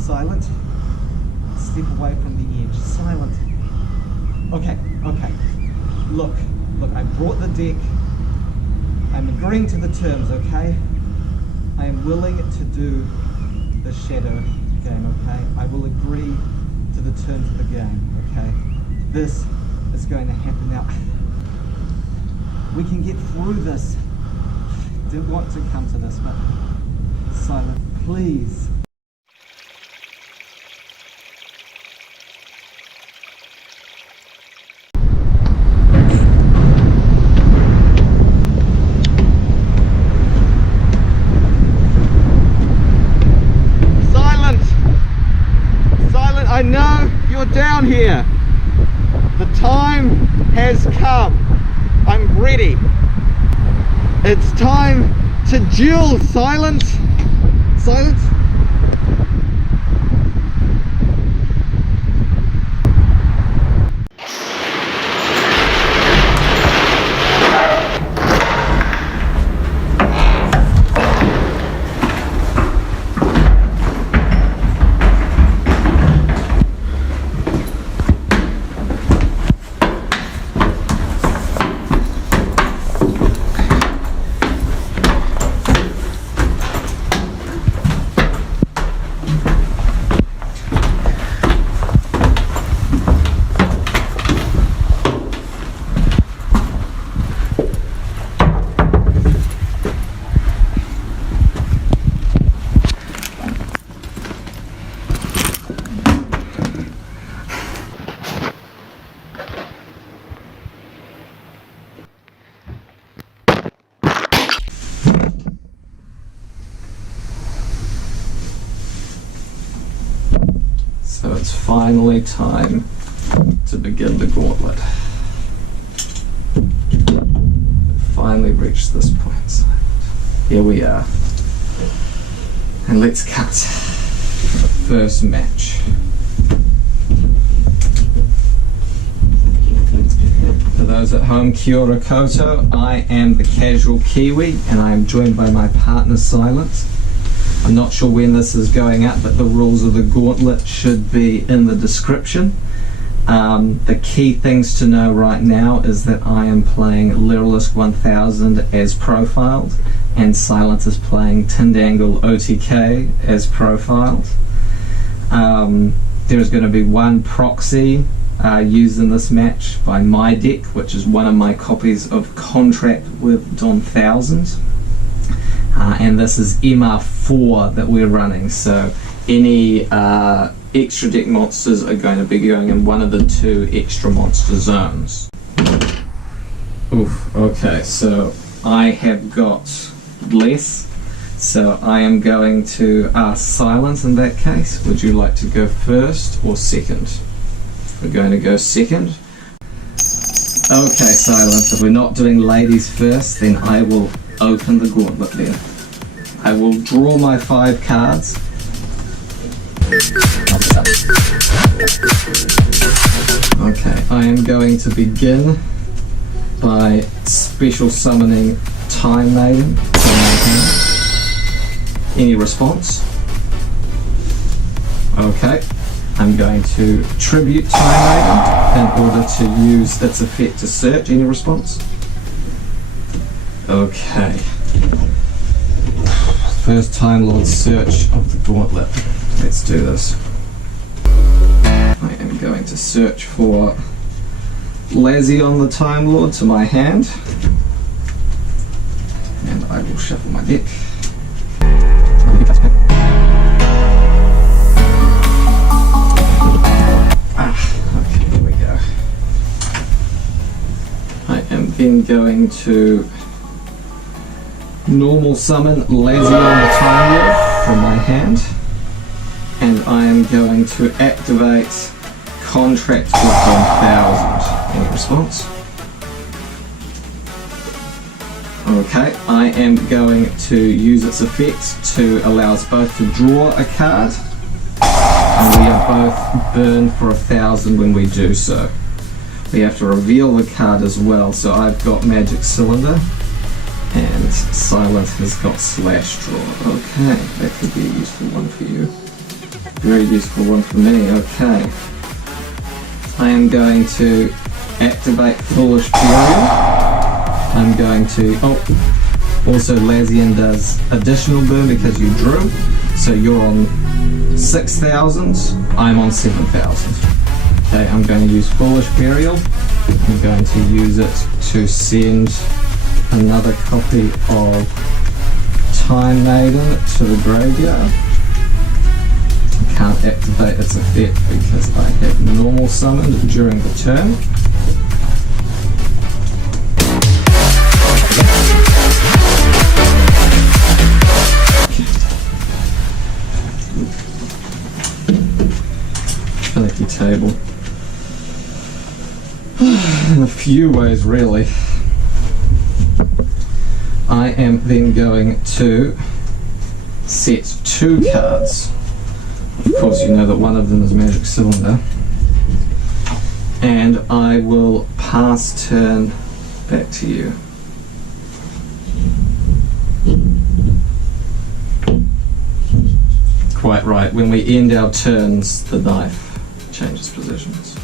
Silent. Step away from the edge. Silent. Okay. Look, I brought the deck. I'm agreeing to the terms, okay? I am willing to do the shadow game, okay? I will agree to the terms of the game, okay? This is going to happen now. We can get through this. I didn't want to come to this, but Silent, please. I know you're down here. The time has come. I'm ready. It's time to duel. Silent. So it's finally time to begin the gauntlet. We've finally reached this point. Here we are. And let's cut the first match. For those at home, kia ora koutou. I am the Casual Kiwi and I am joined by my partner Silent. I'm not sure when this is going up, but the rules of the gauntlet should be in the description. The key things to know right now is that I am playing Lyrillist 1000 as profiled, and Silent is playing Tindangle OTK as profiled. There is going to be one proxy used in this match by my deck, which is one of my copies of Contract with Don 1000. And this is MR4 that we're running, so any extra deck monsters are going to be going in one of the two extra monster zones. Oof, okay, so I have got less, so I am going to ask Silent in that case. Would you like to go first or second? We're going to go second. Okay, Silent, if we're not doing ladies first, then I will open the gauntlet then. I will draw my 5 cards. Okay, I am going to begin by special summoning Time Maiden from my hand. Any response? Okay, I'm going to tribute Time Maiden in order to use its effect to search. Any response? Okay. First Time Lord search of the gauntlet. Let's do this. I am going to search for Lazzy on the Time Lord to my hand, and I will shuffle my deck. Okay, here we go. I am then going to normal summon Lazzy on the Time Lord from my hand, and I am going to activate Contract with 1000. Any response? Okay, I am going to use its effect to allow us both to draw a card, and we are both burned for 1000 when we do so. We have to reveal the card as well, so I've got Magic Cylinder, and Silent has got Slash Draw. Okay, that could be a useful one for you. Very useful one for me. Okay. I am going to activate Foolish Period. I'm going to... Oh, also Lazian does additional burn because you drew. So you're on 6,000, I'm on 7,000. Okay, I'm going to use Foolish Burial. I'm going to use it to send another copy of Time Maiden to the graveyard. I can't activate its effect because I have normal summoned during the turn. Finicky table. In a few ways, really. I am then going to set 2 cards. Of course, you know that one of them is Magic Cylinder. And I will pass turn back to you. Quite right. When we end our turns, the knife changes positions.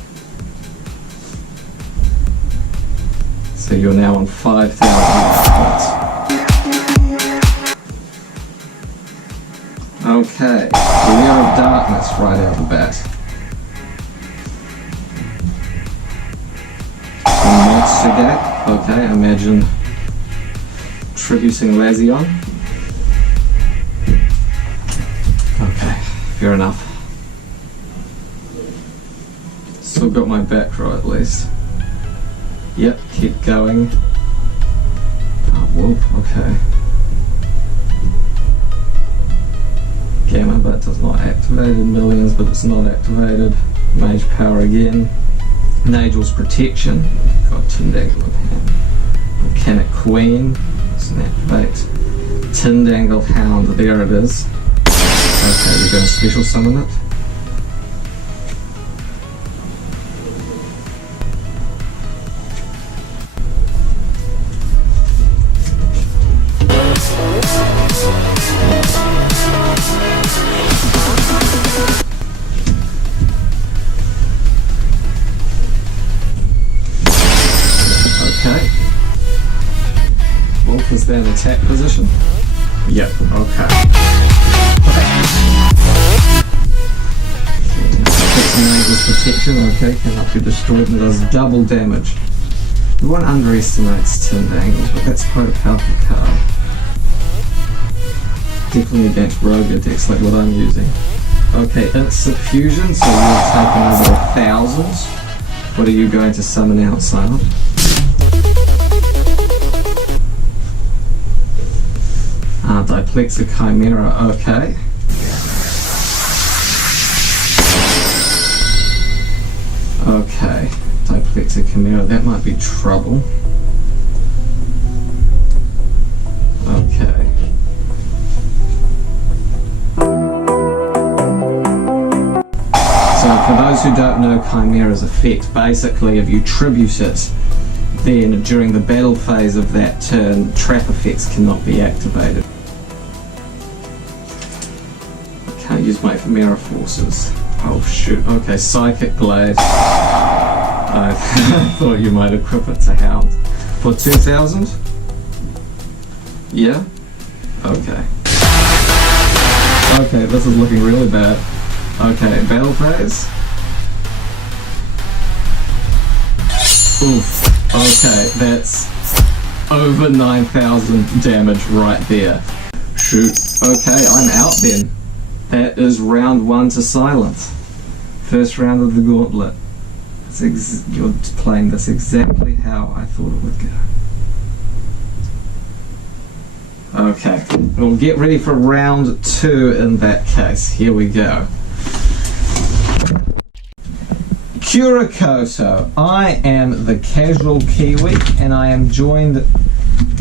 So you're now on 5,000 points. Okay, Lair of Darkness right out the bat. Monster Gate. Okay, imagine tributing Lazion. Okay, fair enough. Still got my back row at least. Yep, keep going. Oh, whoop, okay. Gamma, but does not activated. Millions, but it's not activated. Mage Power again. Nagel's Protection. Got Tindangle in hand. Volcanic Queen. Doesn't activate. Tindangle Hound, there it is. Okay, you're going to special summon it. Is that an attack position? Yep, okay. Nagel's Protection, okay, cannot be destroyed and does double damage. No one underestimates Tindangle, but that's quite a powerful card. Definitely against rogue decks like what I'm using. Okay, Instant Fusion, so you're taking over 1,000. What are you going to summon out, Silent? Diplexa Chimera, okay. Okay, Diplexa Chimera, that might be trouble. Okay. So for those who don't know Chimera's effect, basically if you tribute it, then during the battle phase of that turn, trap effects cannot be activated. Can't use my Ephemera Forces. Oh shoot, okay, Psychic Blade. I thought you might equip it to Hound. For 2,000? Yeah? Okay. Okay, this is looking really bad. Okay, battle phase. Oof. Okay, that's over 9,000 damage right there. Shoot. Okay, I'm out then. That is round 1 to Silent. First round of the Gauntlet. You're playing this exactly how I thought it would go. Okay, we'll get ready for round 2 in that case. Here we go. Kurikoto. I am the Casual Kiwi, and I am joined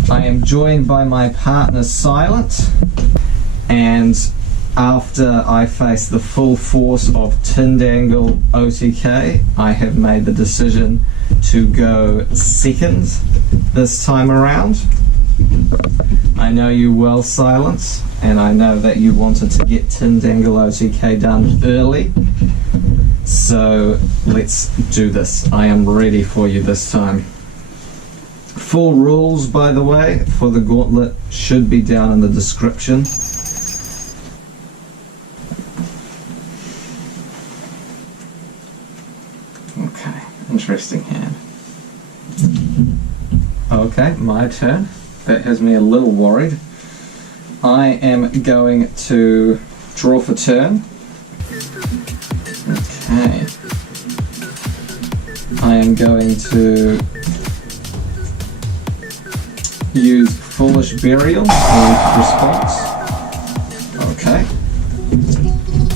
by my partner Silent. And after I face the full force of Tindangle OTK, I have made the decision to go second this time around. I know you well, Silence, and I know that you wanted to get Tindangle OTK done early. So let's do this. I am ready for you this time. Full rules, by the way, for the gauntlet should be down in the description. Okay, interesting hand. Okay, my turn. That has me a little worried. I am going to draw for turn. Okay. I am going to use Foolish Burial in response. Okay.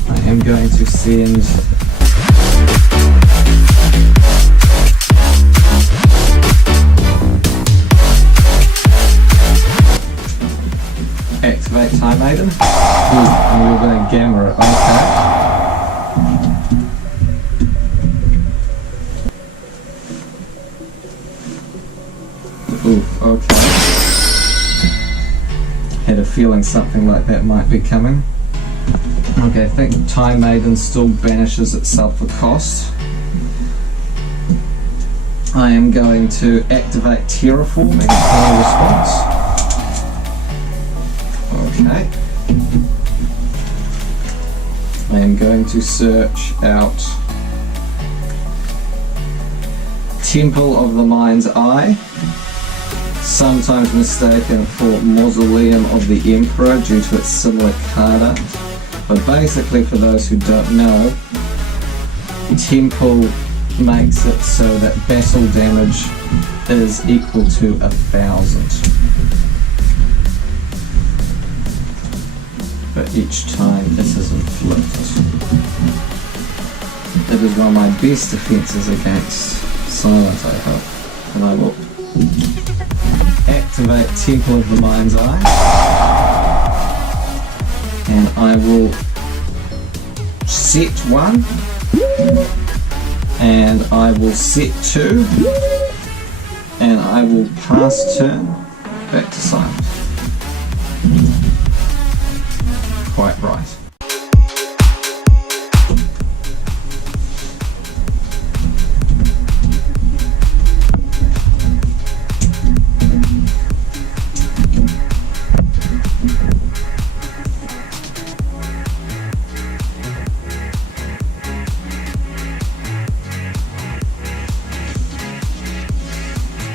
I am going to send Activate Time Maiden. Ooh, and we're going to Gamma it. Okay. Ooh, okay. Had a feeling something like that might be coming. Okay, I think Time Maiden still banishes itself for cost. I am going to activate Terraform and Power Response. Okay. I am going to search out Temple of the Mind's Eye, sometimes mistaken for Mausoleum of the Emperor due to its similar card art. But basically, for those who don't know, Temple makes it so that battle damage is equal to 1,000. But each time it is inflicted. It is one of my best defenses against Silence, I hope. And I will activate Temple of the Mind's Eye. And I will set 1. And I will set 2. And I will pass turn back to Silence. Quite right.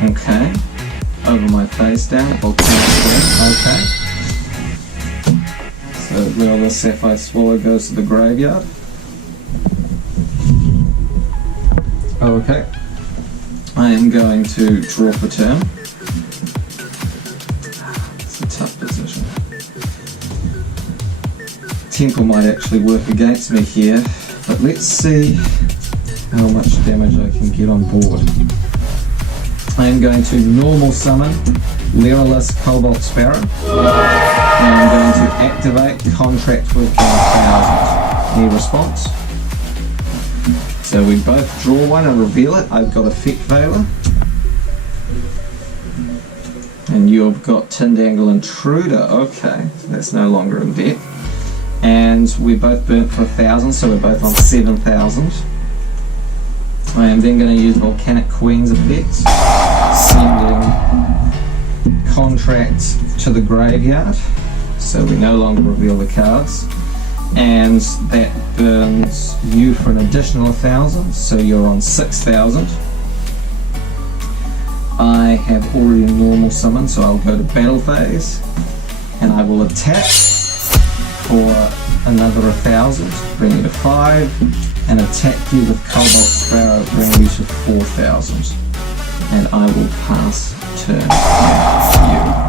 Okay. Over my face down, volcanic wind. Okay. So Will the Sapphire Swallow goes to the graveyard. Okay. I am going to draw for turn. It's a tough position. Temple might actually work against me here, but let's see how much damage I can get on board. I am going to normal summon Leerless Cobalt Sparrow. And I'm going to activate Contract with 1,000. Any response? So we both draw one and reveal it. I've got Effect Veiler. And you've got Tindangle Intruder. Okay, so that's no longer in debt. And we both burnt for 1,000, so we're both on 7,000. I am then going to use Volcanic Queen's effects, sending Contract to the graveyard, so we no longer reveal the cards, and that burns you for an additional 1,000, so you're on 6,000. I have already a normal summon, so I'll go to battle phase, and I will attack for another 1,000, bring you to 5, and attack you with Cobalt Sparrow, bring you to 4,000. And I will pass turn to you.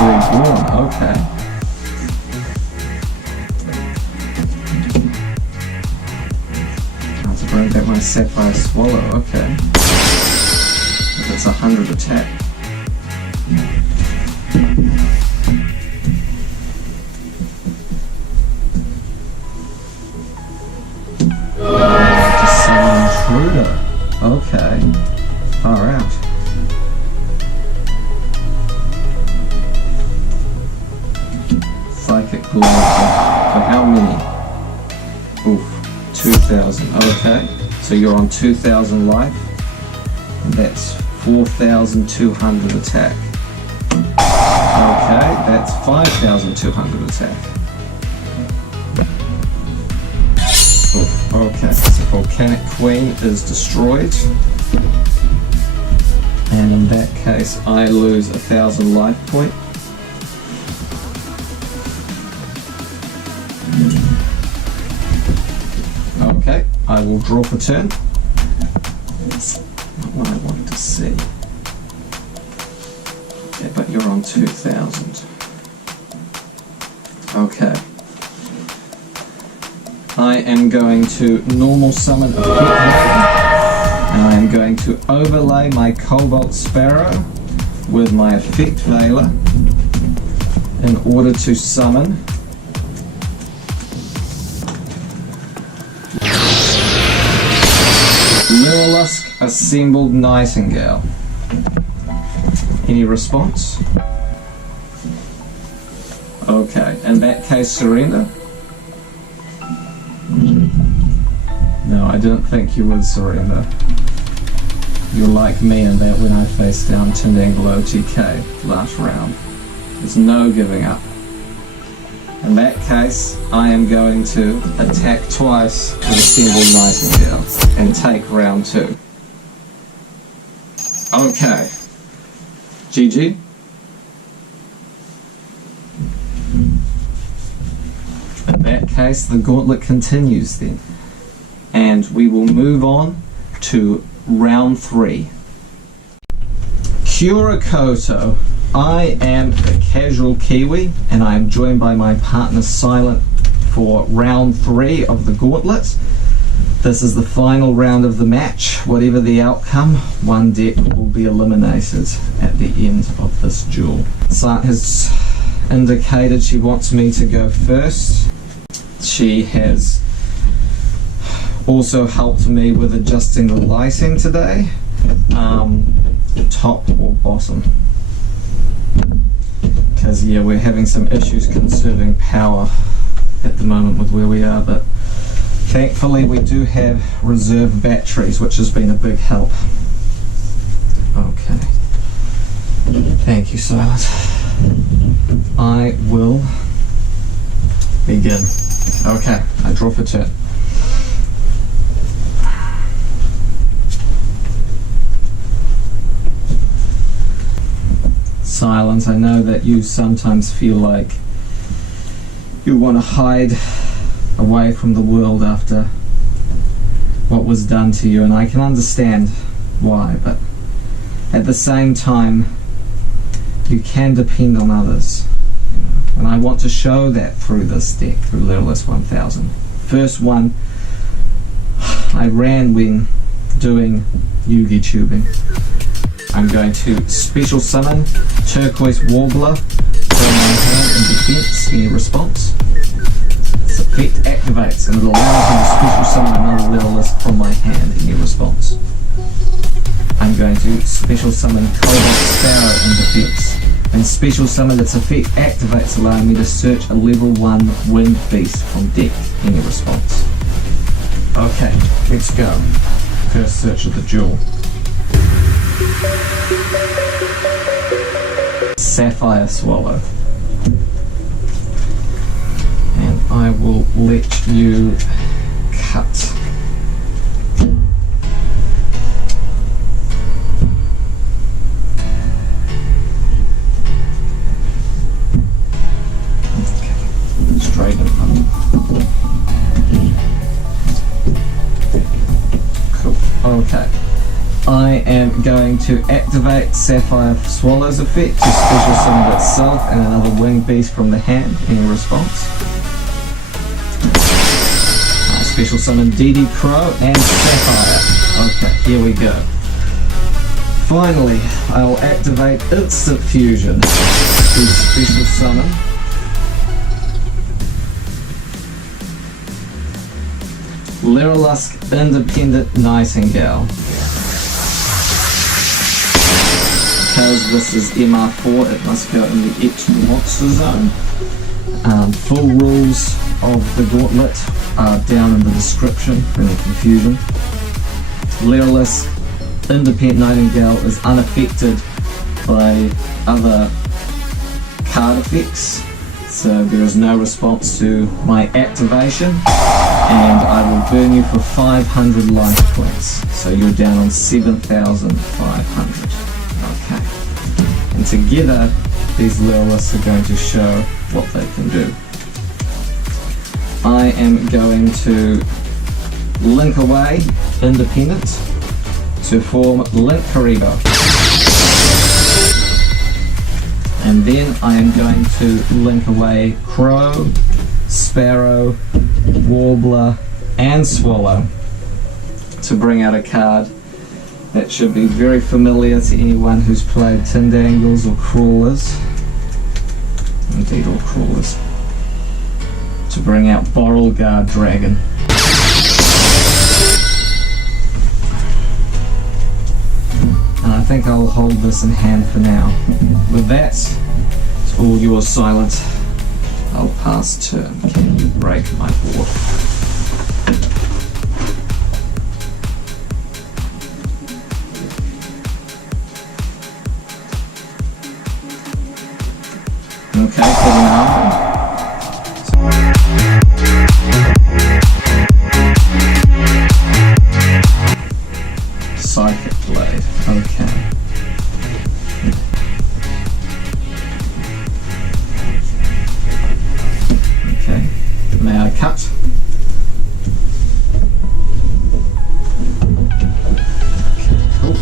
Reborn, okay. Bring back my Sapphire Swallow, okay. It's 100 attack. Just summon Intruder. Okay. Far out. Psychic Blow. For how many? Oof. 2,000. Okay. So you're on 2,000 life. And that's 4,200 attack. Okay, that's 5,200 attack. Oof. Okay, so Volcanic Queen is destroyed. And in that case, I lose 1,000 life point. Okay, I will draw for turn. Not what I wanted to see. Yeah, but you're on 2,000. Okay. I am going to normal summon a Pet Veiler, and I am going to overlay my Cobalt Sparrow with my Effect Veiler in order to summon Lililusk Assembled Nightingale. Any response? Okay, in that case, surrender. No, I didn't think you would surrender. You're like me in that when I faced down Tindanglo TK last round. There's no giving up. In that case, I am going to attack twice with Assembled Nightingale and take round 2. Okay. GG. In that case, the gauntlet continues then. And we will move on to round 3. Kurakoto. I am the Casual Kiwi, and I am joined by my partner Silent for round 3 of the gauntlet. This is the final round of the match. Whatever the outcome, one deck will be eliminated at the end of this duel. Silent has indicated she wants me to go first. She has also helped me with adjusting the lighting today, top or bottom, because yeah, we're having some issues conserving power at the moment with where we are, but thankfully we do have reserve batteries, which has been a big help. Okay, thank you, Silent. I will begin. Okay, I draw for turn. Silence. I know that you sometimes feel like you want to hide away from the world after what was done to you, and I can understand why, but at the same time you can depend on others, you know? And I want to show that through this deck, through Lililusk 1000. First one I ran when doing Yugi tubing. I'm going to special summon Turquoise Warbler from my hand in defense. Any response? This effect activates and it allows me to special summon another Lililusk from my hand. Any response? I'm going to special summon Cobalt Sparrow in defense. And special summon its effect activates, allowing me to search a level 1 Winged Beast from deck. Any response? Okay, let's go. First search of the duel. Sapphire Swallow. And I will let you cut. Okay, straight in front. Cool. Okay. I am going to activate Sapphire Swallow's effect to special summon itself and another Winged Beast from the hand. Any response? I special summon DD Crow and Sapphire. Okay, here we go. Finally, I'll activate Instant Fusion through Special Summon. Lyrilusk Independent Nightingale. Because this is MR4, it must go in the extra monster zone. Full rules of the Gauntlet are down in the description for any confusion. Lyrilusk Independent Nightingale is unaffected by other card effects, so there is no response to my activation, and I will burn you for 500 life points, so you're down on 7,500. Okay, and together these Lyrilusks are going to show what they can do. I am going to link away Independent to form Link Karibo. And then I am going to link away Crow, Sparrow, Warbler and Swallow to bring out a card that should be very familiar to anyone who's played Tindangles or Crawlers. Indeed, all Crawlers. To bring out Borrelguard Dragon. And I think I'll hold this in hand for now. With that, it's all yours, Silent. I'll pass turn. Can you break my board? Okay, for now. Psychic Blade, okay. Okay, may I cut? Cool.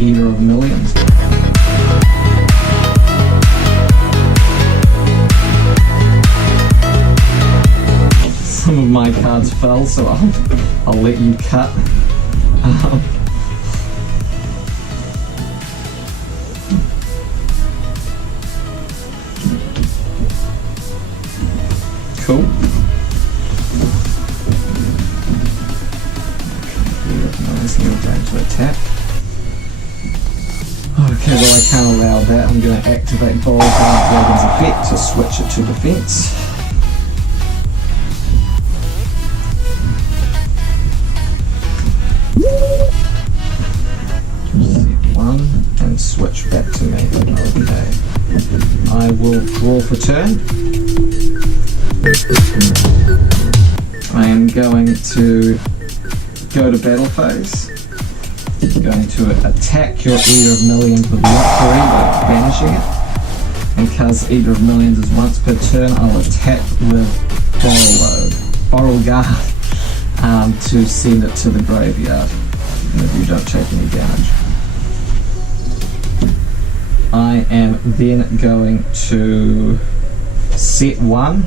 Eater of Millions. Some of my cards fell, so I'll let you cut. Cool. Eater of Millions, you're going to attack. Okay, well I can't allow that. I'm going to activate Borrelguard Dragon's effect to switch it to defense. Set 1 and switch back to me. Okay. I will draw for turn. I am going to go to battle phase. Going to attack your Eater of Millions with Lottery by banishing it. And because Eater of Millions is once per turn, I'll attack with Borrelguard to send it to the graveyard if you don't take any damage. I am then going to set 1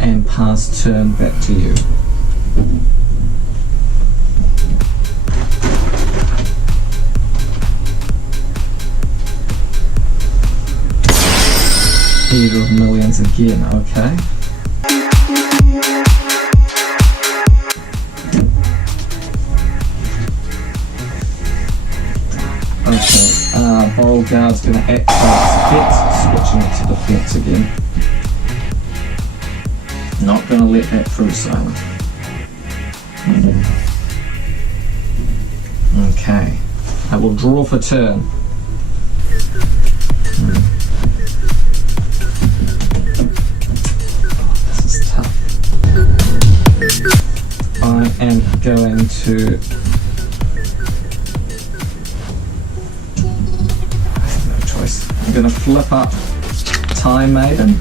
and pass turn back to you. Eater of Millions again, okay. Okay, Borrelguard's going to activate its effect, switching it to defense again. Not going to let that through, Silent. Okay, I will draw for turn. I am going to I'm going to flip up Time Maiden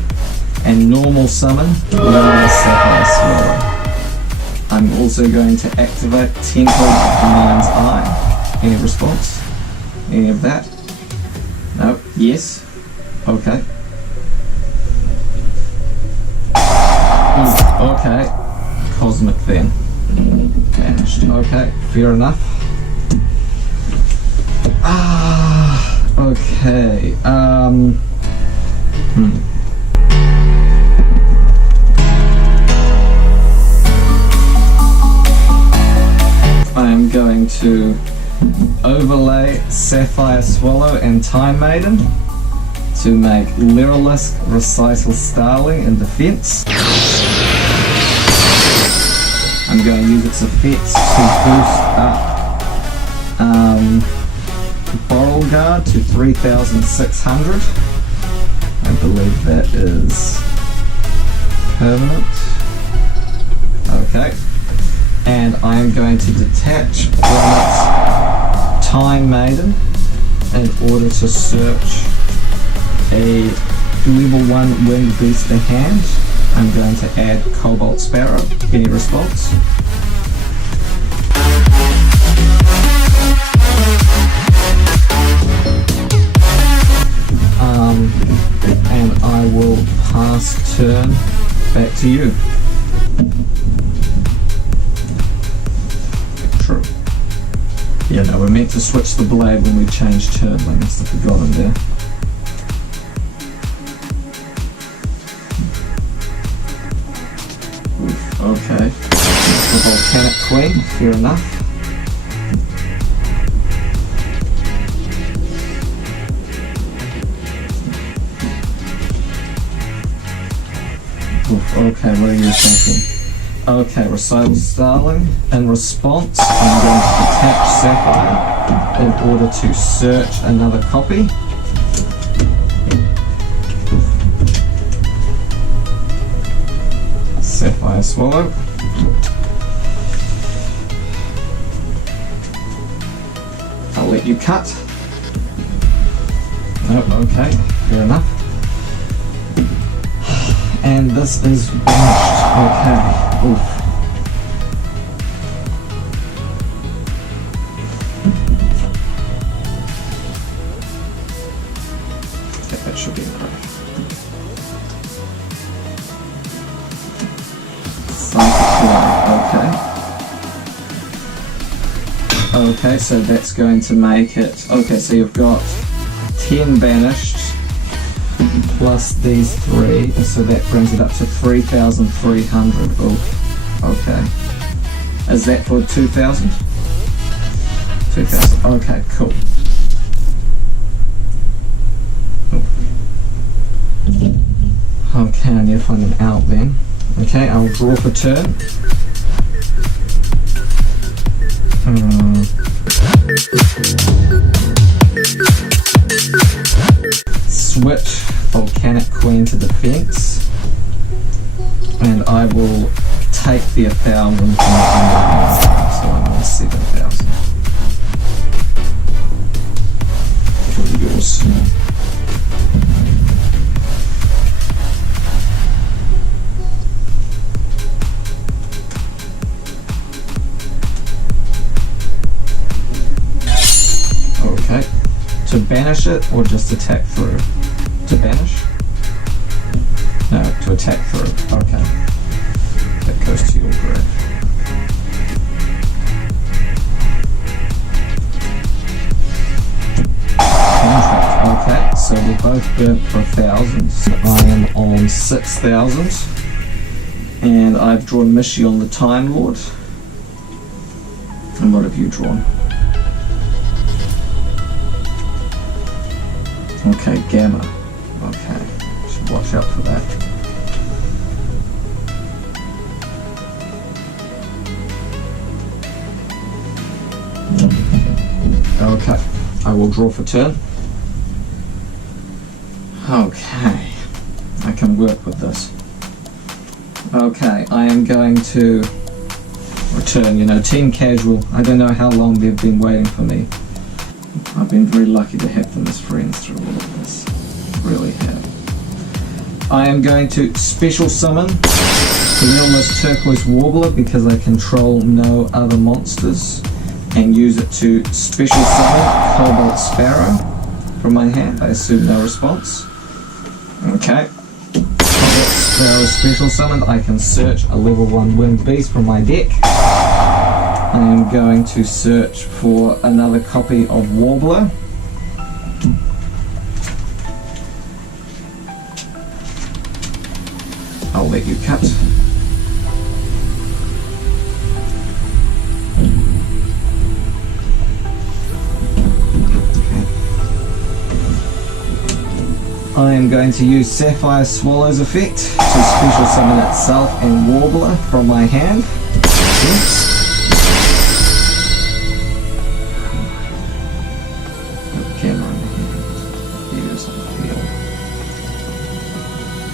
and normal summon Lower Sapphire Swallow. I'm also going to activate Temple of the Mind's Eye. Any response? Any of that? No. Yes. Okay. Okay. Cosmic then. Vanished. Okay. Fair enough. Okay. I am going to overlay Sapphire Swallow and Time Maiden to make Lyrilisk, Recital Starling in defense. I'm going to use its effects to boost up Boral Guard to 3,600. I believe that is permanent. Okay. And I am going to detach from it Time Maiden in order to search a level 1 Winged Beaster hand. I'm going to add Cobalt Sparrow. Any response? And I will pass turn back to you. True. Yeah, no, we're meant to switch the blade when we change turn. I must have forgotten there. Okay. The Volcanic Queen, fair enough. Okay, what are you thinking? Okay, Recital Starling. In response, I'm going to detach Sapphire in order to search another copy. Sapphire Swallow. I'll let you cut. Nope, okay, fair enough. And this is banished. Okay. Oof. Okay, that should be improved. Okay, so that's going to make it. Okay, so you've got 10 banished. Plus these 3, so that brings it up to 3,300. Oh, okay. Is that for 2,000? 2,000. Okay, cool. Okay, I need to find an out then. Okay, I'll draw for turn. Switch Volcanic Queen to defense, and I will take the 1,000 from the under, so I'm on 7,000. For yours. Okay. To banish it or just attack through? To banish? No, to attack through. Okay. That goes to your grave. Contract. Okay, so we both burnt for 1,000. So I am on 6,000. And I've drawn Mishi on the Time Lord. And what have you drawn? Okay, Gamma. Okay, should watch out for that. Okay, I will draw for turn. Okay, I can work with this. Okay, I am going to return, Team Casual. I don't know how long they've been waiting for me. I've been very lucky to have them as friends through all of this. Really have. I am going to special summon the Realist Turquoise Warbler because I control no other monsters, and use it to special summon Cobalt Sparrow. from my hand. I assume no response. Okay. Sparrow special summoned. I can search a level 1 winged beast from my deck. I am going to search for another copy of Warbler. I'll let you cut. I am going to use Sapphire Swallow's effect to special summon itself and Warbler from my hand.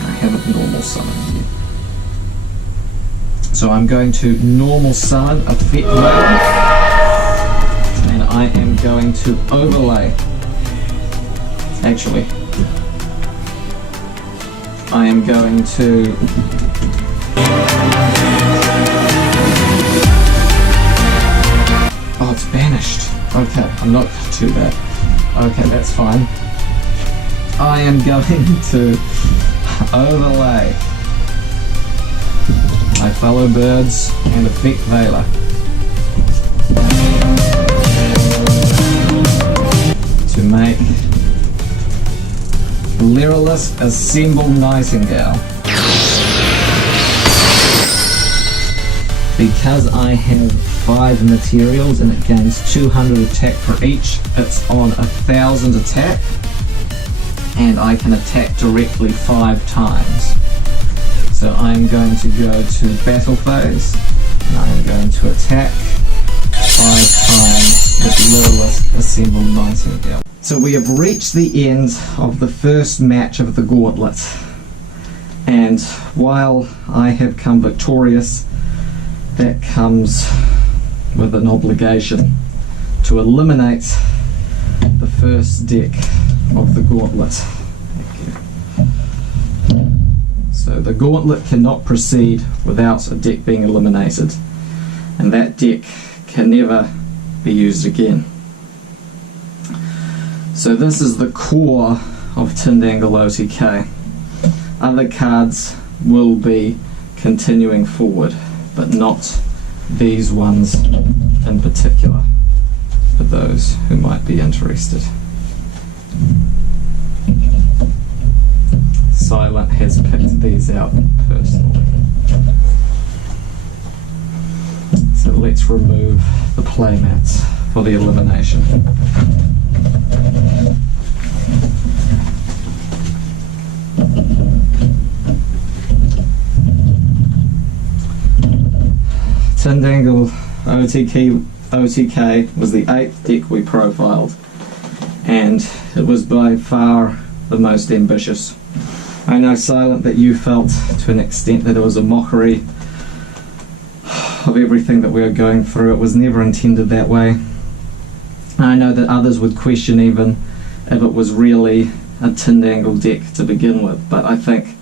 I haven't normal summoned yet. So I'm going to normal summon effect mode, and I am going to overlay. Actually, I am going to oh, it's banished. Okay, I'm not too bad. Okay, that's fine. I am going to overlay my fellow birds and effect Veiler. To make Lyrillus Assemble Nightingale. Because I have 5 materials and it gains 200 attack for each, it's on 1000 attack, and I can attack directly 5 times. So I'm going to go to battle phase, and I'm going to attack 5 times with Lyrillus Assemble Nightingale. So we have reached the end of the first match of the Gauntlet, and while I have come victorious, that comes with an obligation to eliminate the first deck of the Gauntlet. Thank you. So the Gauntlet cannot proceed without a deck being eliminated, and that deck can never be used again. So this is the core of Tindangle OTK. Other cards will be continuing forward, but not these ones in particular, for those who might be interested. Silent has picked these out personally. So let's remove the playmats for the elimination. Tindangle OTK was the 8th deck we profiled, and it was by far the most ambitious. I know, Silent, that you felt to an extent that it was a mockery of everything that we were going through. It was never intended that way. I know that others would question even if it was really a Tindangle deck to begin with, but I think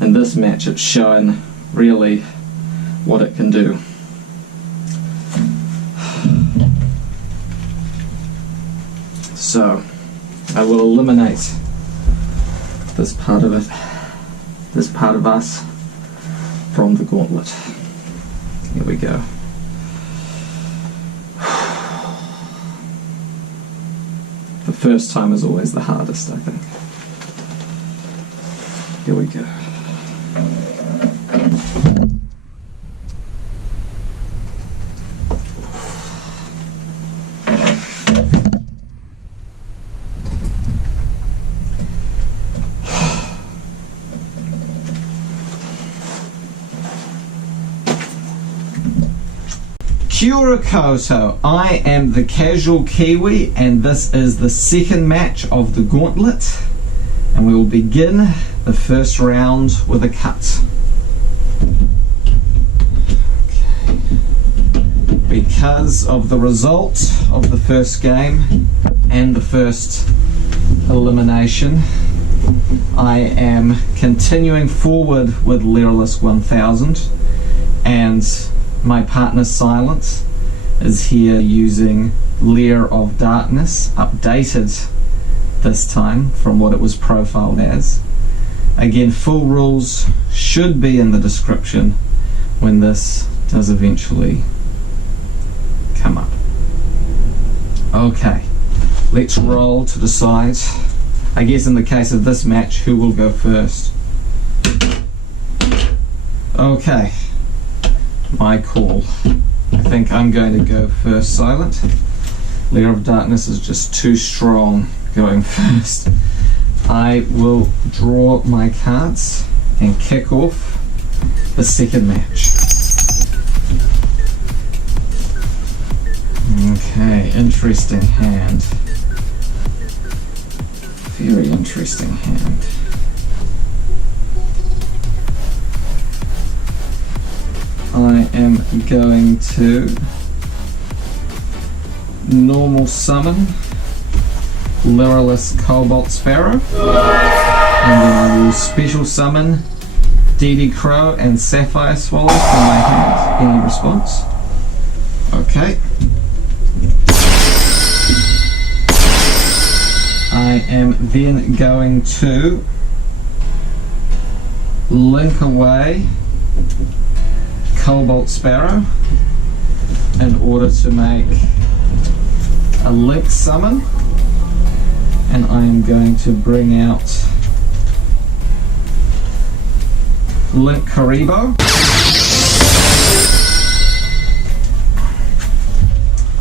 in this match it's shown really what it can do. So I will eliminate this part of it, this part of us, from the Gauntlet. Here we go. The first time is always the hardest, I think. Here we go. Kurakoto, I am the Casual Kiwi, and this is the second match of the Gauntlet, and we will begin the first round with a cut. Okay. Because of the result of the first game and the first elimination, I am continuing forward with Lyrillus 1000, and my partner Silence is here using Lair of Darkness, updated this time from what it was profiled as. Again, full rules should be in the description when this does eventually come up. Okay, let's roll to decide, I guess in the case of this match, who will go first. Okay, my call. I think I'm going to go first, Silent. Lair of Darkness is just too strong going first. I will draw my cards and kick off the second match. Okay, interesting hand. Very interesting hand. I am going to normal summon Lyrilless Cobalt Sparrow, and then I will special summon DD Crow and Sapphire Swallow from my hand. Any response? Okay. I am then going to link away Cobalt Sparrow in order to make a link summon, and I am going to bring out Link Karibo.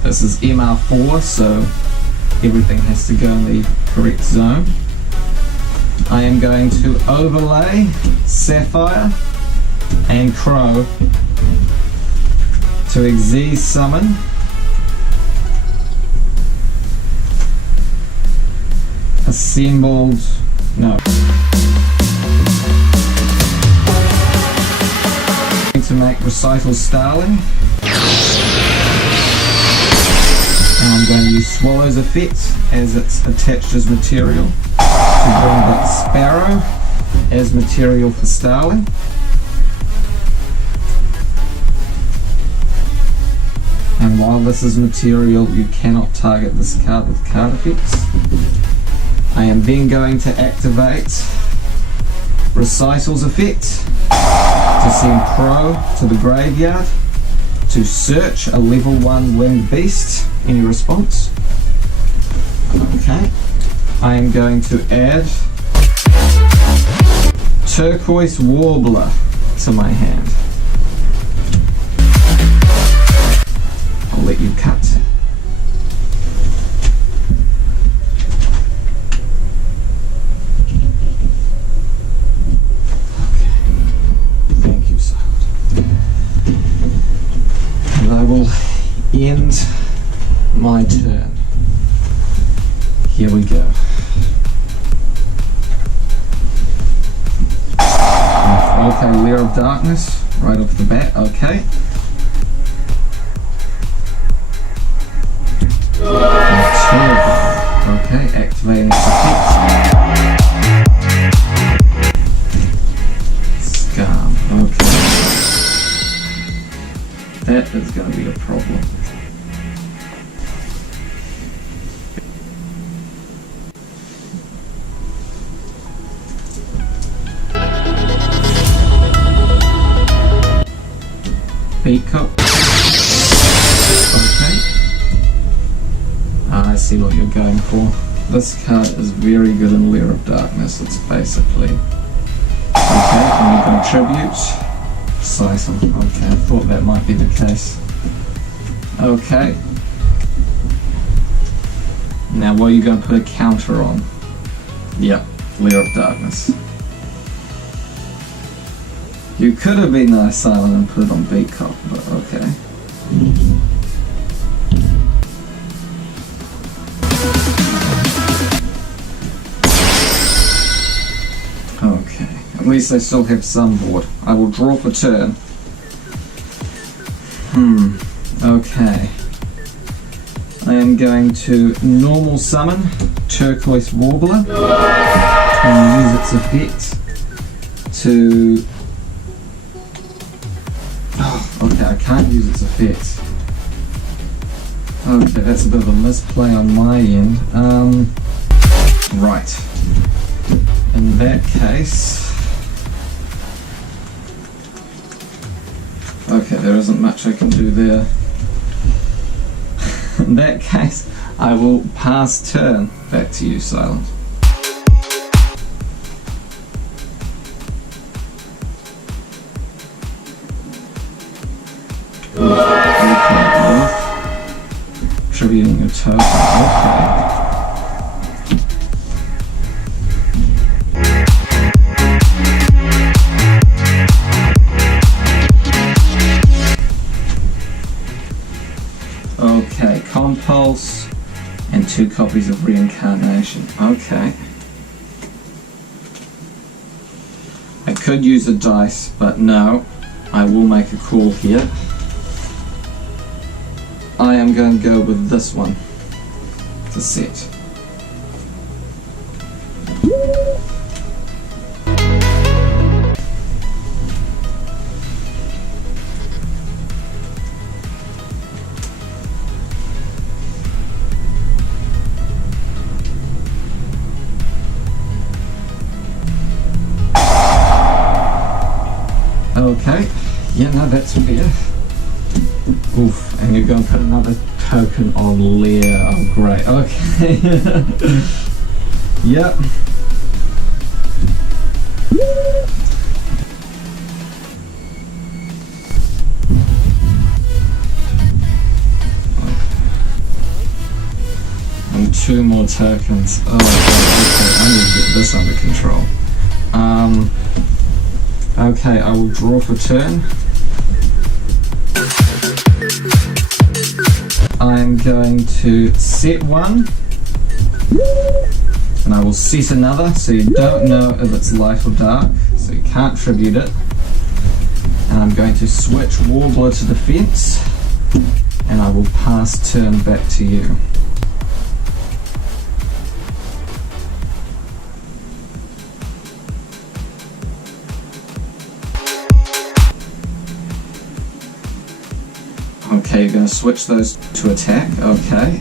This is MR4, so everything has to go in the correct zone. I am going to overlay Sapphire and Crow to Xyz summon assembled, no. To make Recital Starling. And I'm going to use Swallow's Effect as it's attached as material to bring that Sparrow as material for Starling. And while this is material, you cannot target this card with card effects. I am then going to activate Recital's Effect to send Crow to the graveyard to search a level 1 winged beast. Any response? Okay. I am going to add Turquoise Warbler to my hand. I'll let you cut. End my turn. Here we go. Okay, Lair of Darkness right off the bat. Okay. Okay, activating its effect. Scum. Okay. That is going to be a problem. Peacock. Okay. I see what you're going for. This card is very good in Lair of Darkness. It's basically... Okay, and you can tribute. Precisely. Okay, I thought that might be the case. Okay. Now what are you going to put a counter on? Yep, Lair of Darkness. You could have been nice, Silent, and put it on Beatcop, but okay. Okay, at least I still have some board. I will draw for turn. Okay. I am going to normal summon Turquoise Warbler and use its effect to... Okay, I can't use its effect. Okay, that's a bit of a misplay on my end. Right. In that case, okay, there isn't much I can do there. In that case, I will pass turn back to you, Silent. Attributing your token. Okay. Okay, Compulse and 2 copies of Reincarnation. Okay. I could use a dice, but no. I will make a call here. I am going to go with this one to set. Okay, yeah, no, that's fair. Oof, and you're going to put another token on Lear. Oh, great. Okay. Yep. And 2 more tokens. Oh, okay. I need to get this under control. Okay, I will draw for turn. I'm going to set 1, and I will set another, so you don't know if it's light or dark, so you can't tribute it. And I'm going to switch Warbler to defense, and I will pass turn back to you. Okay, you're going to switch those to attack. Okay.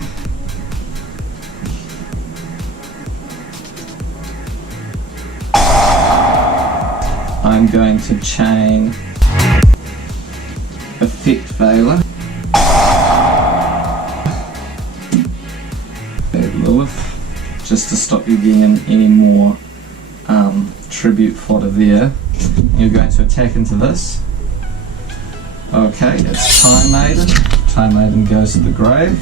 I'm going to chain Effect Veiler. Lilith, just to stop you getting any more tribute fodder there. You're going to attack into this. Okay, it's Time Maiden. Time Maiden goes to the grave.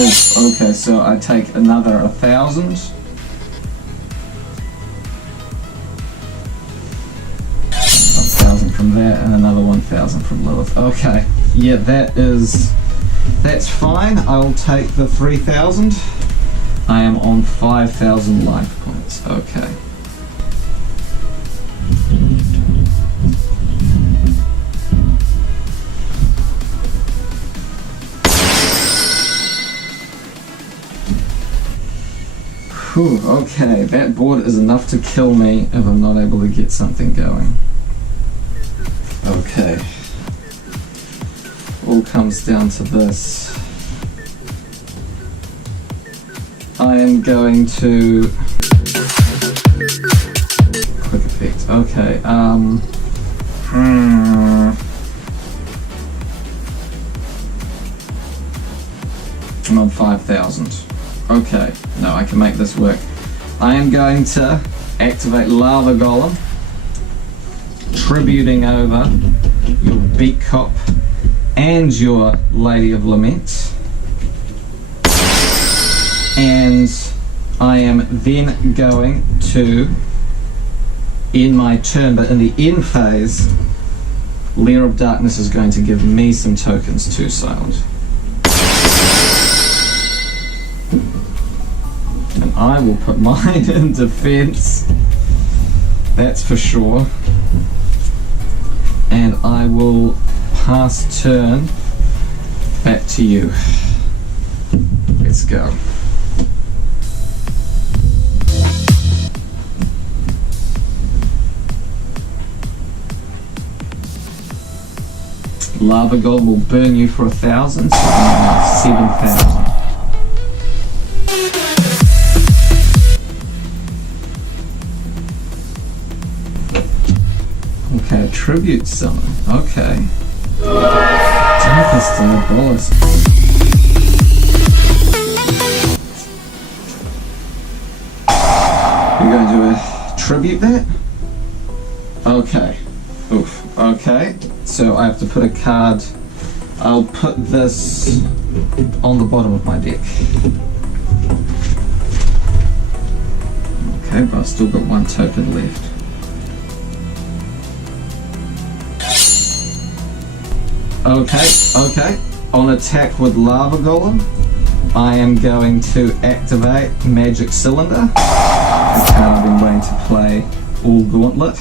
Oh, okay, so I take another 1,000. 1,000 from that and another 1,000 from Lilith. Okay, yeah, that's fine. I'll take the 3,000. I am on 5,000 life points. Okay. Whew, okay, that board is enough to kill me if I'm not able to get something going. Okay. All comes down to this. I am going to quick effect. Okay. I'm on 5,000. Okay. No, I can make this work. I am going to activate Lava Golem, tributing over your Beak Cop and your Lady of Lament. And I am then going to end my turn, but in the end phase, Lair of Darkness is going to give me some tokens to Silent. And I will put mine in defense, that's for sure. And I will pass turn back to you. Let's go. Lava Golem will burn you for 1,000, so 7,000. Okay, tribute summon. Okay. Tempest and the Bolus. You're going to do a tribute that? Okay. Oof. Okay. So I have to put a card. I'll put this on the bottom of my deck. Okay, but I've still got one token left. Okay. On attack with Lava Golem, I am going to activate Magic Cylinder. A card I've been waiting to play all Gauntlet.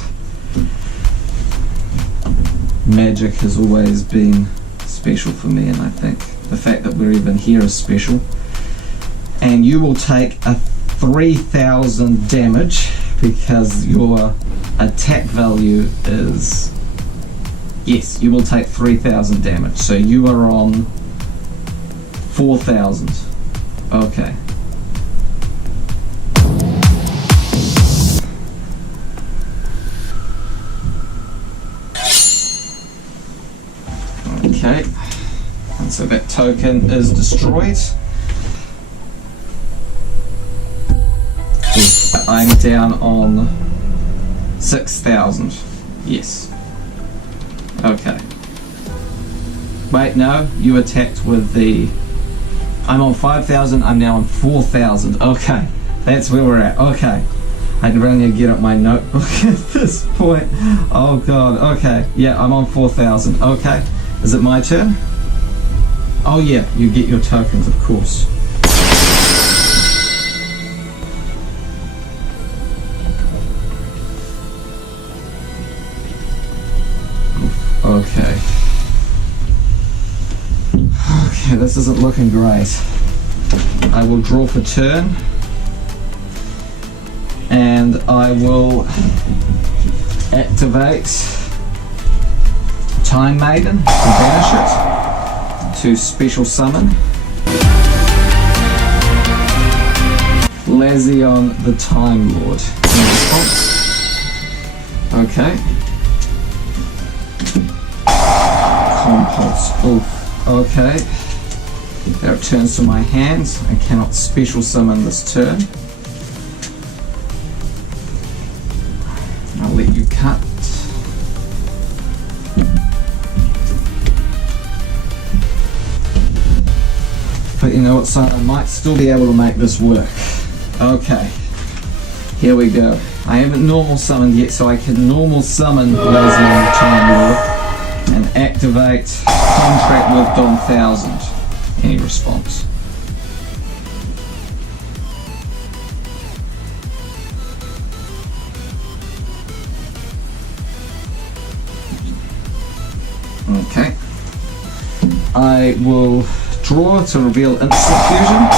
Magic has always been special for me, and I think the fact that we're even here is special. And you will take a 3,000 damage because your attack value is... Yes, you will take 3,000 damage. So you are on 4,000. Okay. Okay. And so that token is destroyed. I'm down on 6,000. Yes. Okay. Wait, no, you attacked with the... I'm on 5,000, I'm now on 4,000. Okay, that's where we're at. Okay. I can really get up my notebook at this point. Oh god, okay. Yeah, I'm on 4,000. Okay. Is it my turn? Oh yeah, you get your tokens, of course. Okay. Okay, this isn't looking great. I will draw for turn. And I will activate Time Maiden to banish it. To special summon. Lazion the Time Lord. In response. Okay. Compulse. Oh, okay. That returns to my hands. I cannot special summon this turn. I'll let you cut. But you know what, son? I might still be able to make this work. Okay. Here we go. I haven't normal summoned yet, so I can normal summon Lazion the Time Lord. And activate Contract with Don 1000. Any response? Okay. I will draw to reveal instant fusion.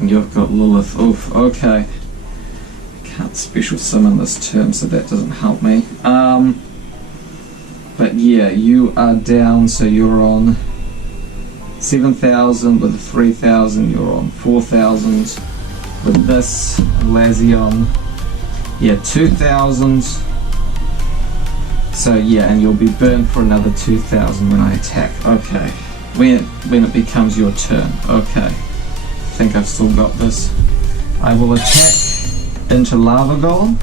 And you've got Lilith. Oof, okay. I can't special summon this turn, so that doesn't help me. But yeah, you are down, so you're on 7,000 with 3,000, you're on 4,000 with this, Lazion. Yeah, 2,000. So yeah, and you'll be burned for another 2,000 when I attack. Okay. When it becomes your turn. Okay. I think I've still got this. I will attack into Lava Golem.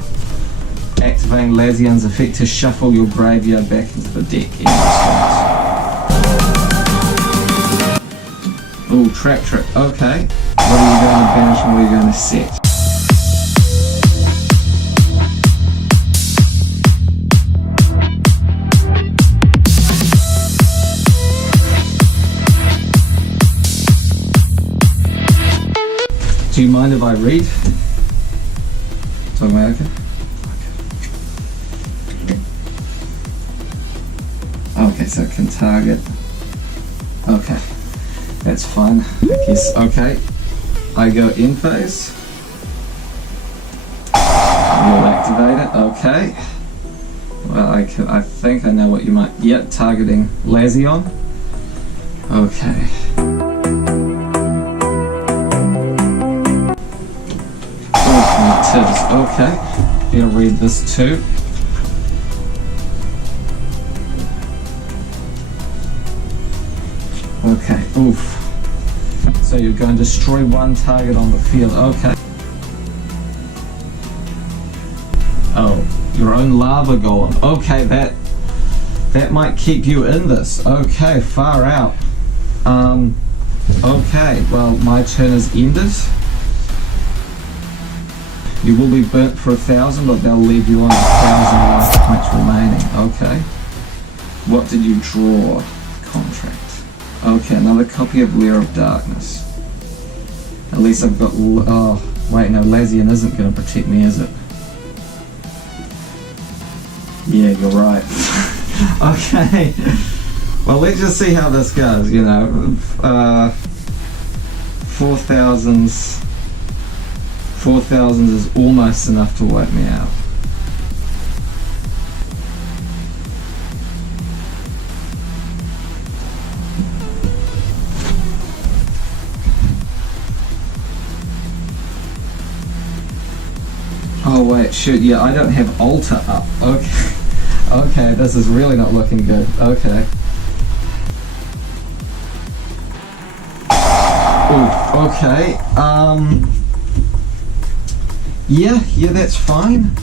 Activating Lazion's effect to shuffle your graveyard back into the deck. Ooh, trap trick. Okay. What are you going to banish and what are you going to set? Do you mind if I read? Talking about okay? Okay, so it can target. Okay, that's fine. I guess. Okay, I go in phase. You'll activate it. Okay. Well, I think I know what you might... Yep, targeting Lazion. Okay. Okay, you'll read this too. Okay, oof. So you're going to destroy one target on the field, okay. Oh, your own lava golem. Okay, that might keep you in this. Okay, far out. Okay, well, my turn is ended. You will be burnt for 1,000, but they'll leave you on 1,000 life points remaining. Okay. What did you draw? Contract. Okay, another copy of Lair of Darkness. At least I've got... Oh, wait, no, Lazion isn't going to protect me, is it? Yeah, you're right. Okay. Well, let's just see how this goes, you know. 4,000 is almost enough to wipe me out. Oh wait, shoot, yeah, I don't have altar up. Okay. Okay, this is really not looking good. Okay. Ooh, okay. Yeah, that's fine.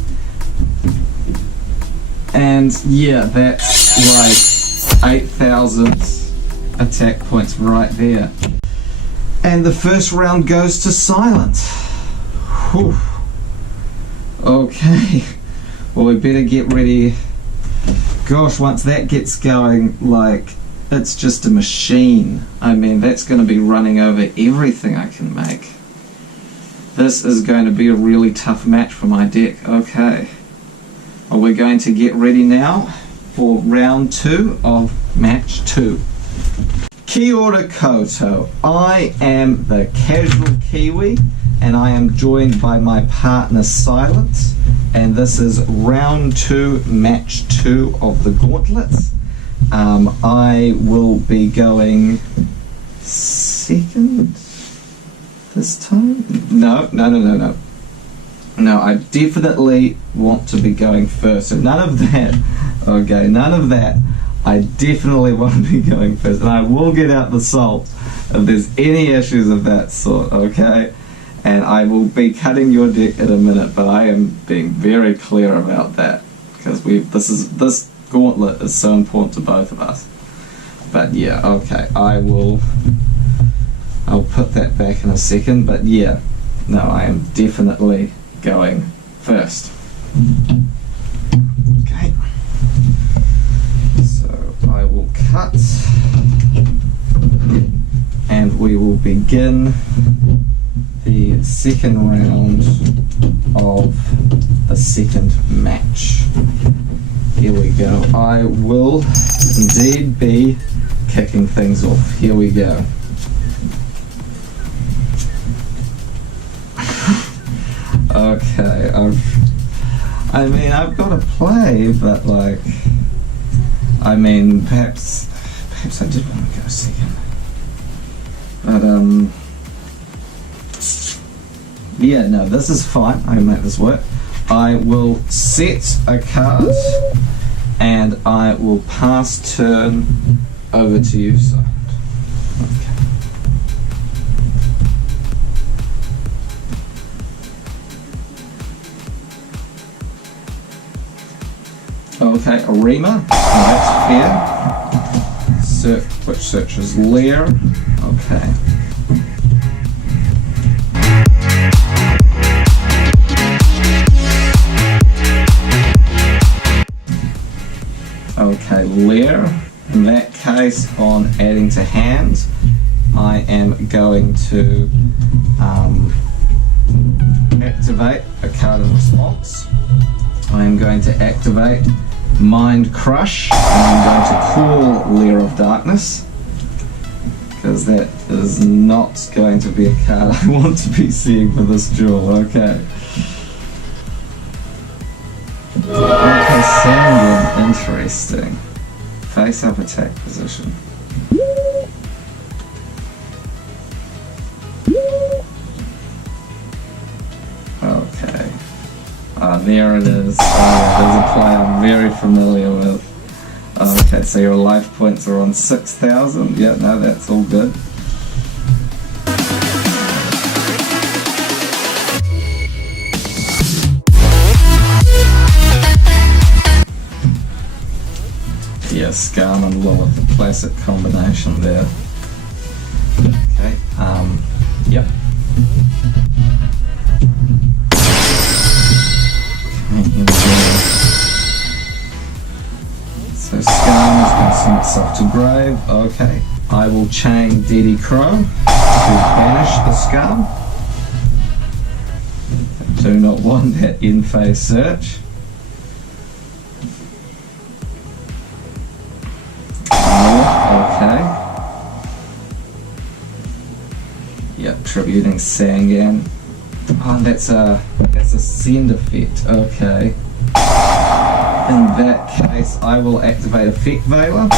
And yeah, that's like 8,000 attack points right there. And the first round goes to silent. Whew. Okay. Well, we better get ready. Gosh, once that gets going, like, it's just a machine. I mean, that's going to be running over everything I can make. This is going to be a really tough match for my deck. Okay. Well, we're going to get ready now for round 2 of match 2. Kia ora koutou. I am the Casual Kiwi, and I am joined by my partner Silence, and this is round 2, match 2 of the Gauntlets. I will be going second this time? No, I definitely want to be going first. So none of that. Okay, none of that. I definitely want to be going first, and I will get out the salt if there's any issues of that sort. Okay, and I will be cutting your deck in a minute, but I am being very clear about that because this gauntlet is so important to both of us. But yeah, okay, I'll put that back in a second, but yeah, no, I am definitely going first. Okay, so I will cut, and we will begin the second round of the second match. Here we go. I will indeed be kicking things off. Here we go. Okay, I've got to play, but like, I mean, perhaps I did want to go second, but yeah, no, this is fine. I can make this work. I will set a card, and I will pass turn over to you, so. Okay, Arima, that's fair. Which searches Lair. Okay. Okay, Lair. In that case, on adding to hand, I am going to activate a card in response. I am going to activate Mind Crush, and I'm going to call Lair of Darkness, because that is not going to be a card I want to be seeing for this duel. Okay. Okay, Sanguine, interesting. Face up attack position. Okay. There it is. There's a play I'm very familiar with. Okay, so your life points are on 6,000. Yeah, no, that's all good. Yeah, Scarm and Lilith, the classic combination there. Okay, yep. Okay, here we go. So Scarm is going to send itself to grave. Okay, I will chain Deddy Crow to banish the Scarm. Do not want that in-phase search. Okay. Yep, tributing Sangan. Oh, that's a send effect. Okay. In that case, I will activate Effect Veiler,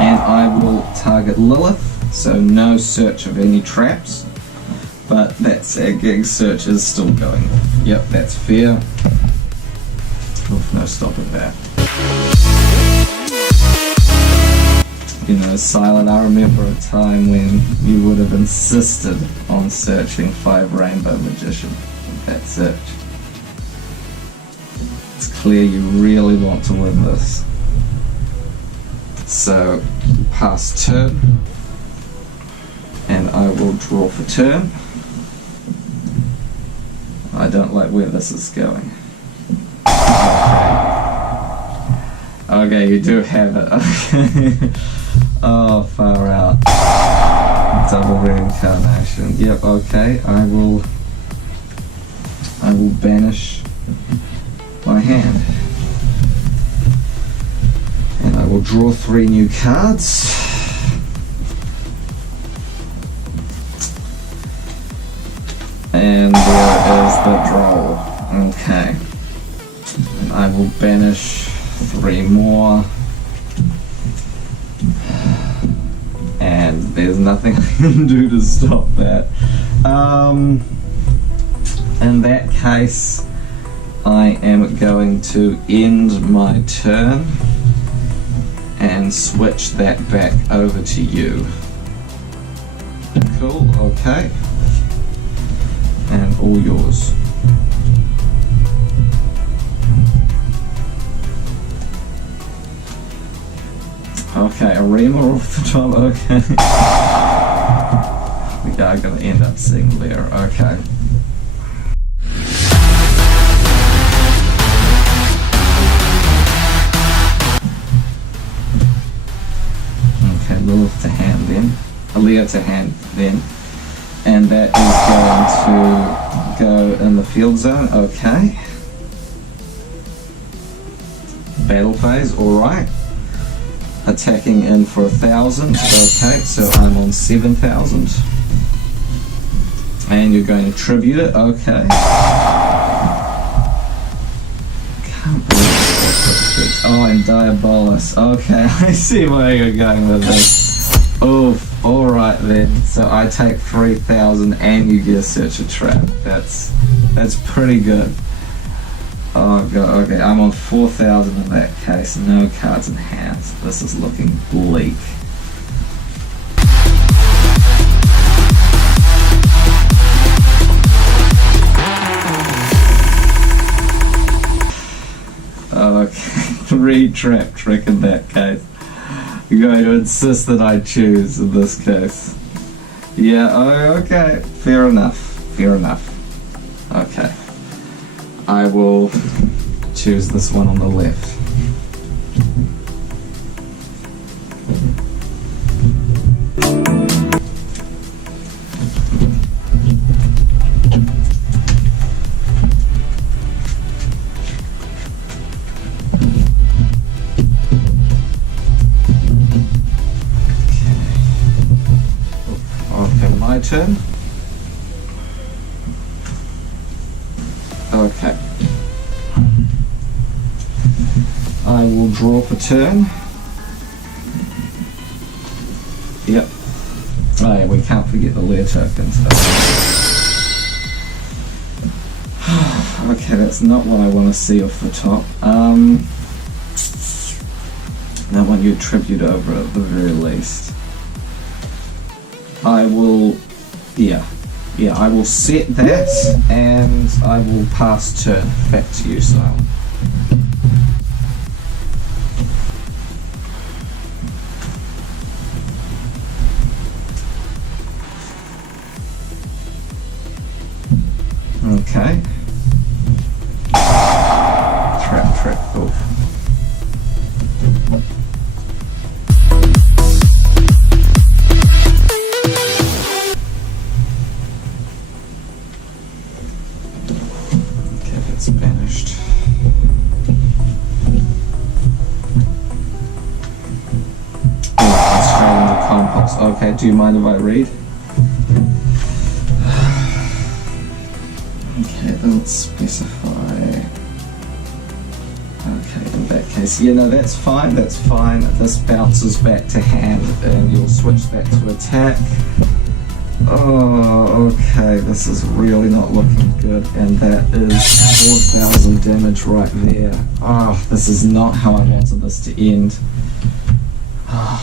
and I will target Lilith. So no search of any traps, but that Sag search is still going. Yep, that's fair. Oof, no stopping that. You know, Silent, I remember a time when you would have insisted on searching 5 Rainbow Magician with that search. It's clear you really want to win this. So, pass turn, and I will draw for turn. I don't like where this is going. Okay, you do have it. Okay. Oh, far out. Double reincarnation. Yep, okay. I will banish my hand. And I will draw 3 new cards. And there is the draw. Okay. And I will banish 3 more. And there's nothing I can do to stop that. In that case, I am going to end my turn and switch that back over to you. Cool, okay. And all yours. Okay, a Rema off the top, okay. We are going to end up seeing Lear, okay. Okay, Lilith to hand then. Lear to hand then. And that is going to go in the field zone, okay. Battle phase, alright. Attacking in for 1,000. Okay, so I'm on 7,000. And you're going to tribute it. Okay. Can't believe it. Oh, and Diabolus. Okay, I see where you're going with this. Oof. Alright then. So I take 3,000 and you get a search a trap. That's pretty good. Oh god, okay, I'm on 4,000 in that case, no cards in hand. This is looking bleak. Okay, 3 trap trick in that case. You're going to insist that I choose in this case. Yeah, oh, okay, fair enough, fair enough. Okay. I will choose this one on the left. Okay, my turn. Okay. I will draw for turn. Yep. Oh yeah, we can't forget the lair tokens. Okay, that's not what I want to see off the top. That one you tribute over at the very least. I will, yeah, I will set that and I will pass turn. Back to you, Silent. Okay. Trap, oof. Okay, that's banished. Oh, Australian compost. Okay, do you mind if I read? Okay, let's specify. Okay, in that case, yeah, no, that's fine, This bounces back to hand and you'll switch that to attack. Oh, okay, this is really not looking good, and that is 4,000 damage right there. Oh, this is not how I wanted this to end. Oh,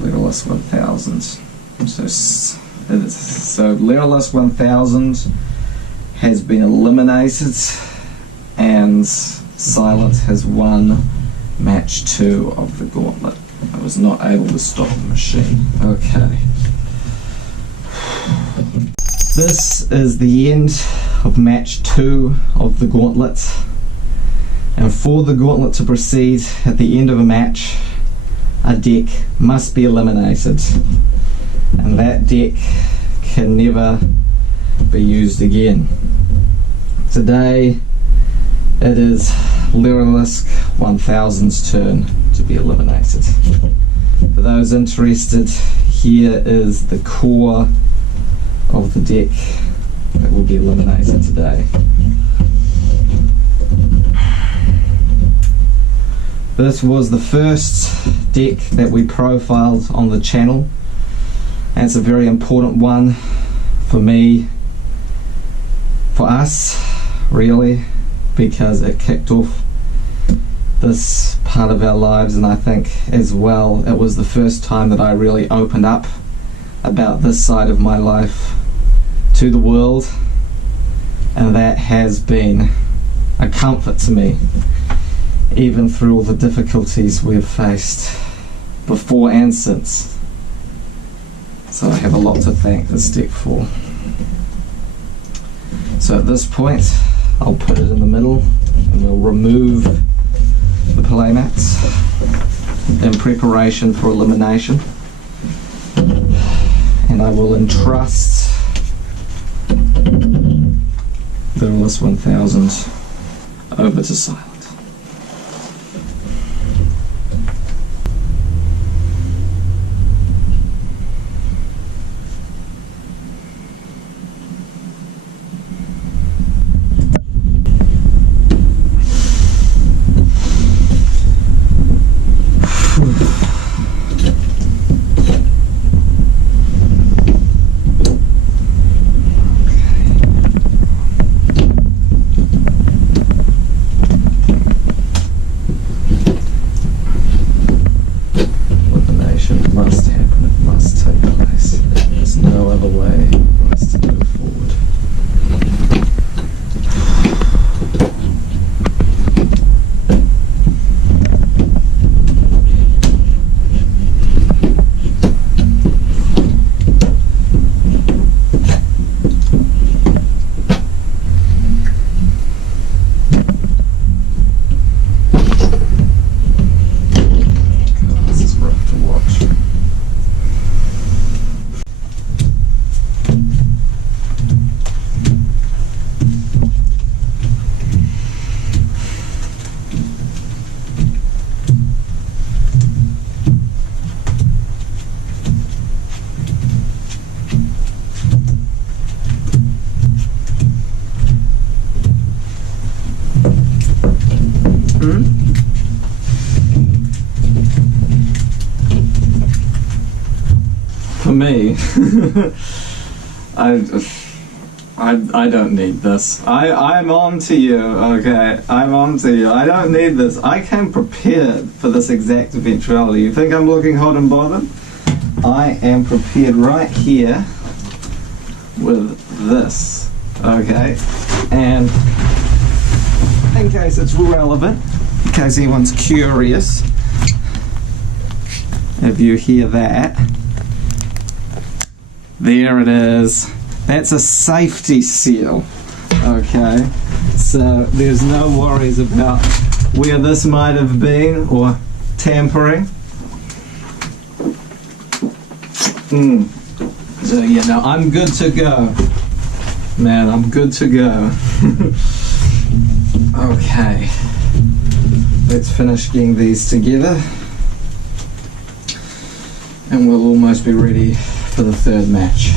Leaderless 1000. So Leaderless 1000 has been eliminated, and Silent has won match 2 of the Gauntlet. I was not able to stop the machine. Okay. This is the end of match 2 of the Gauntlet. And for the Gauntlet to proceed, at the end of a match, a deck must be eliminated. And that deck can never be used again. Today it is Lyrilisk 1000's turn to be eliminated. For those interested, here is the core of the deck that will be eliminated today. This was the first deck that we profiled on the channel, and it's a very important one for me, for us really, because it kicked off this part of our lives, and I think as well it was the first time that I really opened up about this side of my life to the world, and that has been a comfort to me, even through all the difficulties we've faced before and since. So I have a lot to thank this deck for. So at this point I'll put it in the middle and we'll remove the playmats in preparation for elimination, and I will entrust the List 1000 over to Silent. me. I don't need this. I'm on to you, okay? I'm on to you. I don't need this. I came prepared for this exact eventuality. You think I'm looking hot and bothered? I am prepared right here with this, okay? And in case it's relevant, in case anyone's curious, if you hear that, there it is. That's a safety seal, okay? So there's no worries about where this might have been or tampering. So yeah, no, I'm good to go. Man, I'm good to go. Okay, let's finish getting these together and we'll almost be ready for the third match.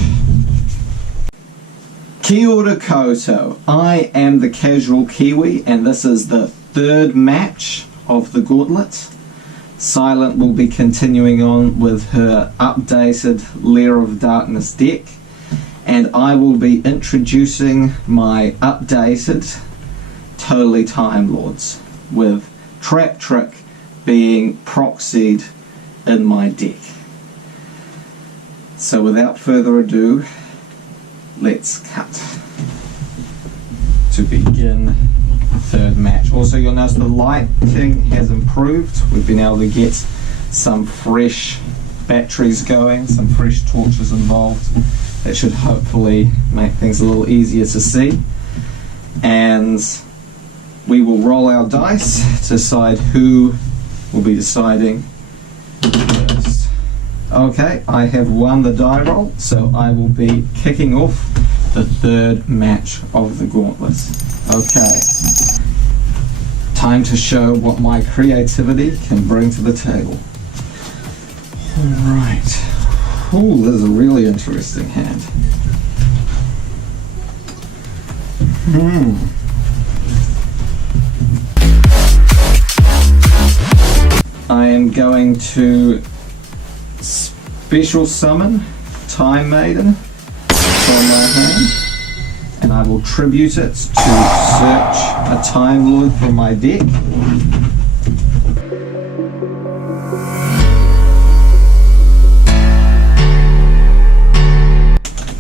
Kia ora koutou. I am the Casual Kiwi and this is the third match of the Gauntlet. Silent will be continuing on with her updated Lair of Darkness deck, and I will be introducing my updated Totally Time Lords, with Trap Trick being proxied in my deck. So without further ado, let's cut to begin the third match. Also, you'll notice the lighting has improved. We've been able to get some fresh batteries going, some fresh torches involved. That should hopefully make things a little easier to see. And we will roll our dice to decide who will be deciding first. Okay, I have won the die roll, so I will be kicking off the third match of the Gauntlet. Okay, time to show what my creativity can bring to the table. Alright. Oh, this is a really interesting hand. I am going to special summon Time Maiden from my hand, and I will tribute it to search a Time Lord from my deck.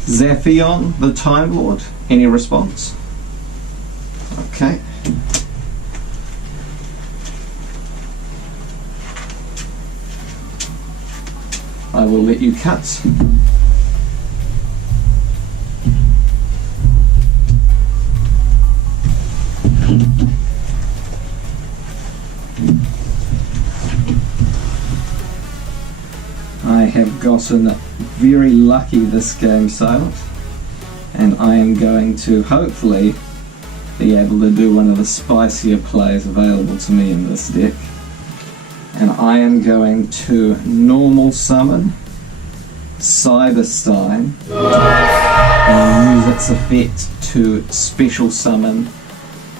Zaphion, the Time Lord. Any response? Okay. I will let you cut. I have gotten very lucky this game, Silent, and I am going to hopefully be able to do one of the spicier plays available to me in this deck. And I am going to normal summon Cyberstein and use its effect to special summon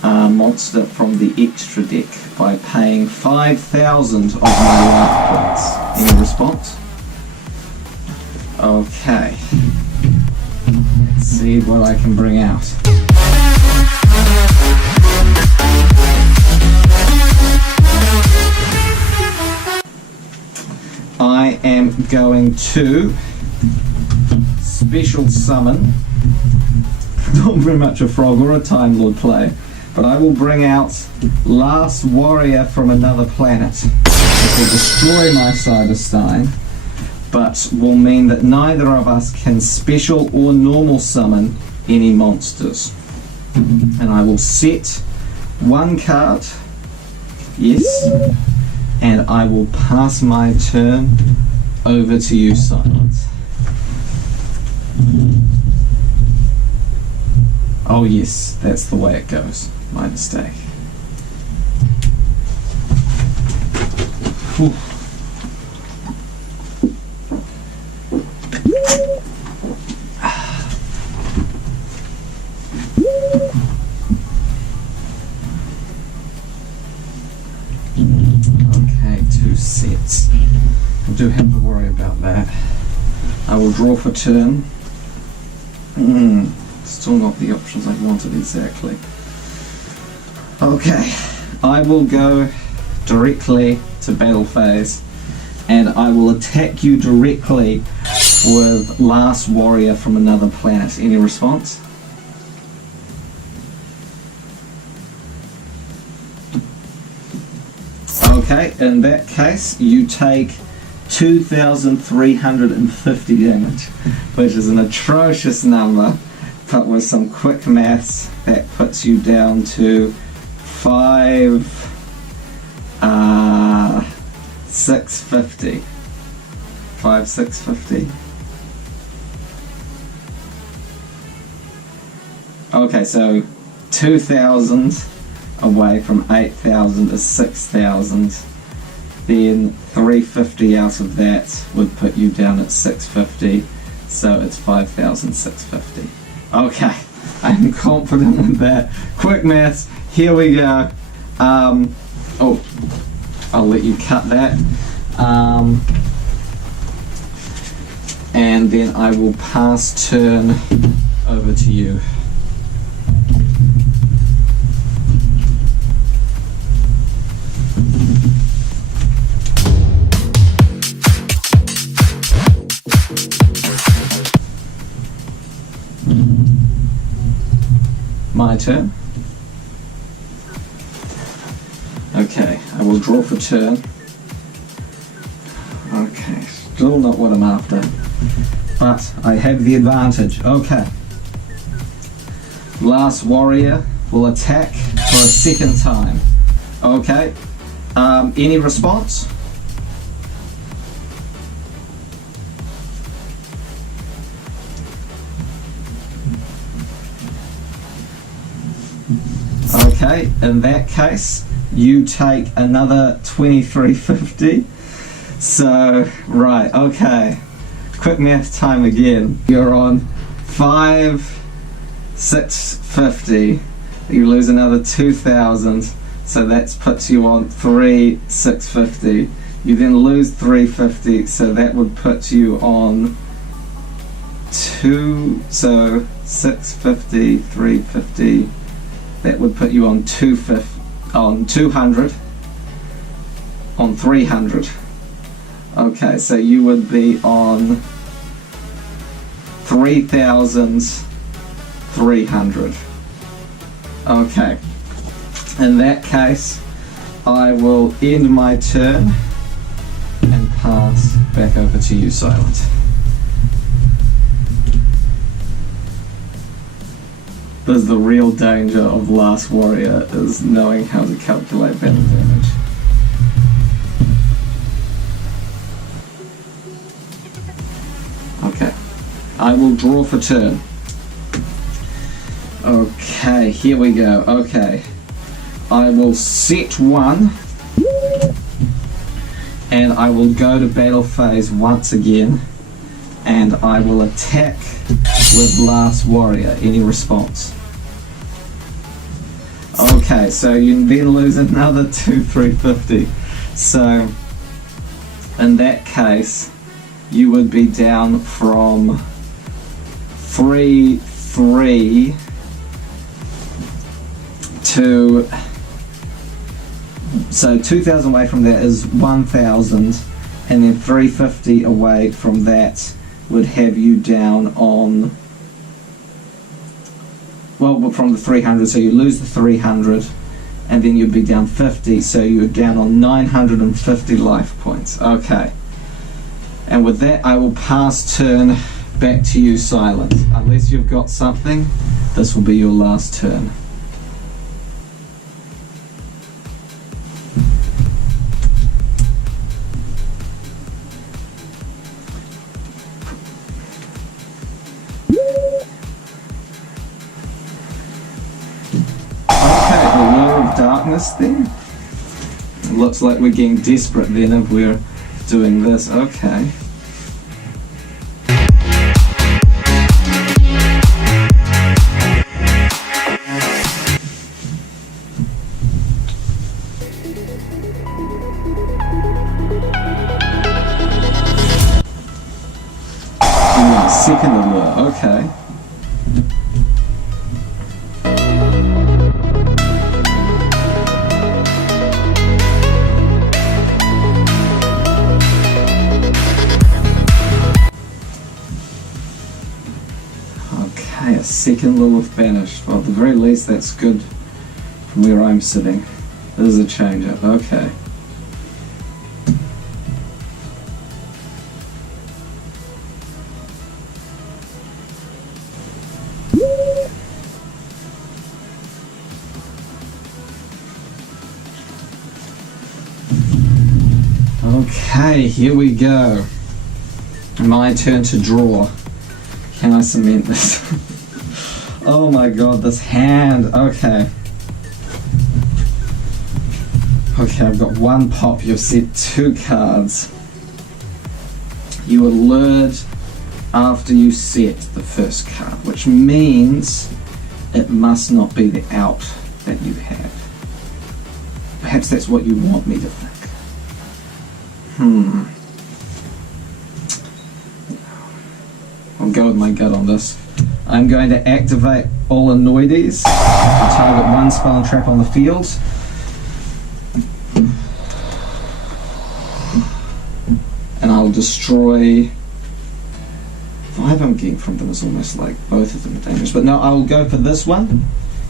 a monster from the extra deck by paying 5,000 of my life points. Any response? Okay. Let's see what I can bring out. I am going to special summon, not very much a frog or a Time Lord play, but I will bring out Last Warrior from Another Planet. It will destroy my Cyberstein, but will mean that neither of us can special or normal summon any monsters. And I will set one card, yes, and I will pass my turn over to you, Silence. Oh yes, that's the way it goes. My mistake. Whew. Okay, 2 sets. I do have to worry about that. I will draw for turn. Still not the options I wanted exactly. Okay, I will go directly to battle phase, and I will attack you directly with Last Warrior from Another Planet. Any response? Okay, in that case, you take 2,350 damage, which is an atrocious number, but with some quick maths, that puts you down to 650. 650. Okay, so 2,000 away from 8,000 is 6,000. Then 350 out of that would put you down at 650. So it's 5,650. Okay, I'm confident with that. Quick maths. Here we go. Oh, I'll let you cut that. And then I will pass turn over to you. My turn. Okay, I will draw for turn. Okay, still not what I'm after, but I have the advantage. Okay. Last Warrior will attack for a second time. Okay. Any response? Okay, in that case, you take another 2,350. So, right, okay. Quick math time again. You're on 5,650. You lose another 2,000. So that puts you on 3,650. You then lose 350. So that would put you on 650, 350. That would put you on 200, on 300. Okay, so you would be on 3,300. Okay, in that case, I will end my turn and pass back over to you, Silent. This is the real danger of Last Warrior, is knowing how to calculate battle damage. Okay, I will draw for turn. Okay, here we go. Okay, I will set one, and I will go to battle phase once again, and I will attack with Last Warrior. Any response? Okay, so you then lose another 2,350. So in that case, you would be down from 3,3 to, so 2,000 away from that is 1,000, and then 350 away from that would have you down on, well, from the 300, so you lose the 300, and then you'd be down 50, so you're down on 950 life points. Okay. And with that, I will pass turn back to you, Silent. Unless you've got something, this will be your last turn. Darkness then. It looks like we're getting desperate then if we're doing this. Okay. second allure, okay. Okay, a second Lilith banished. Well, at the very least, that's good from where I'm sitting. There's a change up, okay. Okay, here we go. My turn to draw. Can I cement this? Oh my god, this hand. Okay. Okay, I've got one pop. You've set 2 cards. You are lured after you set the first card, which means it must not be the out that you have. Perhaps that's what you want me to think. I'll go with my gut on this. I'm going to activate all Anoides to target one spell and trap on the field. And I'll destroy... The vibe I'm getting from them is almost like both of them are dangerous. But no, I will go for this one.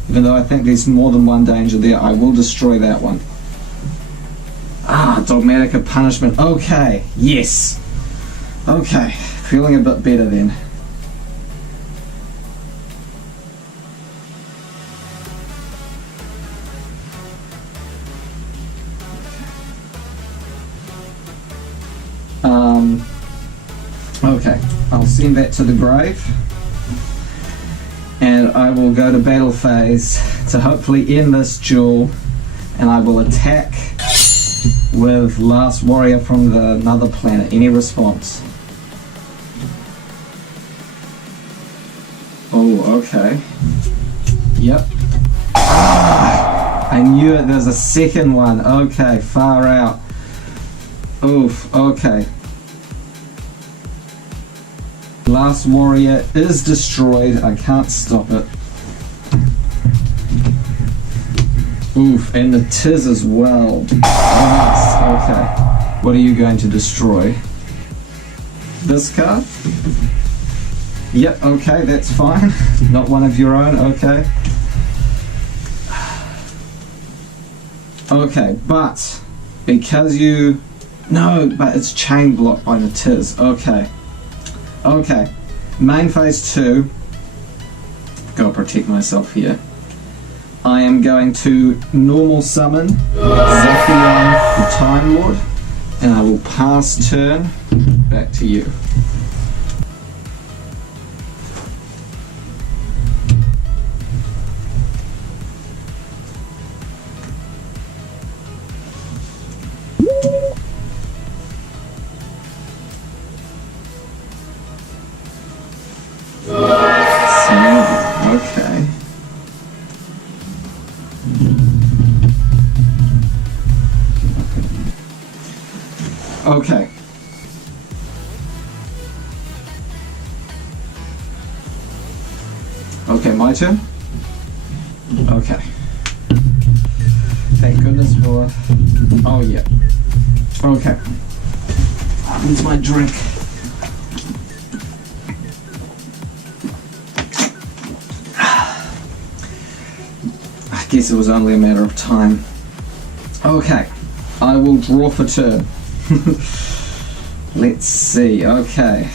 Even though I think there's more than one danger there, I will destroy that one. Ah, Dogmatic Punishment. Okay, yes. Okay, feeling a bit better then. Okay, I'll send that to the grave. And I will go to battle phase to hopefully end this duel. And I will attack with Last Warrior from another planet. Any response? Oh, okay. Yep. I knew it. There's a second one. Okay, far out. Oof, okay. Last Warrior is destroyed. I can't stop it. Oof, and the Tiz as well. Nice, okay. What are you going to destroy? This card? Yep, okay, that's fine. Not one of your own, okay. Okay, but because you... No, but it's chain blocked by the Tiz. Okay. Okay. Main phase 2. Gotta protect myself here. I am going to normal summon Zephion the Time Lord, and I will pass turn back to you. Okay. Okay. Okay, my turn? Okay. Thank goodness for... Oh, yeah. Okay. Needs my drink. I guess it was only a matter of time. Okay. I will draw for turn. Let's see, okay.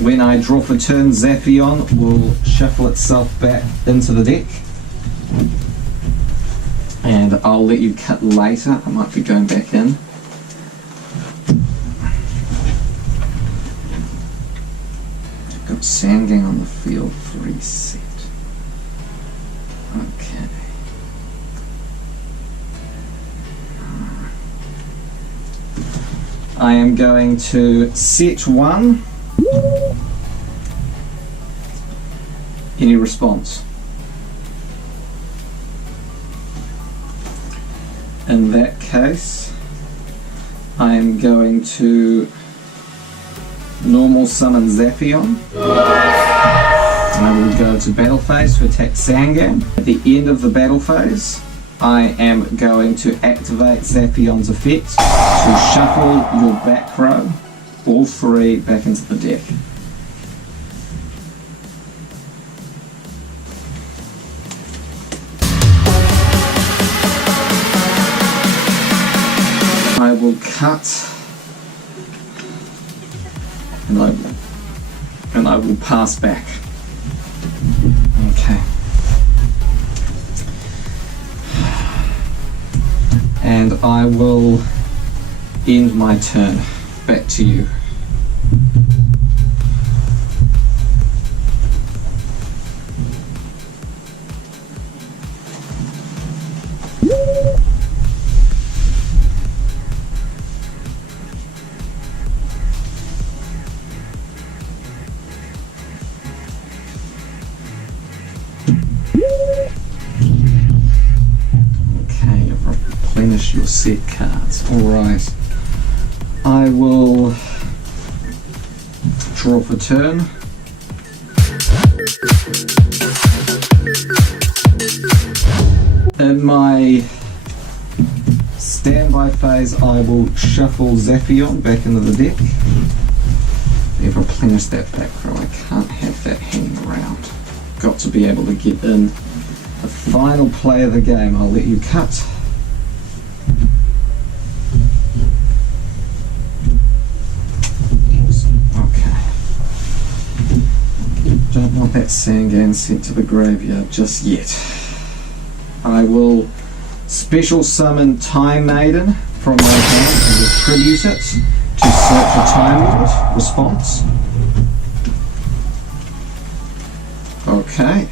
When I draw for turn, Zephion will shuffle itself back into the deck. And I'll let you cut later. I might be going back in. I've got Sandgang on the field for reset. Okay. I am going to set 1. Any response? In that case, I am going to normal summon Zaphion. I will go to battle phase to attack Sangan. At the end of the battle phase, I am going to activate Zaphion's effect to shuffle your back row, all three, back into the deck. I will cut and I will pass back. Okay. And I will end my turn. Back to you. Replenish your set cards. Alright. I will draw for turn. In my standby phase, I will shuffle Zaphion back into the deck. They've replenished that back row. I can't have that hanging around. Got to be able to get in the final play of the game. I'll let you cut. Don't want that Sangan sent to the graveyard just yet. I will special summon Time Maiden from my hand and attribute it to Search for Time Lord. Response. Okay.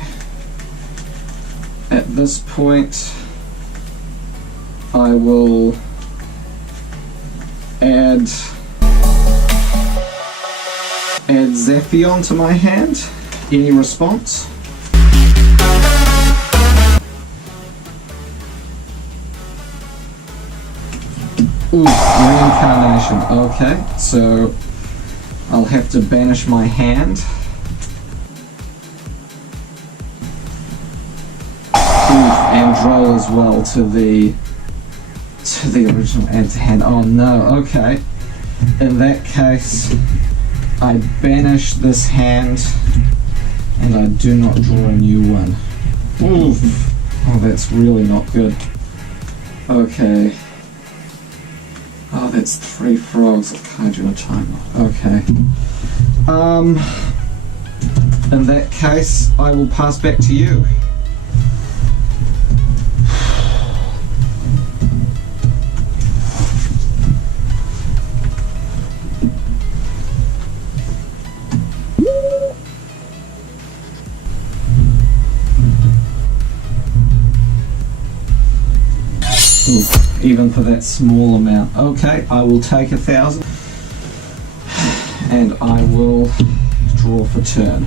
At this point, I will add Zaphion to my hand. Any response? Ooh, reincarnation. Okay, so I'll have to banish my hand. Ooh, and draw as well to the original add to hand. Oh no, okay. In that case, I banish this hand and I do not draw a new one. Oof. Oh, that's really not good. Okay. Oh, that's 3 frogs. Kaiju and a Time Lord. Okay. In that case, I will pass back to you. Even for that small amount. Okay, I will take 1,000 and I will draw for turn.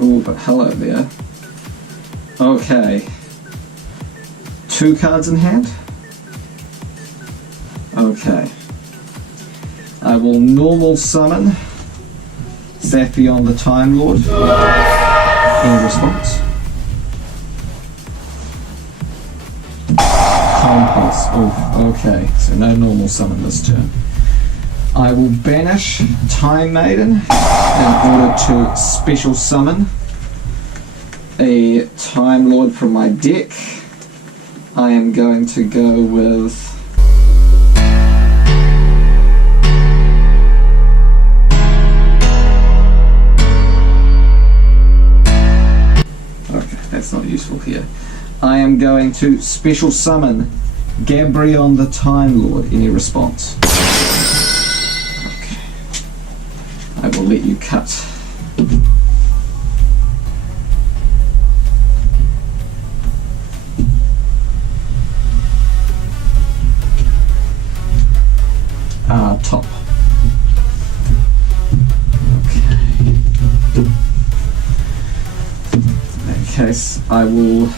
Oh, but hello there. Okay. 2 cards in hand? Okay. I will normal summon Zaphion the Time Lord in response. Oh, okay, so no normal summon this turn. I will banish Time Maiden in order to special summon a Time Lord from my deck. I am going to go with okay, that's not useful here. I am going to special summon Gabrion the Time Lord. Any response? Okay. I will let you cut. Top. Okay. In that case, I will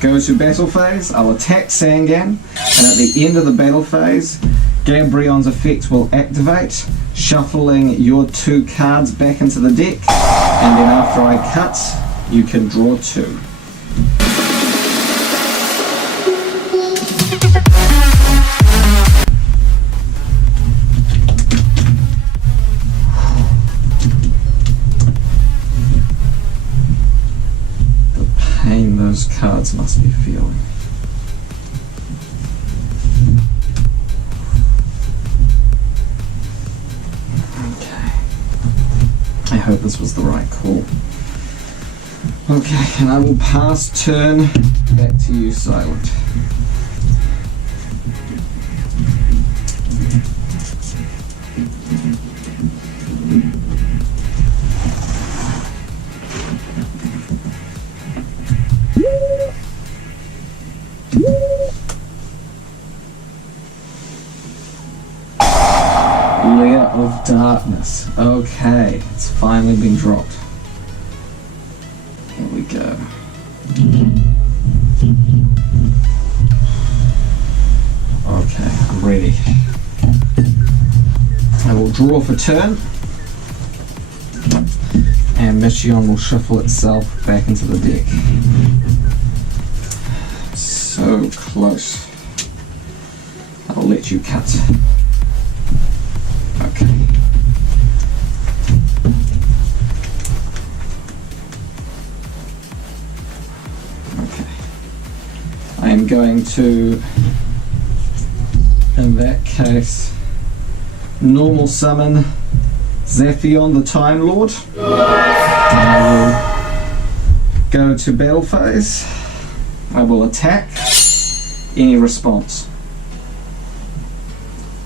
go to battle phase. I'll attack Sangan, and at the end of the battle phase, Gabrion's effect will activate, shuffling your 2 cards back into the deck, and then after I cut, you can draw 2. The pain those cards must be feeling. I hope this was the right call. Okay, and I will pass turn back to you, Silent. Layer of Darkness. Okay, it's finally been dropped. Here we go. Okay, I'm ready. I will draw for turn, and Mission will shuffle itself back into the deck. So close. I'll let you cut. Okay. Okay. I am going to, in that case, normal summon Zaphion the Time Lord. I will go to battle phase. I will attack. Any response?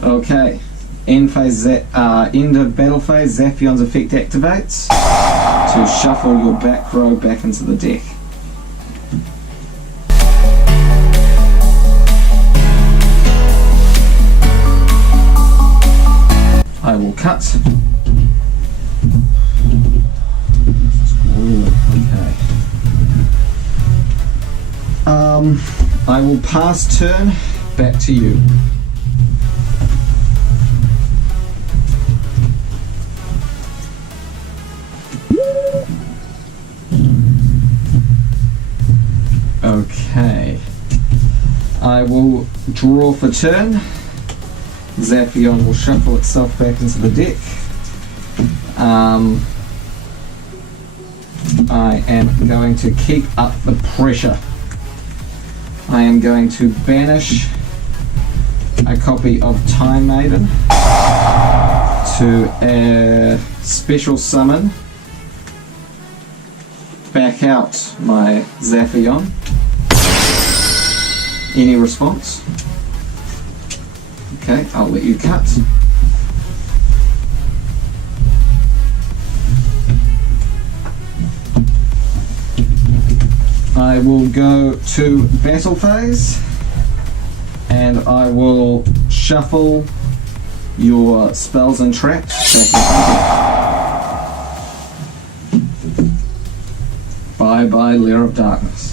Okay. End of battle phase, Zaphion's effect activates to shuffle your back row back into the deck. I will cut. Ooh, okay. I will pass turn back to you. Okay, I will draw for turn. Zaphion will shuffle itself back into the deck. I am going to keep up the pressure. I am going to banish a copy of Time Maiden to a special summon back out my Zaphion. Any response? Okay, I'll let you cut. I will go to battle phase and I will shuffle your spells and traps back into the deck. Bye bye, Lair of Darkness.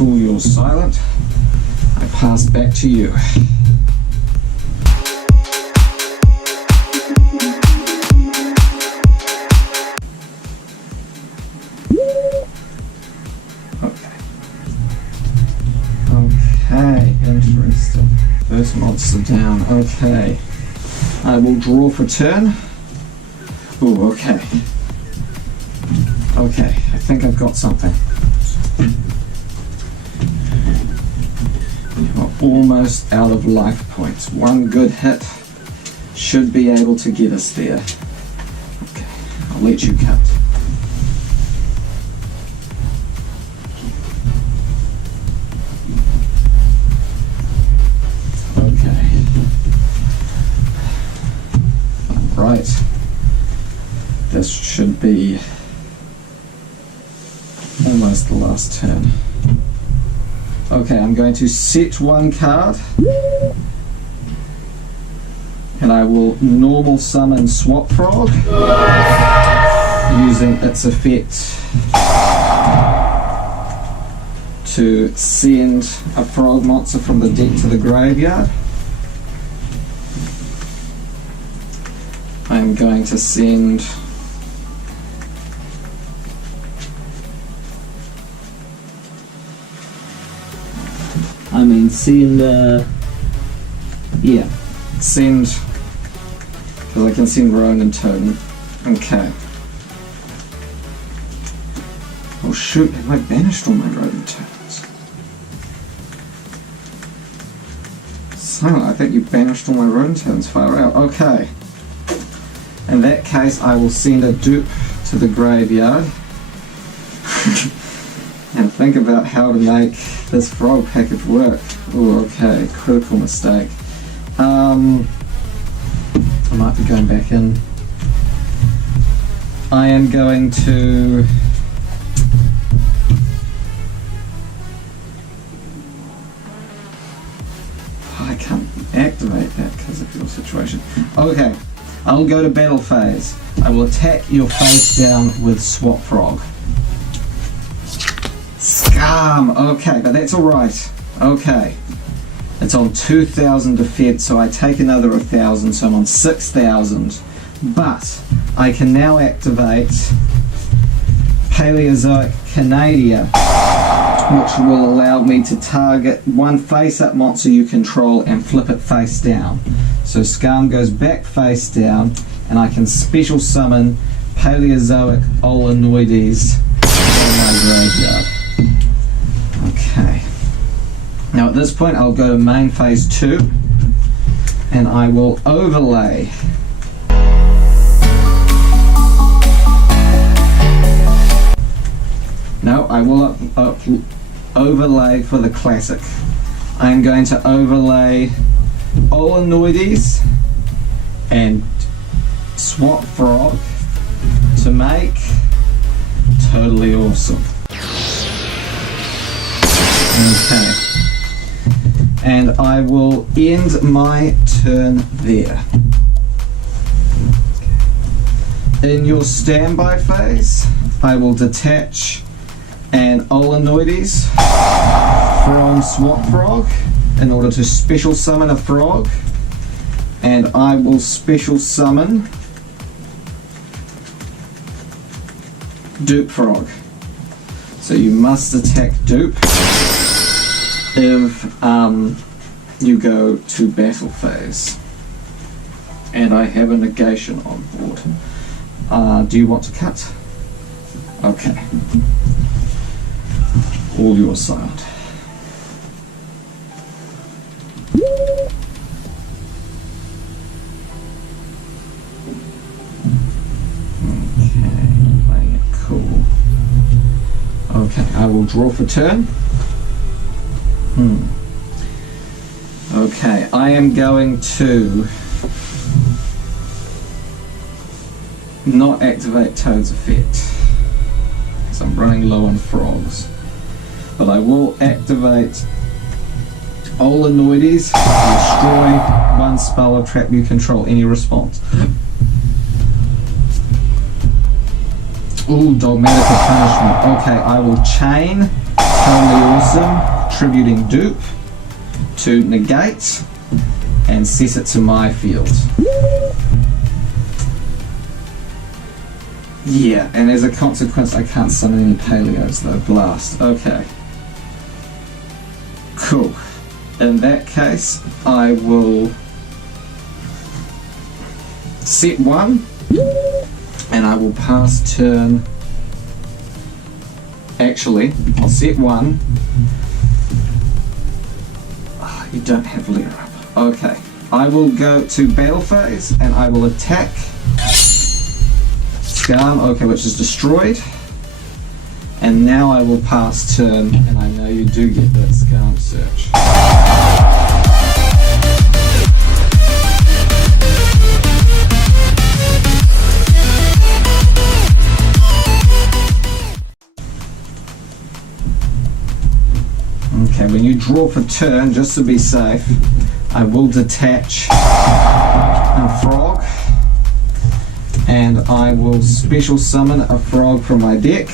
All yours, Silent. I pass back to you. Okay, interesting. First monster down. Okay. I will draw for turn. Ooh, okay. Okay, I think I've got something. Almost out of life points. One good hit should be able to get us there. Okay, I'll let you cut. Okay. Right. This should be almost the last turn. Okay, I'm going to set one card And I will normal summon Swap Frog using its effect to send a frog monster from the deck to the graveyard. I am going to send send, because I can send Ronan Totem. Okay. Oh shoot, have I banished all my Ronan Totems? So, I think you banished all my Ronan Totems, far out. Okay. In that case, I will send a dupe to the graveyard and think about how to make this frog package work. Oh, okay, critical mistake. I might be going back in. I am going to I can't activate that because of your situation. Okay, I will go to battle phase. I will attack your face down with Swap Frog. Scum! Okay, but that's alright. Okay. It's on 2,000 defense, so I take another 1,000, so I'm on 6,000. But I can now activate Paleozoic Canadia, which will allow me to target one face-up monster you control and flip it face down. So Scum goes back face down, and I can special summon Paleozoic Olenoides from my graveyard. Okay. Now at this point I'll go to main phase 2, and I will overlay I will overlay for the classic. I am going to overlay Olenoides and Swap Frog to make totally awesome. Okay. And I will end my turn there. In your standby phase, I will detach an Olenoides from Swap Frog in order to special summon a frog, and I will special summon Dupe Frog. So you must attack Dupe if you go to battle phase. And I have a negation on board. Do you want to cut? Okay. All your side. Playing it cool. Okay, I will draw for turn. Okay, I am going to not activate Toad's effect because I'm running low on frogs. But I will activate Olenoides to destroy one spell or trap you control, any response. Ooh, Dogmatic of Punishment. Okay, I will chain Totally Awesome, tributing Dupe to negate and set it to my field. Yeah, and as a consequence I can't summon any Paleos though. Blast. Okay. Cool. In that case, I will set one, and I will pass turn. Actually, I'll set one. Oh, you don't have letter up. Okay. I will go to battle phase, and I will attack Scum, okay, which is destroyed. And now I will pass turn, and I know you do get that Scum search. Okay, when you draw for turn, just to be safe, I will detach a frog, and I will special summon a frog from my deck,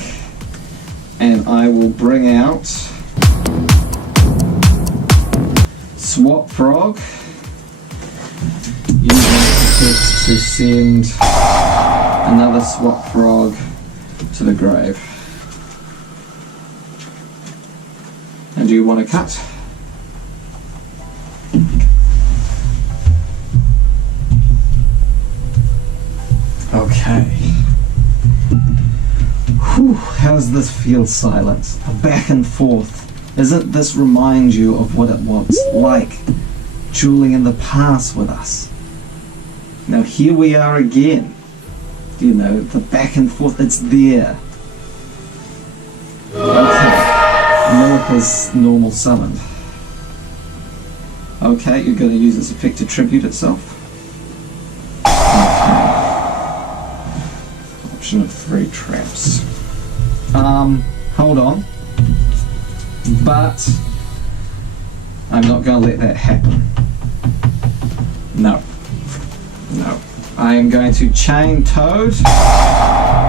and I will bring out Swap Frog, using text to send another Swap Frog to the grave. And do you want to cut? Okay. Whew, how does this feel, Silent? A back and forth. Doesn't this remind you of what it was like dueling in the past with us? Now here we are again. You know, the back and forth, it's there. Okay. Lilith is normal summoned. Okay, you're going to use this effect to tribute itself. Okay. Option of 3 traps. Hold on. But I'm not going to let that happen. No. No. I am going to chain Toad,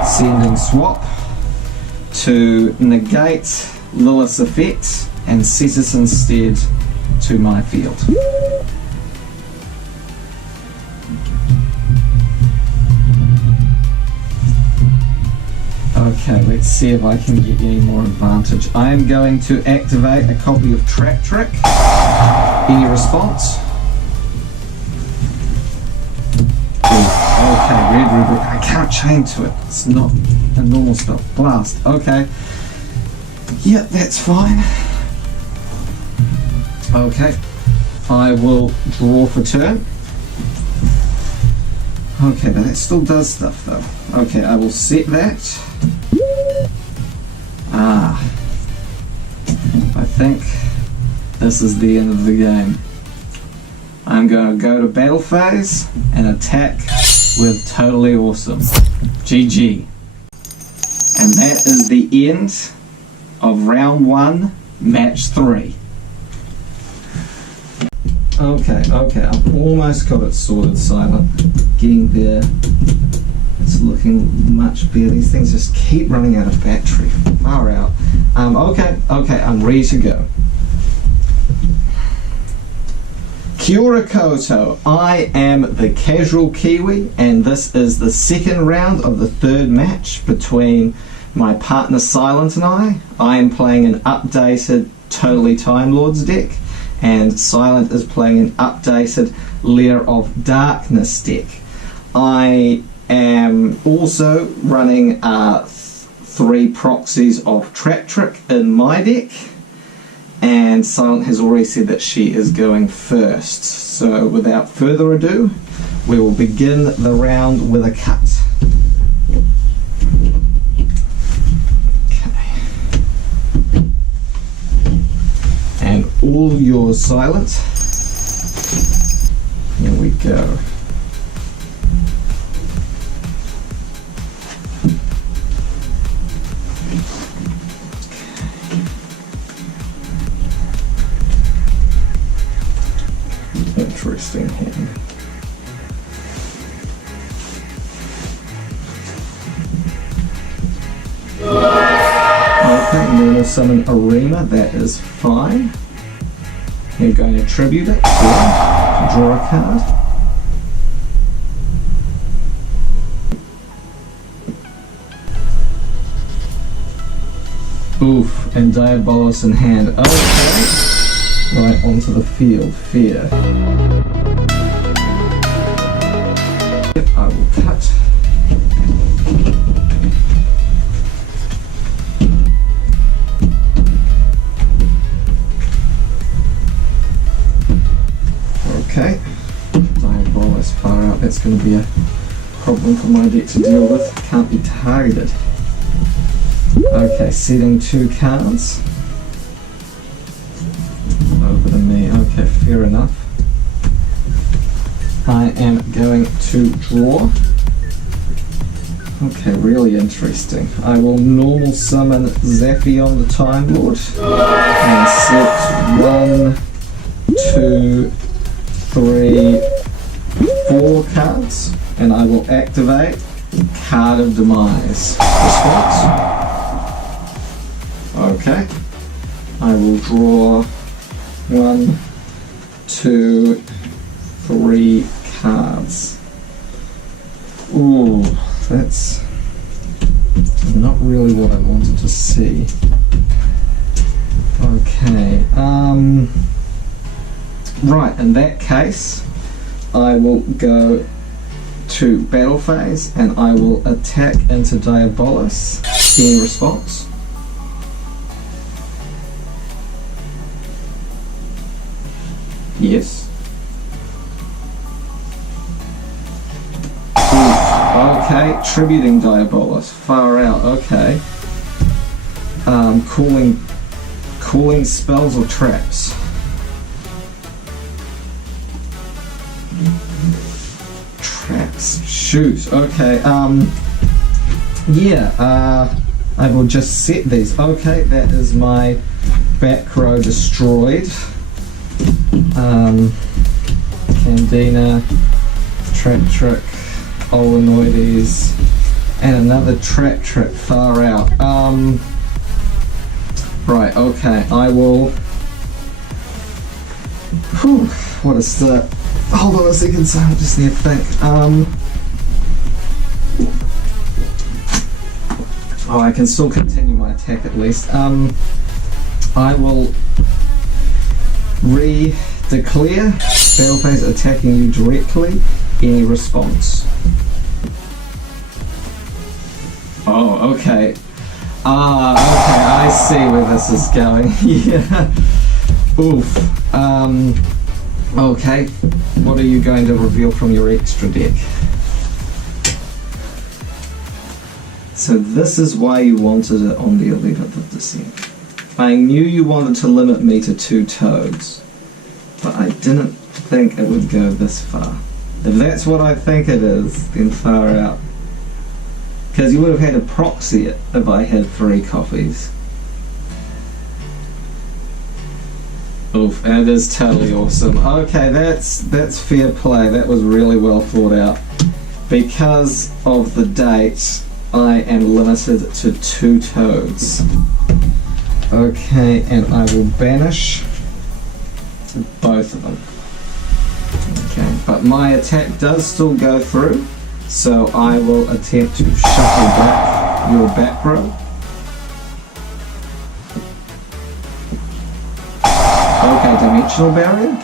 sending Swap, to negate Lilith's effect and set us instead to my field. Okay, let's see if I can get any more advantage. I am going to activate a copy of Trap Trick. Any response? Okay, red. I can't chain to it. It's not a normal spell. Blast. Okay. Yep, that's fine. Okay. I will draw for turn. Okay, but that still does stuff though. Okay, I will set that. I think this is the end of the game. I'm going to go to battle phase and attack with Totally Awesome. GG. And that is the end of round 1, match 3. Okay, I've almost got it sorted, Silent. Getting there. It's looking much better. These things just keep running out of battery. Far out. Okay, I'm ready to go. Kia ora koutou. I am the Casual Kiwi, and this is the second round of the third match between my partner Silent and I. I am playing an updated Totally Time Lords deck, and Silent is playing an updated Lair of Darkness deck. I am also running 3 proxies of Trap Trick in my deck, and Silent has already said that she is going first. So without further ado, we will begin the round with a cut. Okay. And all yours, Silent. Here we go. Interesting hand. Okay, normal summon Arena, that is fine. You're going to tribute it, draw a card. Oof, and Diabolos in hand. Okay. Right onto the field. Fear. I will cut. Okay. Diabolos far out. That's going to be a problem for my deck to deal with. Can't be targeted. Okay, setting 2 cards. Over to me. Okay, fair enough. I am going to draw. Okay, really interesting. I will normal summon Zaphion the Time Lord and set 1, 2, 3, 4 cards, and I will activate Card of Demise. Response? Okay. I will draw 1, 2, 3 cards. Ooh, that's not really what I wanted to see. Okay, right, in that case, I will go to battle phase and I will attack into Diabolus. Any response? Yes. Okay, tributing Diabolus. Far out, okay. Calling spells or traps. Traps. Shoot. Okay. Yeah. I will just set these. Okay, that is my back row destroyed. Candina, Trap Trick, Olenoides, and another Trap Trick. Far out. Right, okay, I will... Whew, what a start. Hold on a second, so I just need to think. Oh, I can still continue my attack at least. I will re-declare battle phase attacking you directly. Any response? Oh, okay. Okay, I see where this is going. Yeah. Oof. Okay. What are you going to reveal from your extra deck? So this is why you wanted it on the 11th of December. I knew you wanted to limit me to 2 toads, but I didn't think it would go this far. If that's what I think it is, then far out. Because you would have had to proxy it if I had 3 copies. Oof, that is totally awesome. Okay, that's fair play. That was really well thought out. Because of the date, I am limited to 2 toads. Okay, and I will banish both of them. Okay, but my attack does still go through. So I will attempt to shuffle back your back row. Okay, dimensional barrier.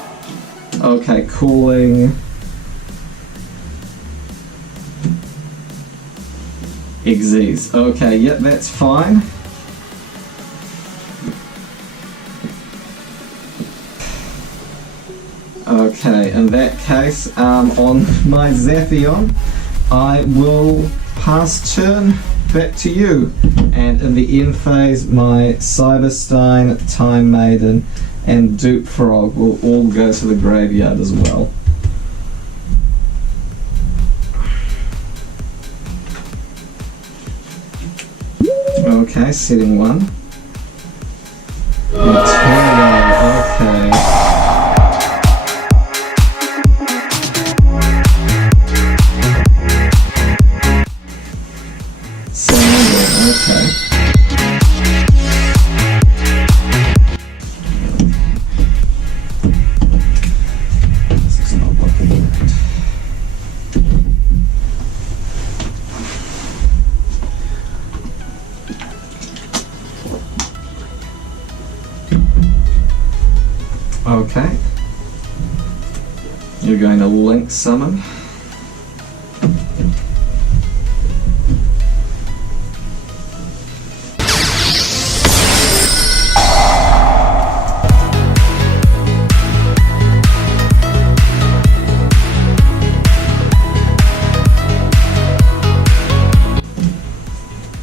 Okay, cooling. Xyz. Okay, yep, that's fine. Okay, in that case, on my Zaphion, I will pass turn back to you, and in the end phase my Cyberstein, Time Maiden and Dupe Frog will all go to the graveyard as well. Okay, setting 1. Okay. Okay. This is not looking right. Okay. You're going to link summon.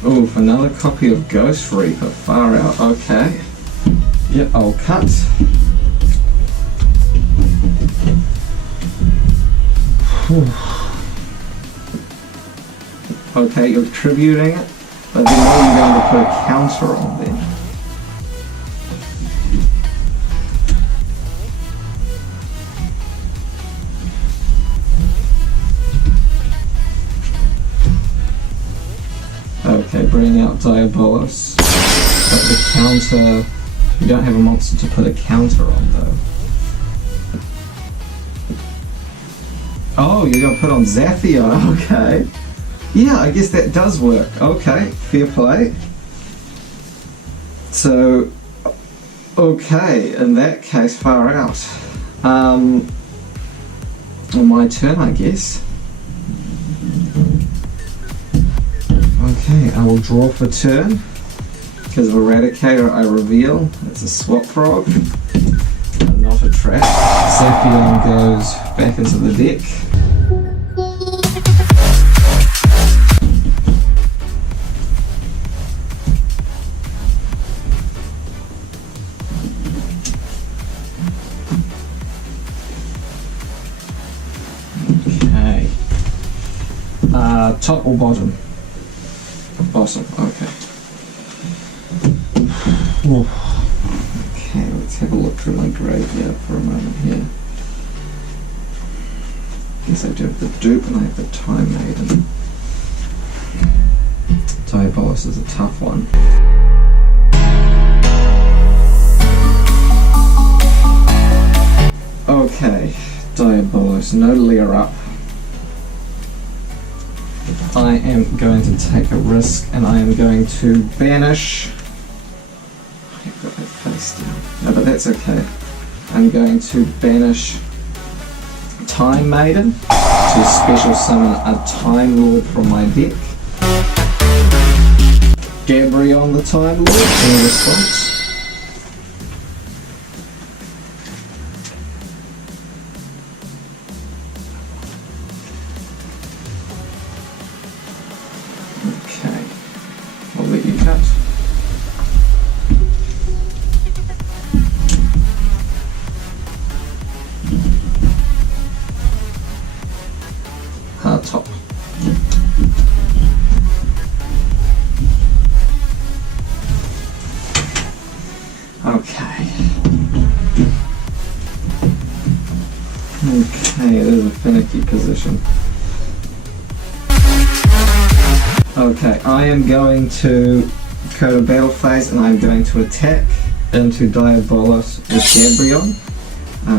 Oof, another copy of Ghost Reaper, far out, okay. Yep, I'll cut. Okay, you're tributing it, but then what are you going to put a counter on then? Diabolos. But the counter, you don't have a monster to put a counter on though. Oh, you're gonna put on Zathio, okay. Yeah, I guess that does work. Okay, fair play. So, okay, in that case, far out. My turn, I guess. Okay, I will draw for turn. Because of Eradicator, I reveal. It's a swap frog, and not a trap. Zaphion goes back into the deck. Okay. Top or bottom? Bottom, okay. Okay, let's have a look through my graveyard for a moment here. Guess I do have the dupe and I have the Time Maiden. Diabolos is a tough one. Okay, Diabolos, no layer up. I am going to take a risk and I am going to banish. I've got that face down. No, but that's okay. I'm going to banish Time Maiden to special summon a Time Lord from my deck. Gabrion the Time Lord in response. Okay, I'll let you cut. Hard top. Okay. Okay, there's a finicky position. Okay, I am going to go to battle phase and I'm going to attack into Diabolos with Gabrion.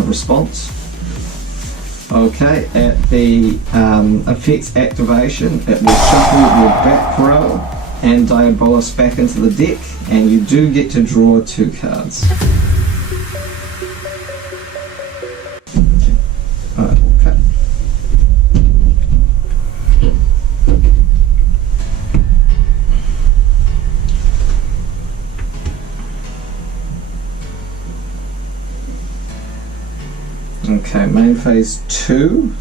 Response. Okay, at the effect's activation, it will shuffle your back row and Diabolos back into the deck, and you do get to draw 2 cards. Alright, okay. Okay, main phase 2.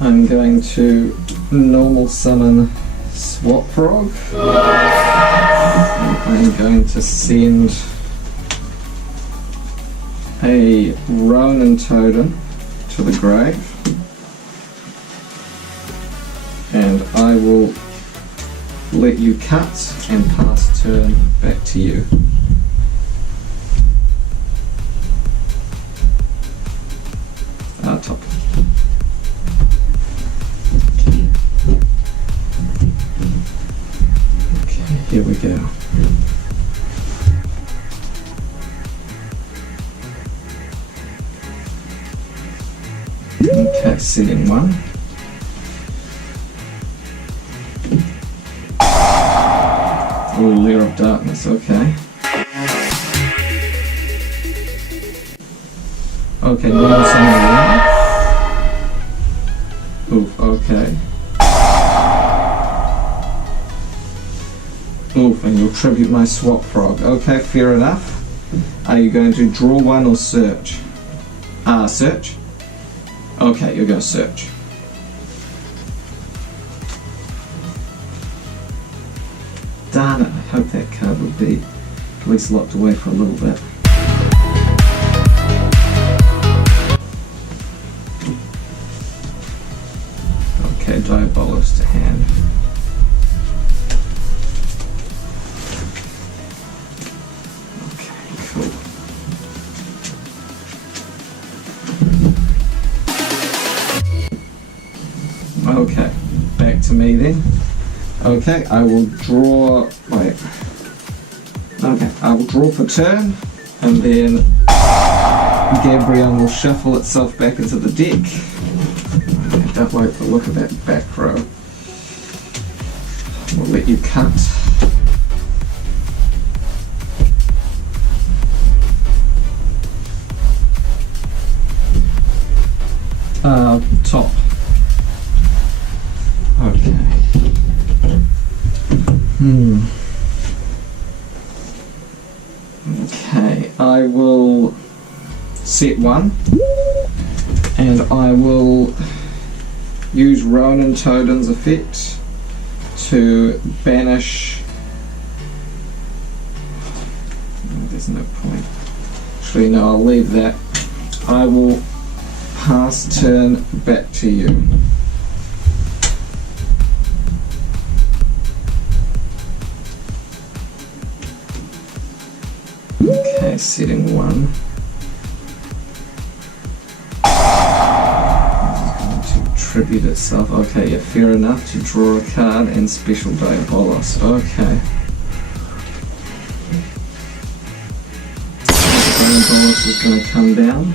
I'm going to normal summon Swap Frog. I'm going to send a Ronin Totem to the grave. And I will let you cut and pass turn back to you. Top. Okay, here we go. Okay, setting 1. Oh, Lair of Darkness, okay. Okay, normal summon 1. Oof, okay. Oof, and you'll tribute my Swap Frog. Okay, fair enough. Are you going to draw 1 or search? Search? Okay, you're going to search. Darn it, I hope that card will be at least locked away for a little bit. Okay, Diabolos to hand. Okay, cool. Okay, back to me then. Okay, I will draw. Wait. Okay, I will draw for turn, and then Gabrielle will shuffle itself back into the deck. I don't like the look of that back row. We'll let you cut. Top. Okay. Okay, I will set one, and I will use Ronan Toden's effect to banish. Oh, there's no point. Actually, no, I'll leave that. I will pass turn back to you. Okay, setting one. It's going to tribute itself. Okay, yeah, fair enough, to draw a card and special Diabolos. Okay. Diabolos is going to come down.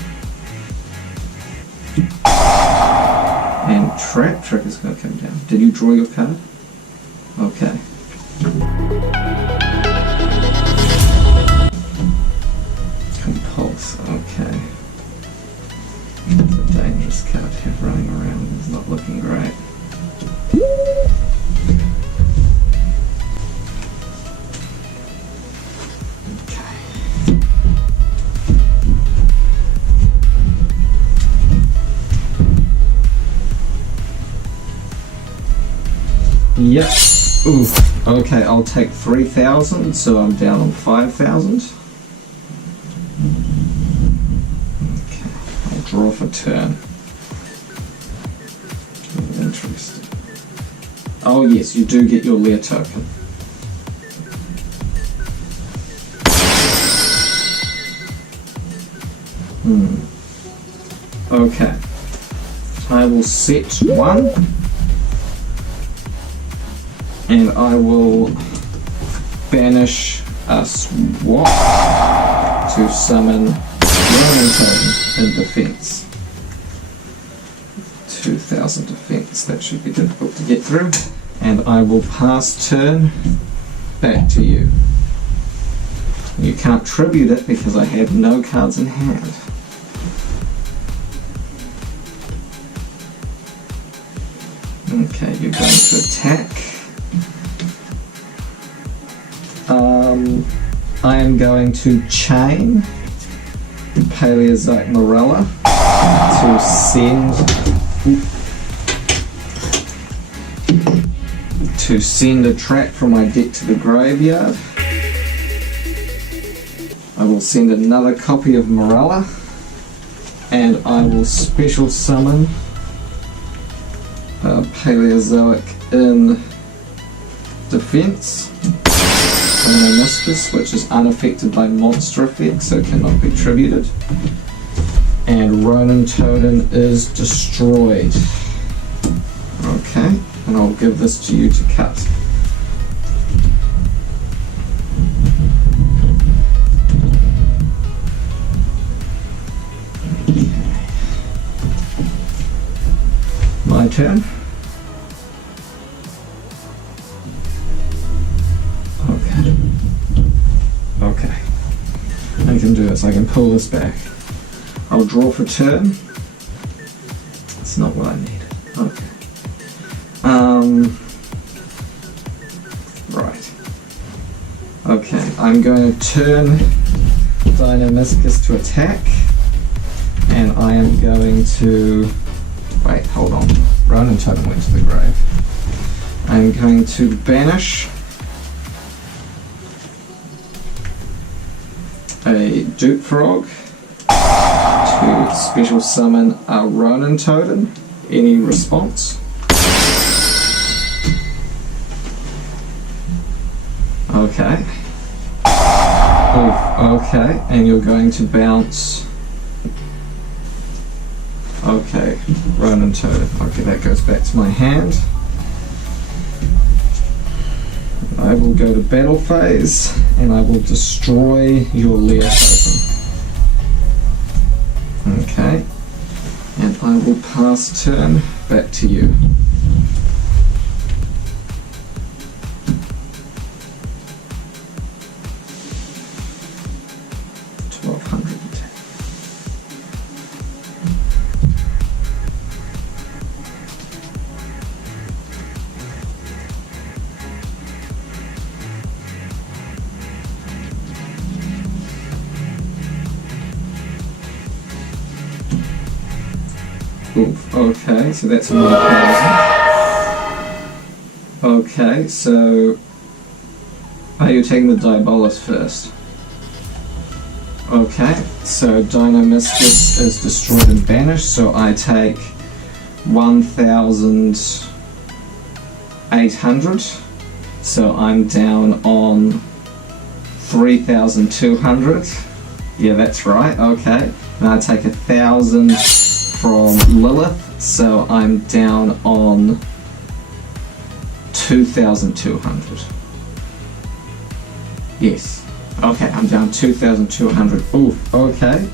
And Trick is going to come down. Did you draw your card? Okay. Compulse, okay. It's a dangerous card to have running around. It's not looking great. Yep. Ooh. Okay, I'll take 3,000, so I'm down on 5,000. Okay, I'll draw for turn. Interesting. Oh yes, you do get your Lear token. Okay. I will set one. And I will banish a swap to summon Ronan Toden in defense. 2,000 defense, that should be difficult to get through. And I will pass turn back to you. You can't tribute it because I have no cards in hand. Okay, you're going to attack. I am going to chain Paleozoic Morella to send a track from my deck to the graveyard. I will send another copy of Morella, and I will special summon Paleozoic in defense. Meniscus, which is unaffected by monster effects, so cannot be tributed. And Ronan Toden is destroyed. Okay, and I'll give this to you to cut. My turn. Okay, I can do this. I can pull this back. I'll draw for turn. That's not what I need. Okay. Right. Okay, I'm going to turn Dynamiscus to attack, and I am going to... Wait, hold on. Ronan Toden went to the grave. I'm going to banish a Dupe Frog to special summon a Ronan Toden. Any response? Okay. Oh, okay, and you're going to bounce. Okay, Ronan Toden. Okay, that goes back to my hand. I will go to battle phase and I will destroy your lair token. Okay. And I will pass turn back to you. Oof, okay, so that's 1,000. Okay, so you're taking the Diabolus first. Okay, so Dinomistress is destroyed and banished, so I take 1,800. So I'm down on 3,200. Yeah, that's right, okay. Now I take 1,000 from Lilith, so I'm down on 2,200. Yes. Okay, I'm down 2,200. Oof, okay.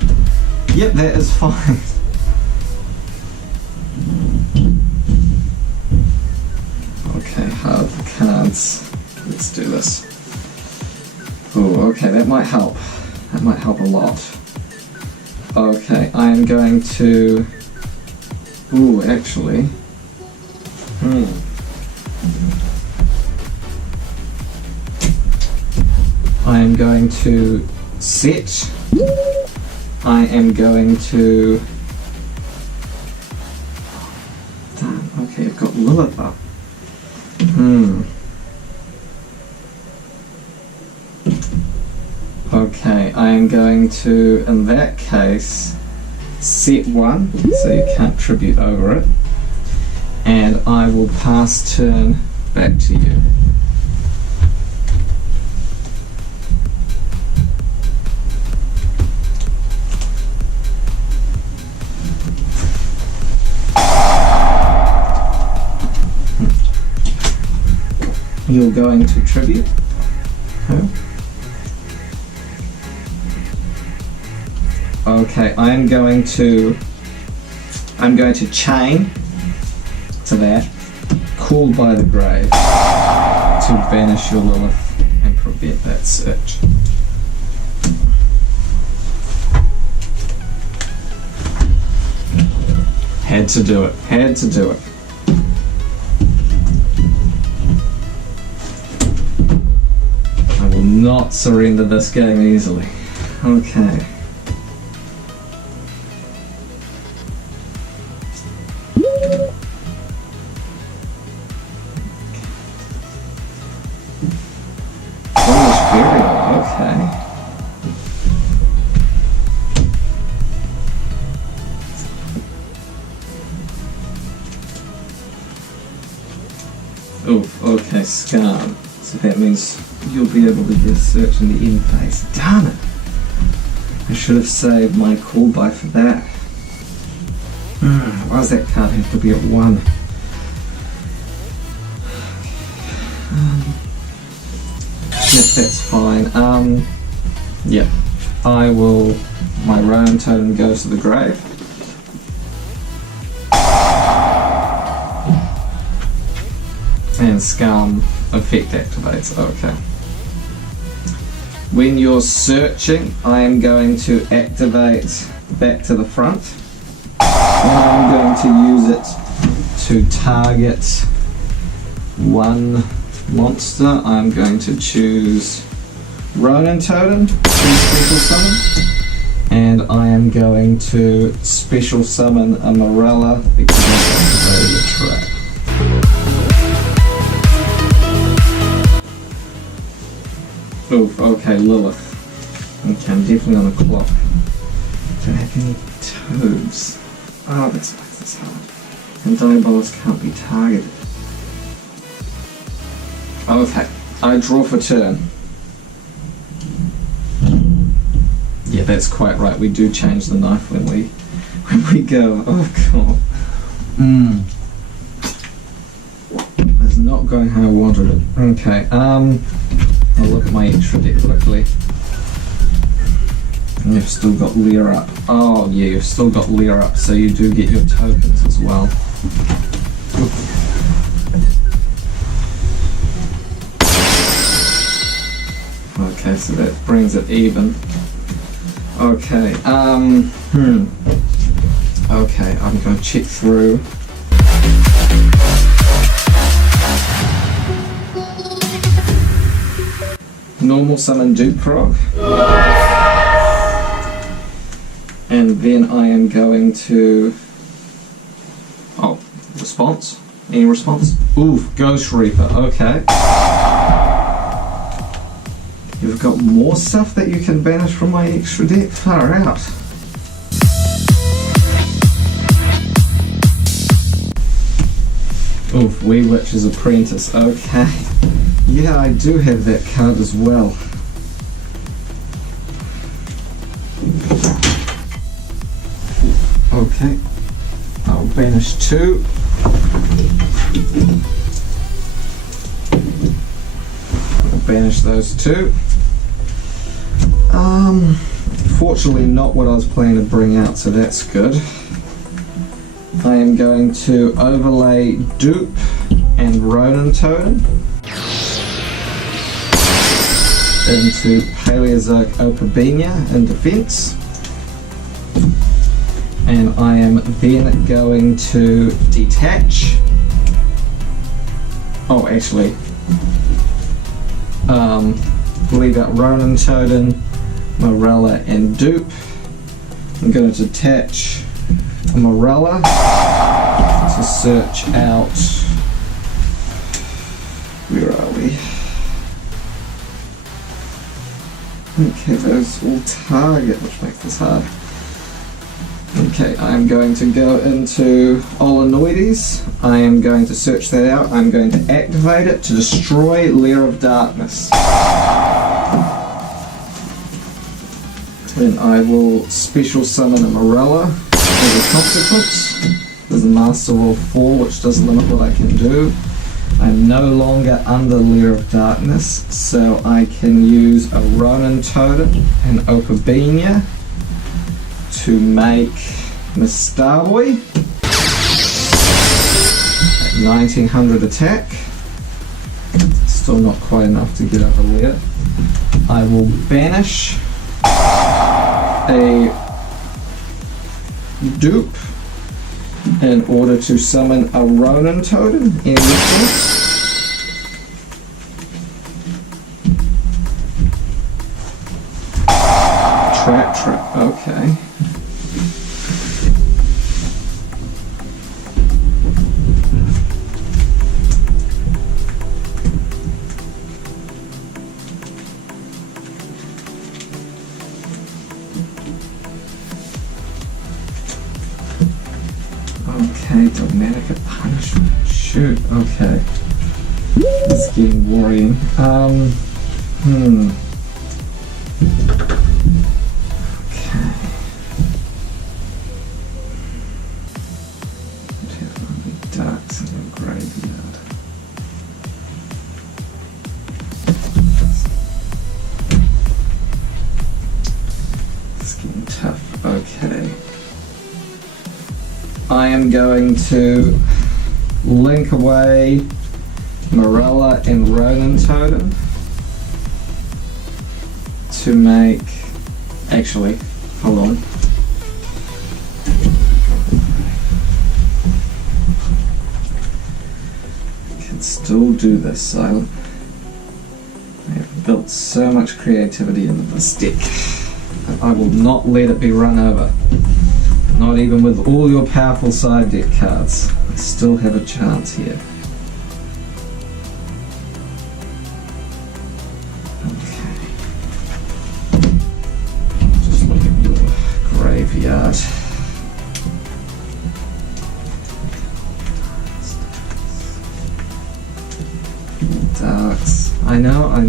Yep, that is fine. Okay, hard the cards. Let's do this. Oh, okay, that might help. That might help a lot. Okay, I am going to... Ooh, actually... I am going to set. I am going to... Damn, okay, I've got Lilith up. Okay, I am going to, in that case, set one, so you can't tribute over it, and I will pass turn back to you. You're going to tribute? Huh? Okay, I'm going to chain to that, called by the grave, to banish your Lilith and prevent that search. Had to do it, had to do it. I will not surrender this game easily. Okay. Oof, okay, Scarred. So that means you'll be able to get a search in the end phase. Darn it! I should have saved my call by for that. Why does that card have to be at 1? Yep, that's fine. Yep. I will... My round totem goes to the grave. And Scum effect activates. Okay. When you're searching, I am going to activate back to the front. And I'm going to use it to target one monster. I'm going to choose Ronin Totem, special summon. And I am going to special summon a Morella because I've activated a trap. Oof, okay, Lilith. Okay, I'm definitely on a clock. Don't have any toads. Oh, that's hard. And Diabolus can't be targeted. Okay, I draw for turn. Yeah, that's quite right. We do change the knife when we go. Oh god. There's not not going how I wanted it. Okay, I'll look at my extra deck quickly. And you've still got Lear up. Oh yeah, you've still got Lear up, so you do get your tokens as well. Okay, so that brings it even. Okay, okay, I'm going to check through. Normal summon Duke Frog. And then I am going to... Oh, response? Any response? Oof, Ghost Reaper, okay. You've got more stuff that you can banish from my extra deck? Far out. Oof, Wee Witch's Apprentice, okay. Yeah, I do have that card as well. Okay, I'll banish 2. I'll banish those 2. Fortunately not what I was planning to bring out, so that's good. I am going to overlay Dupe and Ronin Totem into Paleozoic Opabenia in defense. And I am then going to detach. Oh, actually, leave out Ronin Totem, Morella, and Dupe. I'm going to detach Morella to search out. Where are we? Okay, those will target, which makes this hard. Okay, I'm going to go into Olanoides. I am going to search that out. I'm going to activate it to destroy Lair of Darkness. Then I will special summon a Morella as a consequence. There's a Master Roll 4, which does limit what I can do. I'm no longer under Lair of Darkness, so I can use a Ronin Totem and Opabenia to make Miss Starboy at 1900 attack. Still not quite enough to get over there. I will banish a Dupe in order to summon a Ronin Totem in response. Trap, okay. Okay, Dogmatica Punishment. Shoot, okay. It's getting worrying. Okay. Definitely darks in your graveyard. It's getting tough. Okay. I am going to link away Morella and Ronin Totem to make... Actually, hold on. I can still do this, Silent. I have built so much creativity into this deck that I will not let it be run over. Not even with all your powerful side deck cards. I still have a chance here. Okay. Just look at your graveyard. Darks. I know. I'm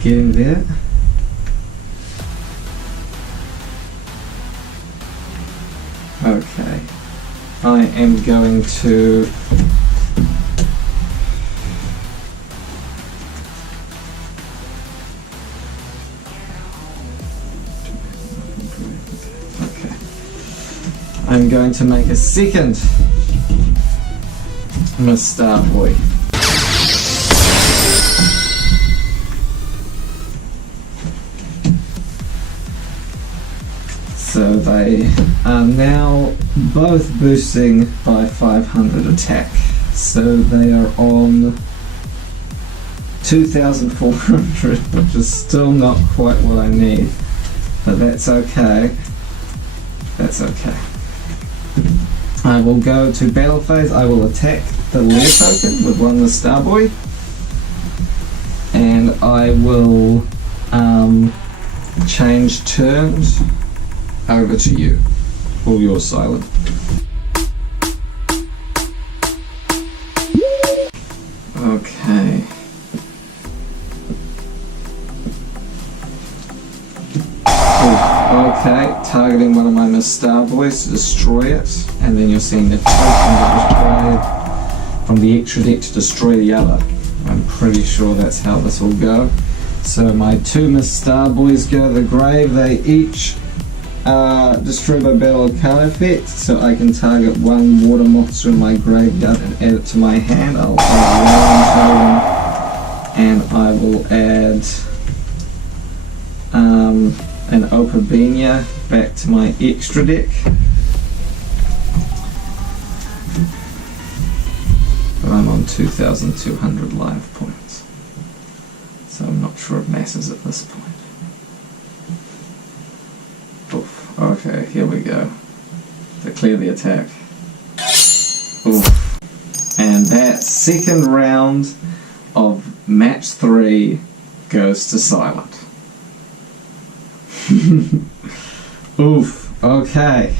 getting there. Okay, I am going to I'm going to make a second Miss Starboy. So they are now both boosting by 500 attack. So they are on 2,400, which is still not quite what I need. But that's okay. That's okay. I will go to battle phase. I will attack the Lair token with one Miss Starboy. And I will change turns over to you. All yours, Silent. Okay. Okay, targeting one of my Miss Starboys to destroy it, and then you're seeing the token that was played from the extra deck to destroy the other. I'm pretty sure that's how this will go. So my two Miss Starboys go to the grave. They each destroy by battle card effect, so I can target one water monster in my graveyard and add it to my hand. I'll add one to them, and I will add an Opabenia back to my extra deck. But I'm on 2,200 life points, so I'm not sure it matters at this point. Oof. Okay, here we go. Declare the attack. Oof. And that second round of match 3 goes to Silent. Oof. Okay.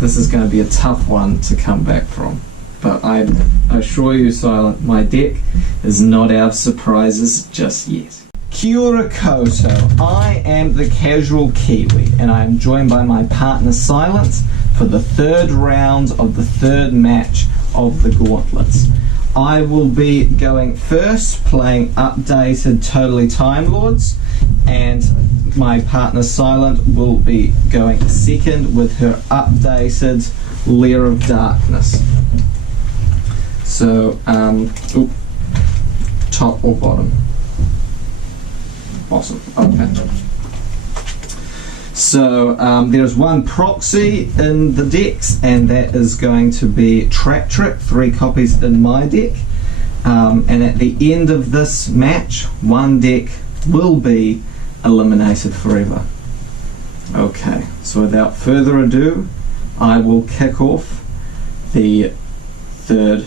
This is going to be a tough one to come back from. But I assure you, Silent, my deck is not out of surprises just yet. Kia ora koutou. I am the Casual Kiwi, and I am joined by my partner Silent for the third round of the third match of the Gauntlets. I will be going first, playing updated Totally Time Lords, and my partner Silent will be going second with her updated Lair of Darkness. So, top or bottom? Bottom, okay. So, there's one proxy in the decks, and that is going to be Trap Trick, 3 copies in my deck. And at the end of this match, one deck will be eliminated forever. Okay, so without further ado, I will kick off the third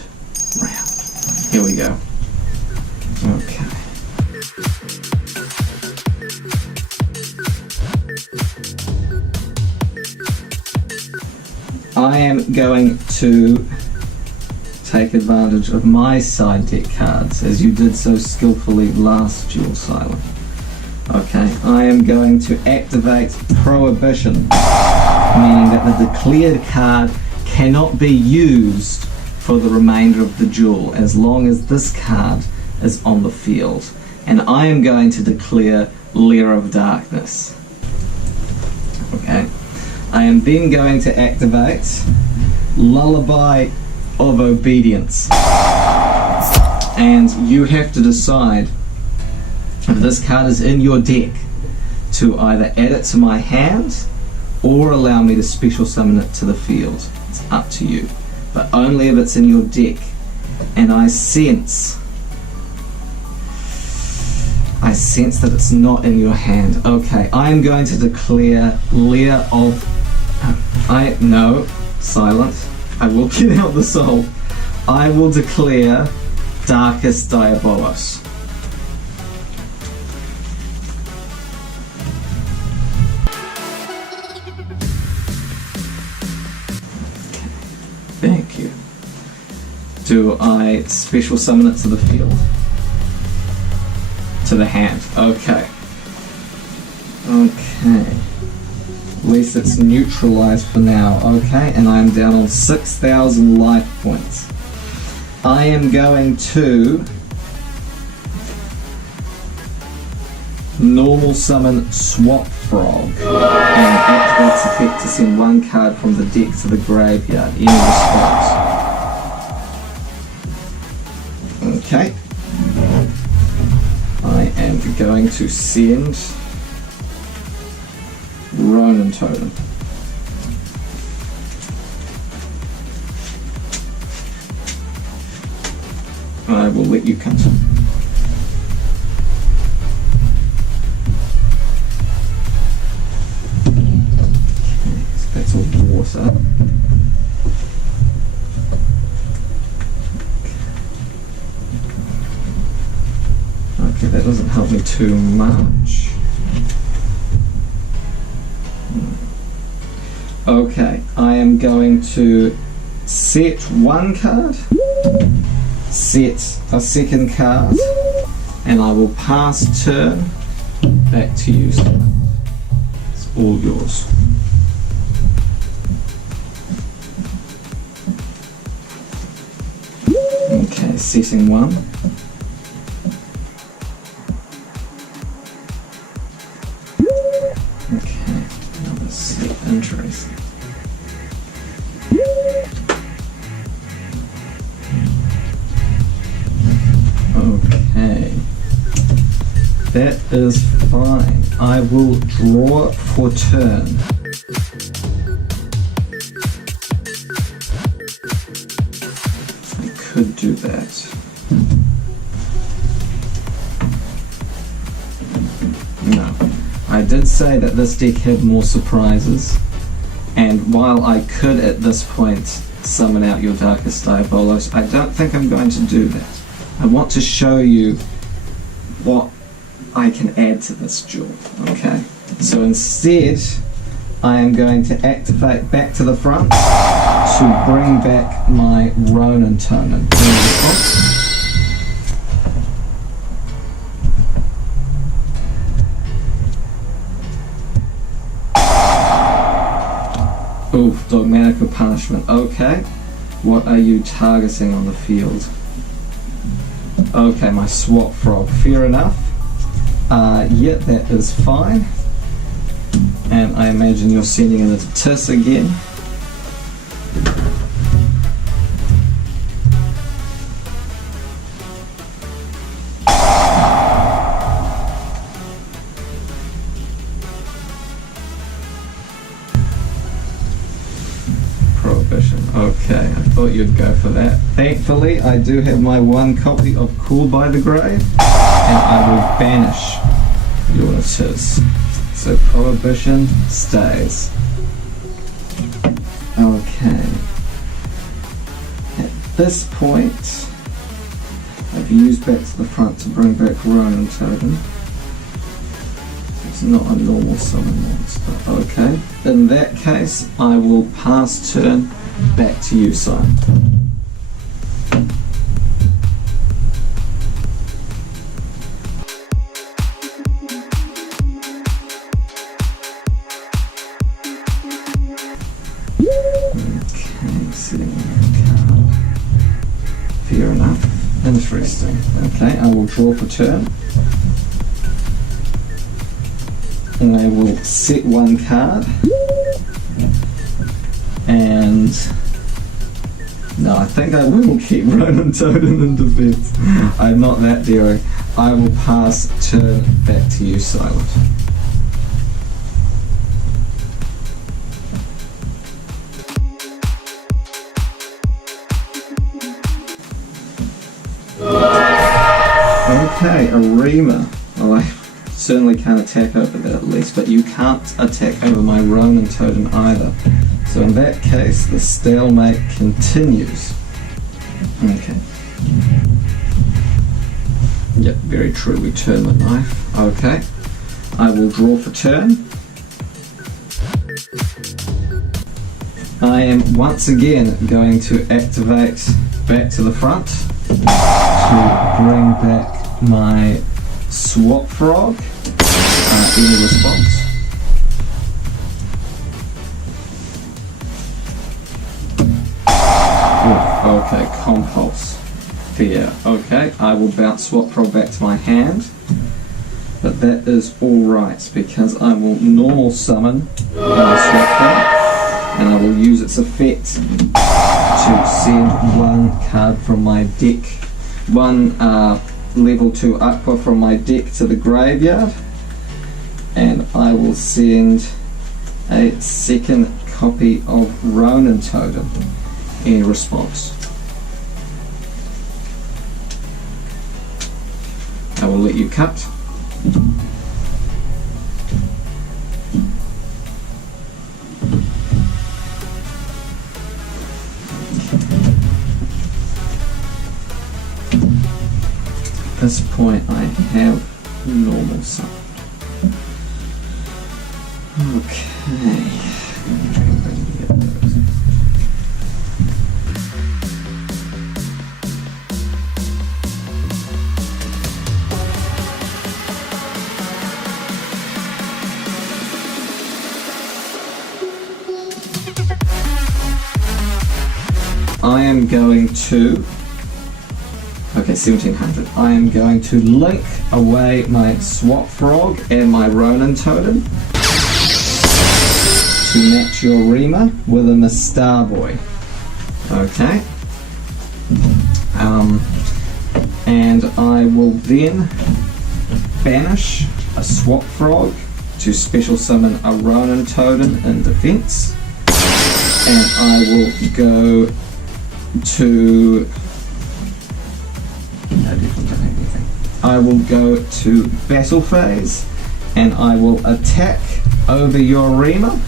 round. Here we go. Okay. I am going to take advantage of my side deck cards, as you did so skillfully last duel, Silent. Okay, I am going to activate Prohibition, meaning that the declared card cannot be used for the remainder of the duel as long as this card is on the field. And I am going to declare Lair of Darkness. Okay. I am then going to activate Lullaby of Obedience. And you have to decide if this card is in your deck to either add it to my hand or allow me to special summon it to the field. It's up to you. But only if it's in your deck. And I sense that it's not in your hand. Okay, I am going to declare Lair of... No, Silent. I will get out the soul. I will declare Darkest Diabolos. Thank you. Do I special summon it to the field? To the hand. Okay. Okay. At least it's neutralized for now. Okay, and I'm down on 6,000 life points. I am going to normal summon Swap Frog, and activates effect to send one card from the deck to the graveyard. Any response? Okay. I am going to send Ronin Totem. I will let you cut. That's all water. Okay, that doesn't help me too much. Okay, I am going to set one card, set a second card, and I will pass turn back to you. It's all yours. Okay, setting one. Okay, another set. Interesting. Okay, that is fine. I will draw for turn. Could do that. No. I did say that this deck had more surprises, and while I could at this point summon out your Darkest Diabolos, I don't think I'm going to do that. I want to show you what I can add to this duel, okay? So instead, I am going to activate back to the front to bring back my Ronin Totem. Oof, Dogmatical Punishment. Okay, what are you targeting on the field? Okay, my Swap Frog. Fair enough. Yeah, that is fine. And I imagine you're sending in a Tis again. Prohibition. Okay, I thought you'd go for that. Thankfully, I do have my one copy of Called by the Grave, and I will banish your Tis. So Prohibition stays. Okay. At this point, I've used back to the front to bring back Ronin Totem. It's not a normal summon monster. Okay. In that case, I will pass turn back to you, Simon. Fair enough. Interesting. Okay, I will draw for turn. And I will set one card. And no, I think I will keep Ronin Totem in defense. I'm not that daring. I will pass turn back to you, Silent. Okay, Arima. Well, I certainly can't attack over that at least, but you can't attack over my Ronin Totem either. So in that case, the stalemate continues. Okay. Yep, very true. We turn the knife. Okay. I will draw for turn. I am once again going to activate back to the front to bring back my Swap Frog. Any response? Ooh, okay, Compulse. Fair. Okay, I will bounce Swap Frog back to my hand. But that is alright, because I will normal summon my swap card, and I will use its effect to send one card from my deck, one level 2 aqua from my deck to the graveyard, and I will send a second copy of Ronin Totem in response. I will let you cut. At this point I have normal summoned. Okay. I am going to, okay, 1700. I am going to link away my Swap Frog and my Ronin Totem to match your Rima with a Mistar Boy. Okay. And I will then banish a Swap Frog to special summon a Ronin Totem in defense. And I will go to, I will go to battle phase, and I will attack over your Rima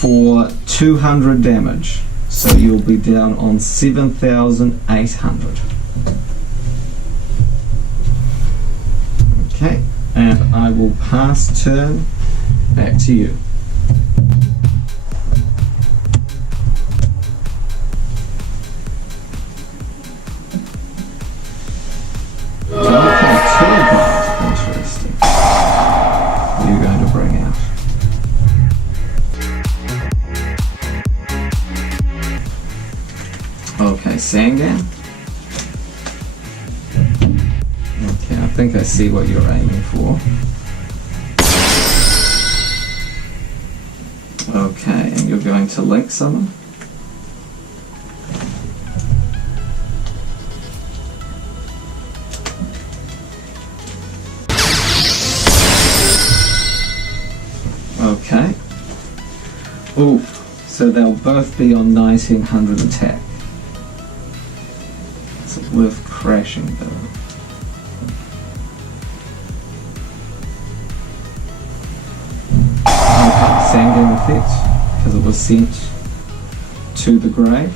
for 200 damage. So you'll be down on 7,800. Okay, and I will pass turn back to you. Interesting. What are you going to bring out? Okay, Sangan. Okay, I think I see what you're aiming for. Okay, and you're going to link summon? Okay. Ooh, so they'll both be on 1900 attack. Is it worth crashing though? Okay, Sangan effect, because it was sent to the grave.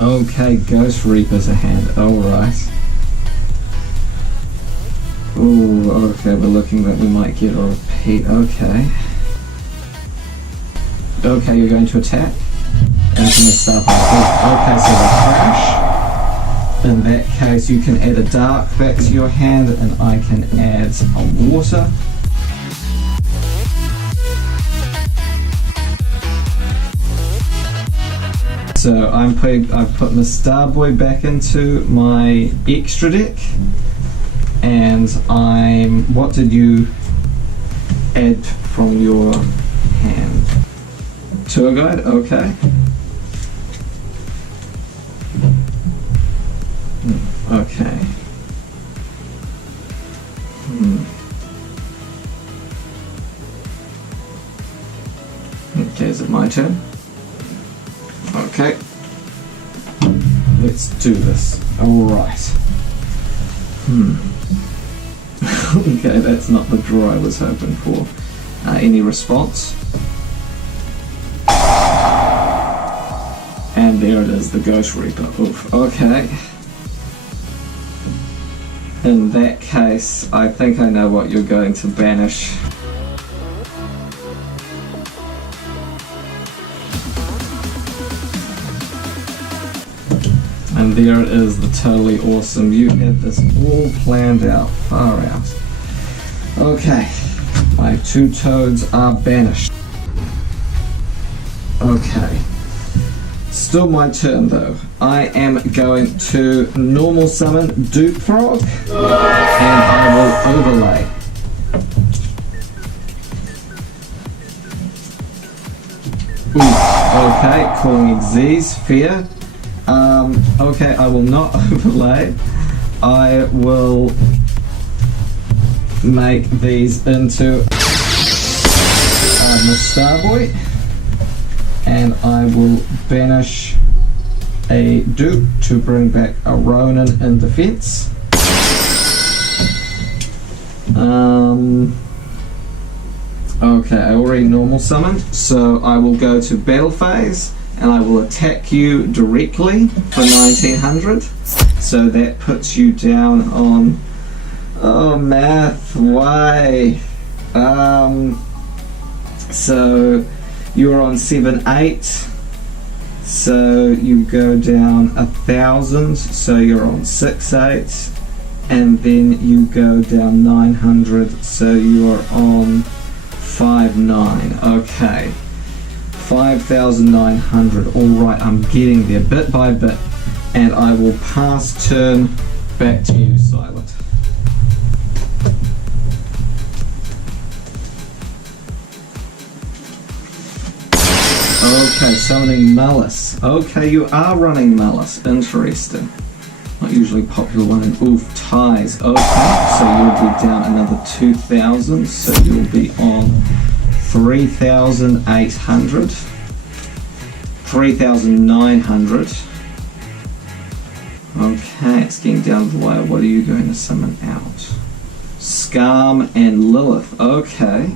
Okay, Ghost Reaper's a hand, alright. Ooh, okay, we're looking that we might get a repeat, okay. Okay, you're going to attack? Infinite stuff. Okay, so they crash. In that case, you can add a dark back to your hand, and I can add a water. So I've put my Starboy back into my extra deck, and what did you add from your hand? Tour Guide, okay. Okay. Okay, is it my turn? Okay, let's do this. Alright. Okay, that's not the draw I was hoping for. Any response? And there it is, the Ghost Reaper. Oof, okay. In that case, I think I know what you're going to banish. And there it is, the totally awesome. You had this all planned out, far out. Okay, my 2 toads are banished. Okay, still my turn though. I am going to normal summon Dupe Frog, and I will overlay. Okay, calling Xyz, Fear. Okay, I will not overlay. I will make these into the Starboy, and I will banish a Dupe to bring back a Ronin in defense. Okay, I already normal summoned, so I will go to battle phase and I will attack you directly for 1900. So that puts you down on, oh math, why? So you're on 7-8, so you go down 1000, so you're on 6-8, and then you go down 900, so you're on 5-9. Okay, 5,900. Alright, I'm getting there bit by bit, and I will pass turn back to you, Silent. Okay, summoning Malice. Okay, you are running Malice. Interesting. Not usually popular one. And oof, ties. Okay, so you'll be down another 2,000. So you'll be on 3,800. 3,900. Okay, it's getting down to the wire. What are you going to summon out? Scarm and Lilith. Okay.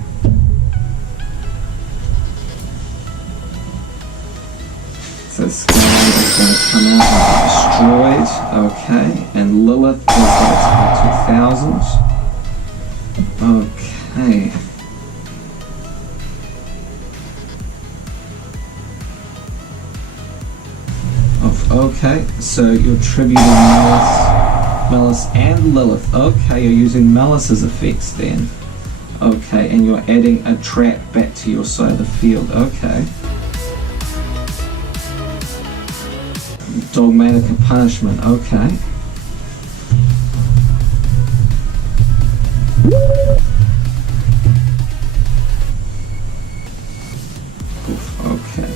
So Scarm is going to come out and be destroyed. Okay, and Lilith is going to take 2,000. Okay. Okay, so you're tributing Malice and Lilith. Okay, you're using Malice's effects then. Okay, and you're adding a trap back to your side of the field. Okay. Dogmatic punishment. Okay. Oof, okay.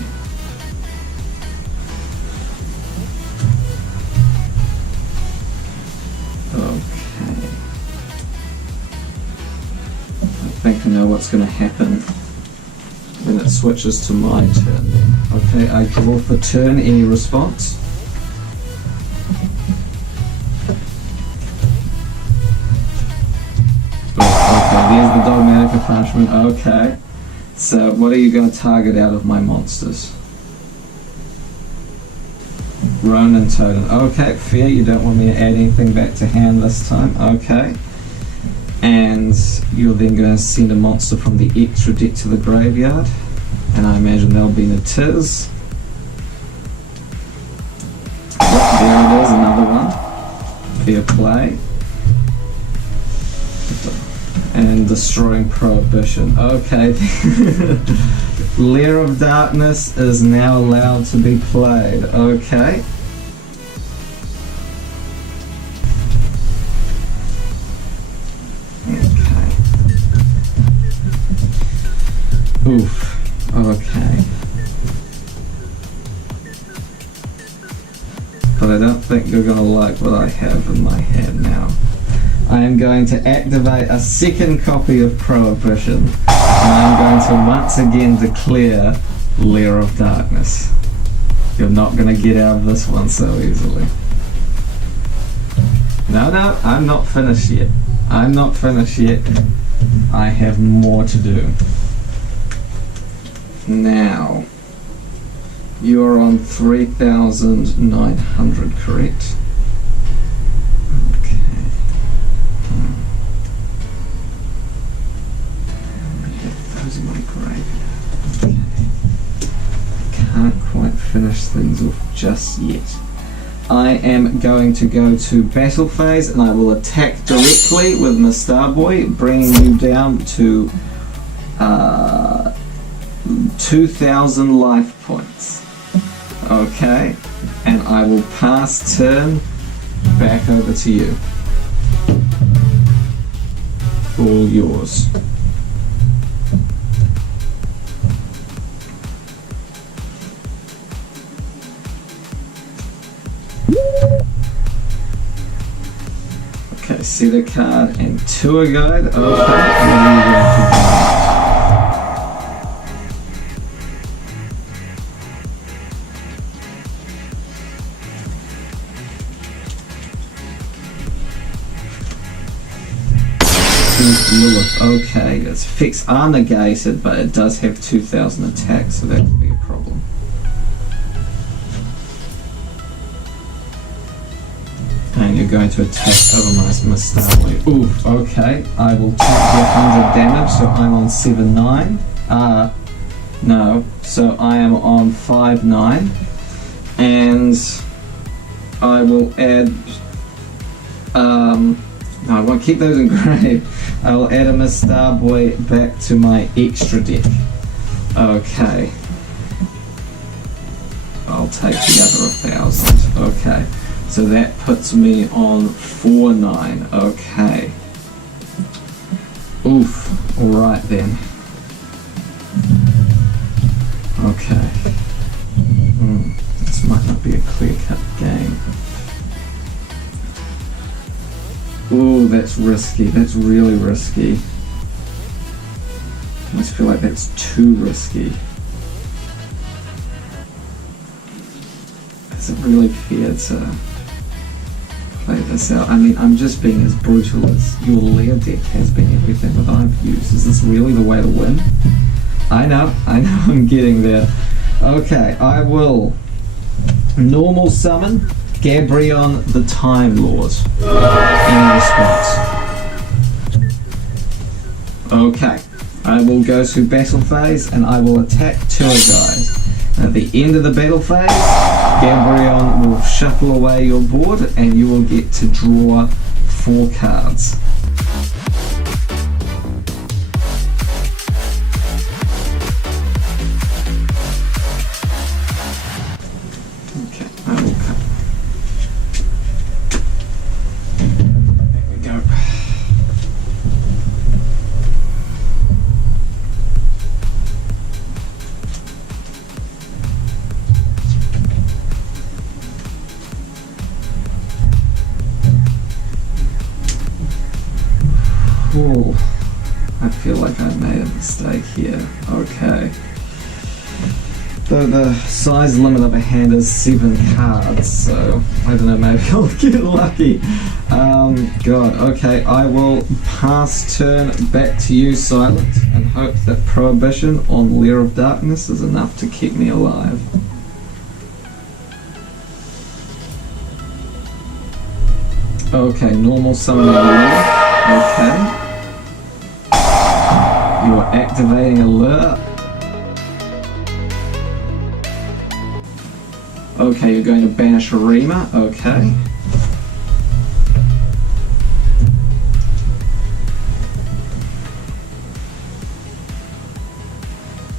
I think I know what's going to happen when it switches to my turn then. Okay, I draw for turn. Any response? Oh, okay, there's the dogmatic punishment. Okay, so what are you going to target out of my monsters? Ronin Totem. Okay, fair. You don't want me to add anything back to hand this time. Okay. And you're then going to send a monster from the extra deck to the graveyard. And I imagine there'll be Natiz. Yep, there it is, another one. Fair play. And destroying Prohibition. Okay. Lair of Darkness is now allowed to be played. Okay. Oof, okay. But I don't think you're going to like what I have in my hand now. I am going to activate a second copy of Prohibition, and I'm going to once again declare Lair of Darkness. You're not going to get out of this one so easily. No, I'm not finished yet. I'm not finished yet. I have more to do. Now, you're on 3,900, correct? Okay. Those are my graveyard. Okay. Can't quite finish things off just yet. I am going to go to battle phase and I will attack directly with my Starboy, bringing you down to 2,000 life points. Okay, and I will pass turn back over to you. All yours. Okay, set a card and tour guide. Okay, and then you're going to Lilith. Okay, its effects are negated, but it does have 2,000 attacks, so that could be a problem. And you're going to attack over my Starboy. Ooh, okay. I will take the 100 damage, so I'm on 7-9. No, so I am on 5-9. And I will add... no, I won't keep those engraved. I will add a Starboy back to my extra deck. Okay. I'll take the other 1,000. Okay. So that puts me on 4-9. Okay. Oof. Alright then. Okay. This might not be a clear-cut game. Ooh, that's risky. That's really risky. I just feel like that's too risky. Is it really fair to play this out? I mean, I'm just being as brutal as your Lear deck has been everything that I've used. Is this really the way to win? I know I'm getting there. Okay, I will normal summon Gabrion the Time Lord in response. Okay, I will go to battle phase and I will attack Tour Guide. At the end of the battle phase, Gabrion will shuffle away your board and you will get to draw 4 cards. Okay, I will cut. There we go. Oh, I feel like I made a mistake here. Okay. The size limit of a hand is 7 cards, so I don't know, maybe I'll get lucky. God, okay, I will pass turn back to you, Silent, and hope that Prohibition on Lair of Darkness is enough to keep me alive. Okay, normal summoning Lair. Okay. You are activating a lure. Okay, you're going to banish Rima. Okay.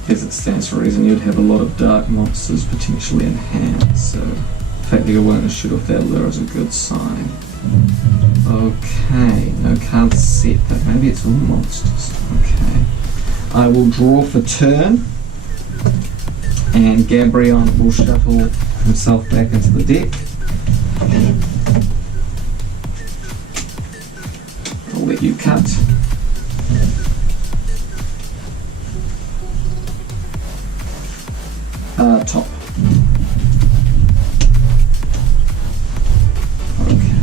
As it stands to reason, you'd have a lot of dark monsters potentially in hand, so the fact that you're willing to shoot off that lure is a good sign. Okay, no cards set, but maybe it's all monsters. Okay. I will draw for turn, and Gabrion will shuffle himself back into the deck. I'll let you cut. Top. Okay.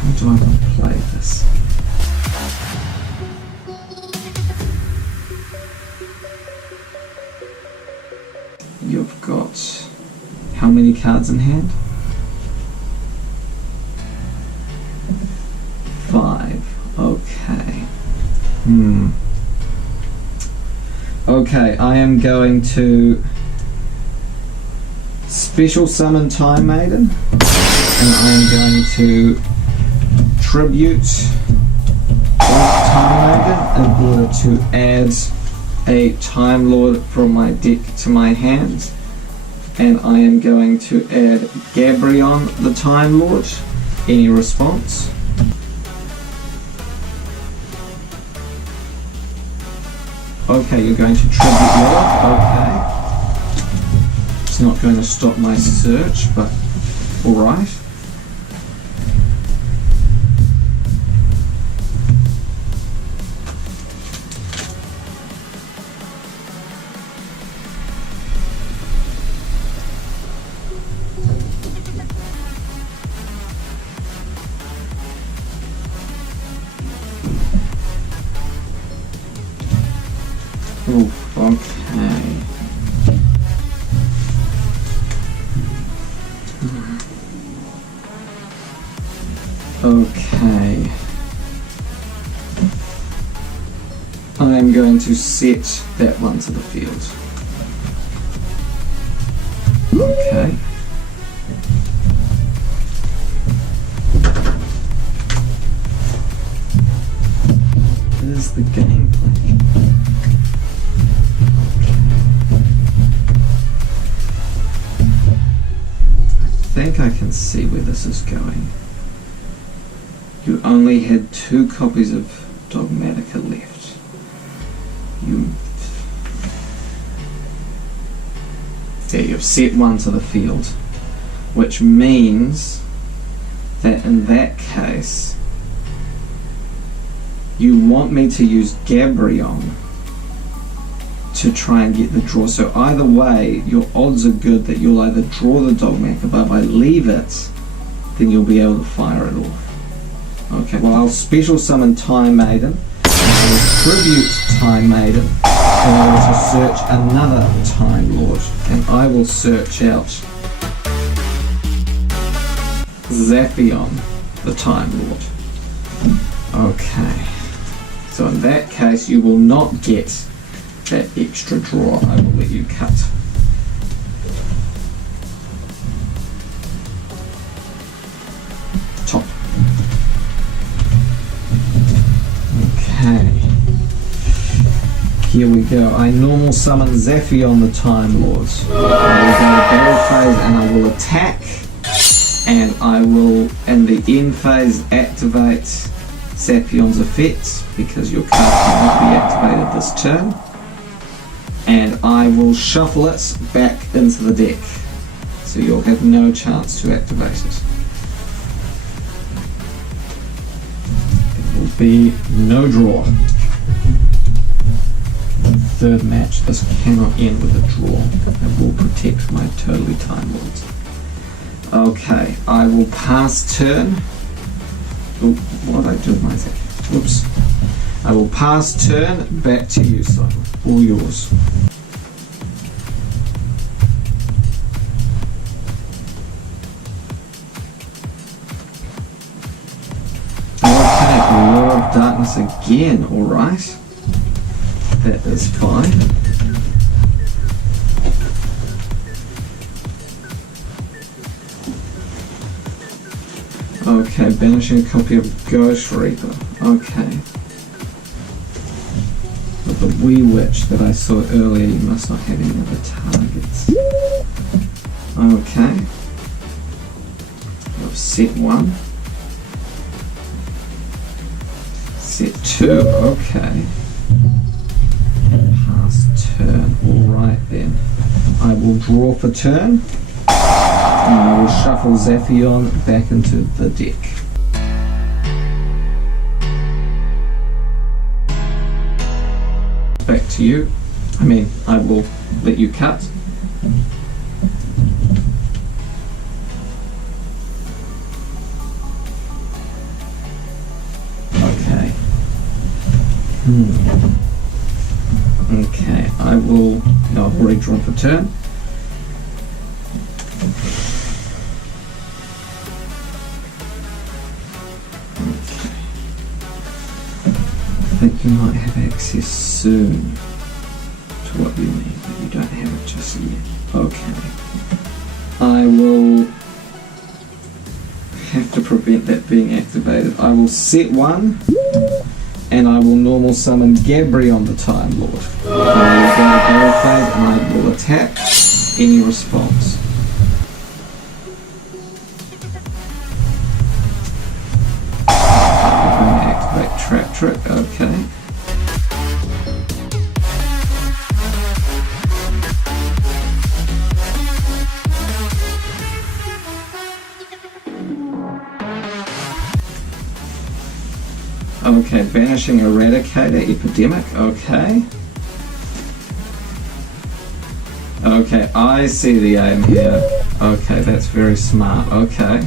How do I want to play this? You've got how many cards in hand? 5. Okay. Okay, I am going to special summon Time Maiden, and I am going to tribute Time Maiden in order to add a Time Lord from my deck to my hand, and I am going to add Gabrion the Time Lord. Any response? Okay, you're going to tribute Lilith. Okay. It's not going to stop my search, but alright. Oof, okay. Okay. I am going to set that one to the field. Okay. There's the gameplay. I think I can see where this is going. You only had 2 copies of Dogmatica left. You've set one to the field, which means that in that case you want me to use Gabrion to try and get the draw. So either way, your odds are good that you'll either draw the Dogmatica, but if I leave it, then you'll be able to fire it off. Okay, well, I'll special summon Time Maiden, I will tribute Time Maiden, and I will search another Time Lord, and I will search out Zaphion, the Time Lord. Okay, so in that case, you will not get that extra draw. I will let you cut. Top. Okay. Here we go. I normal summon Zaphion the Time Lords. I will go battle phase and I will attack, and I will in the end phase activate Zaphion's effects because your card cannot be activated this turn. And I will shuffle it back into the deck, so you'll have no chance to activate it. It will be no draw. Third match, this cannot end with a draw. It will protect my totally Time Lords. Okay, I will pass turn. Ooh, what did I do with my deck? Whoops. I will pass turn back to you, Simon. All yours. Okay, Law of Darkness again, alright. That is fine. Okay, banishing a copy of Ghost Reaper. Okay. With the wee witch that I saw earlier, you must not have any other targets. Okay. I've set 1. Set 2, okay. Pass turn, alright then. I will draw for turn, and I will shuffle Zaphion back into the deck. Back to you. I will let you cut. Okay. Okay, I will. No, I've already drawn for turn. Okay. I think you might have access soon to what you need, but you don't have it just yet. Okay. I will have to prevent that being activated. I will set one, and I will normal summon Gabrion the Time Lord. I will go to battle phase and I will attack any response. I'm going to activate Trap Trick, okay. Okay, Banishing Eradicator, Epidemic, okay. Okay, I see the aim here. Okay, that's very smart, okay.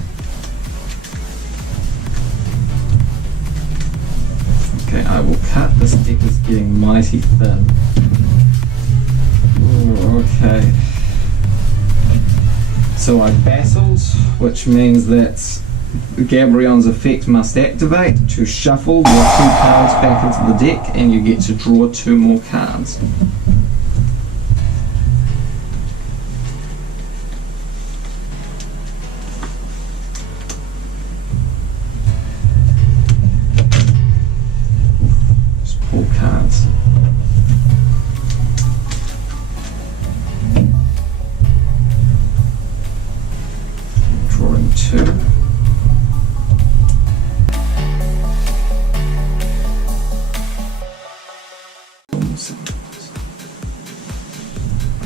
Okay, I will cut. This deck is getting mighty thin. Ooh, okay. So I battled, which means that Gabrion's effect must activate to shuffle your 2 cards back into the deck, and you get to draw 2 more cards. Just pull cards. Drawing 2.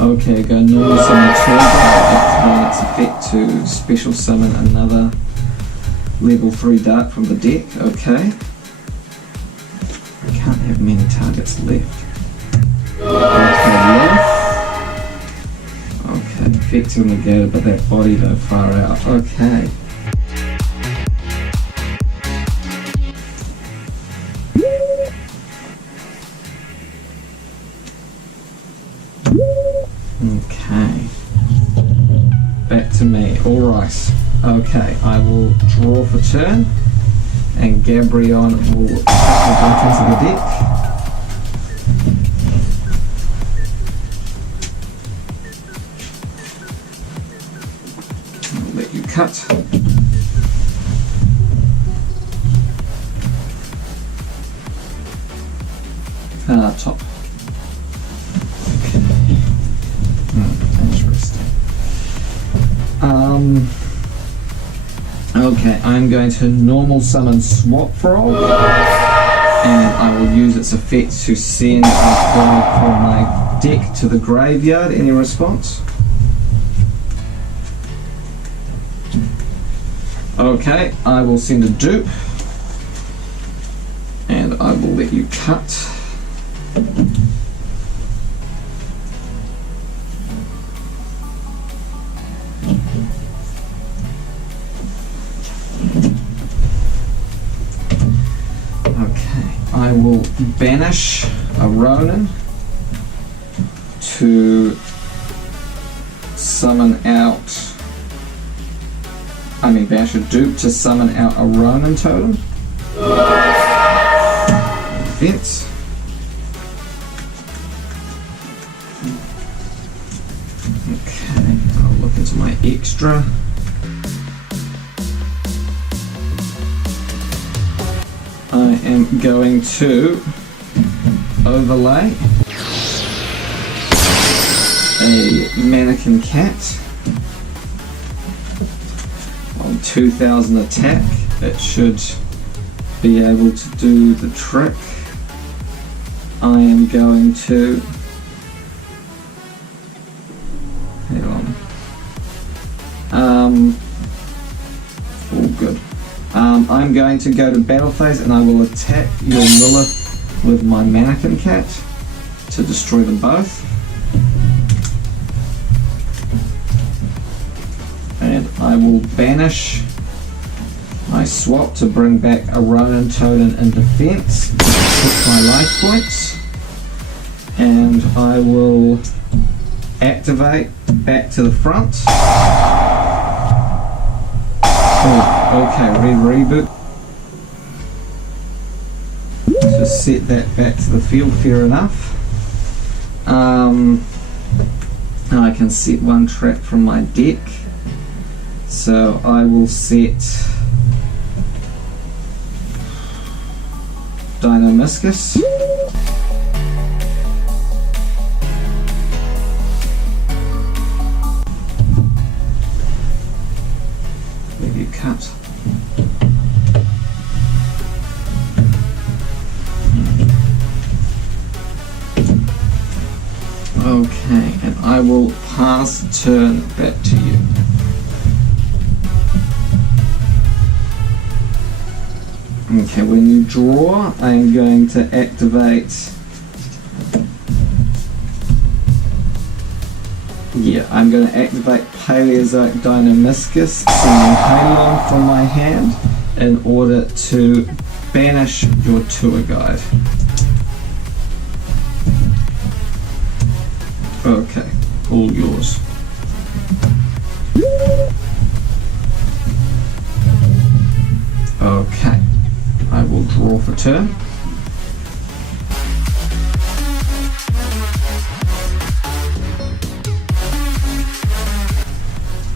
Okay, go normal summon Trigger, activate its effect to special summon another level 3 dart from the deck, okay. I can't have many targets left. Okay, effects are negated, but that body though far out, okay. Okay, back to me. Alright, okay, I will draw for turn, and Gabrion will shuffle back into the deck. I'll let you cut. Top. Okay, I'm going to normal summon Swap Frog, and I will use its effect to send a frog from my deck to the graveyard. Any response? Okay, I will send a dupe, and I will let you cut. I will banish a Ronin to summon out, banish a dupe to summon out a Ronin totem. Events. Okay, I'll look into my extra. I am going to overlay a mannequin cat on 2000 attack. It should be able to do the trick. I am going to, hang on, all good. I'm going to go to battle phase and I will attack your Lilith with my mannequin cat to destroy them both. And I will banish my swap to bring back a Ronin totem in defense, put my life points, and I will activate back to the front. Oh, okay, reboot. Just set that back to the field, fair enough. I can set one trap from my deck. So I will set Dynamiscus. Where you cut. Okay, and I will pass turn back to you. Okay, when you draw, I'm going to activate. Yeah, I'm going to activate Paleozoic Dynamiscus and Halon from my hand in order to banish your tour guide. Okay, all yours. Okay, I will draw for turn.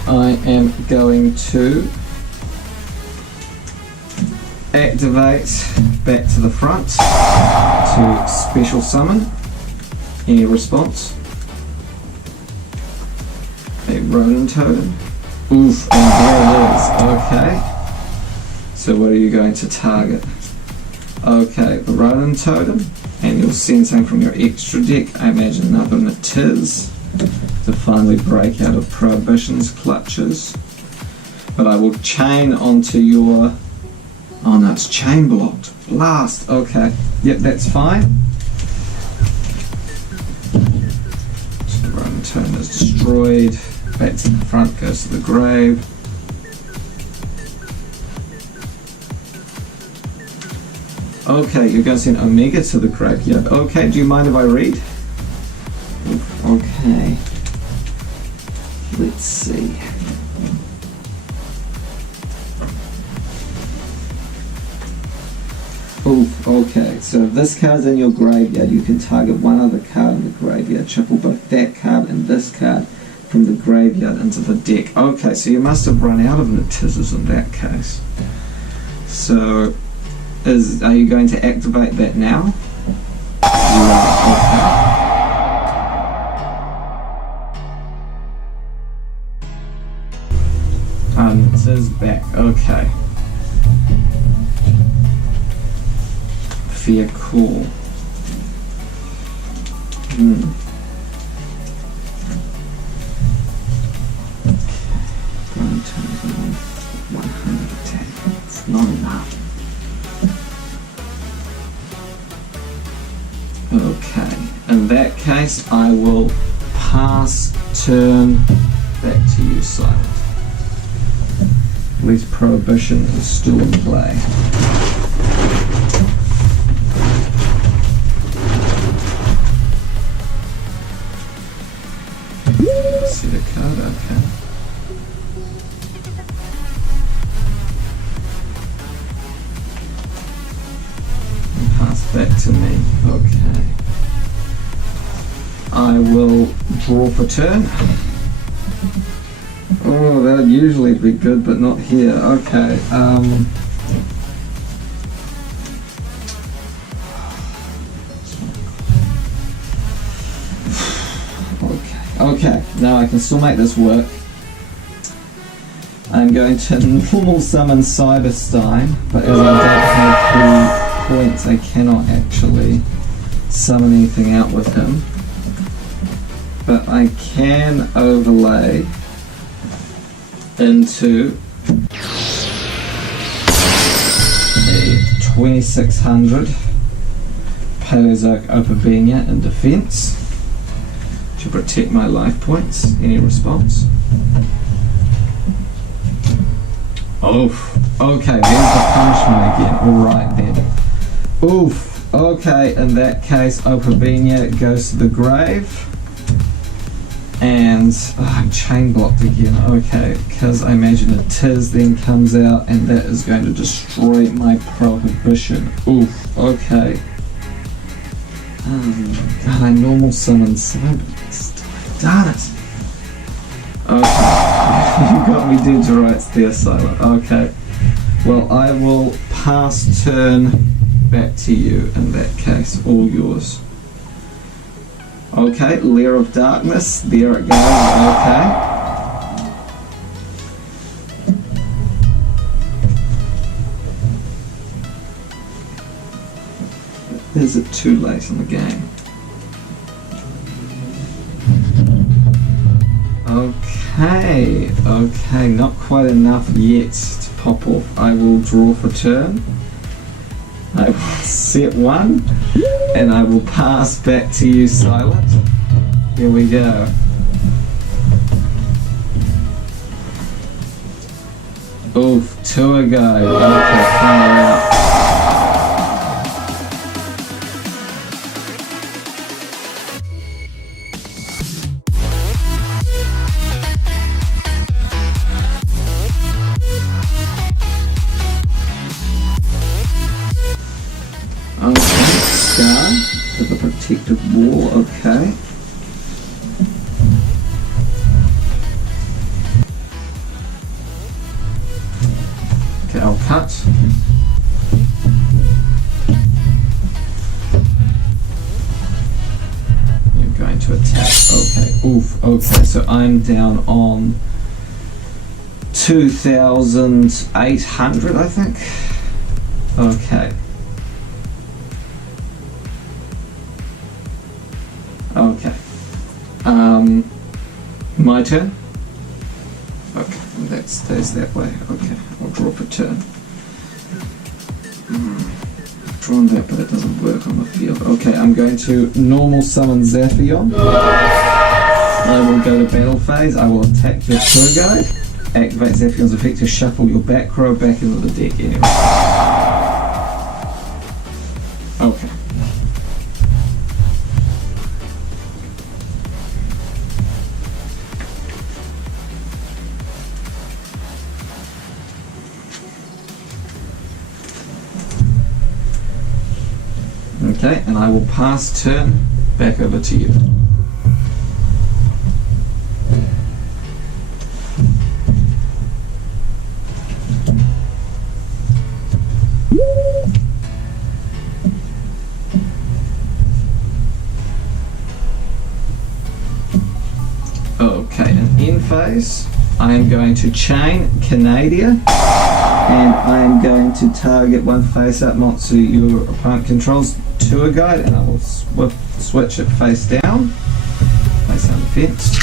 I am going to activate back to the front to special summon. Any response? A Ronin totem. Oof, and there it is. Okay. So what are you going to target? Okay, the Ronin totem, and you'll send something from your extra deck. I imagine another Natiz to finally break out of Prohibition's clutches. But I will chain onto your. Oh no, it's chain blocked. Blast. Okay. Yep, that's fine. So the Ronin totem is destroyed. Back to the front, goes to the grave. Okay, you're going to send Omega to the graveyard. Okay, do you mind if I read? Okay. Let's see. Oof, okay, so if this card's in your graveyard, you can target one other card in the graveyard. Shuffle both that card and this card from the graveyard into the deck. Okay, so you must have run out of Natizes in that case. So, are you going to activate that now? Okay. Natiz back. Okay. Fear cool. One turns on 100 attack. It's not enough. Okay. In that case, I will pass turn back to you, Silent. At least Prohibition is still in play. See the card, okay. And pass back to me, okay. I will draw for turn. Oh, that would usually be good, but not here. Okay. Okay, now I can still make this work. I'm going to normal summon Cyberstein, but as I don't have the points, I cannot actually summon anything out with him. But I can overlay into a 2600 Paleozoic Opabenia in defense to protect my life points. Any response? Oof. Okay, there's the punishment again. Alright then. Oof. Okay, in that case, Opabenia goes to the grave. And I'm chain blocked again. Okay, because I imagine a Tiz then comes out, and that is going to destroy my Prohibition. Oof. Okay. God, I normal summon Cyber. Darn it. Okay. You got me dead to rights there, Silent. Okay. Well, I will pass turn back to you in that case. All yours. Okay, Lair of Darkness. There it goes. Okay. Is it too late in the game? Okay, not quite enough yet to pop off. I will draw for turn. I will set one, and I will pass back to you, Silent. Here we go. Oof, two ago. Okay, far out. With the protective wall, okay. Okay, I'll cut. You're going to attack, okay. Oof, okay, so I'm down on 2,800, I think. Okay. Okay. My turn? Okay, that stays that way. Okay, I'll draw for turn. Drawn that, but it doesn't work on the field. Okay, I'm going to normal summon Zaphion. I will go to battle phase. I will attack your tour guide. Activate Zaphion's effect to shuffle your back row back into the deck anyway. Okay. Okay, and I will pass turn back over to you. Okay, and in phase, I am going to chain Canadia. And I am going to target one face-up monster your opponent controls tour guide, and I will switch it face down the fence,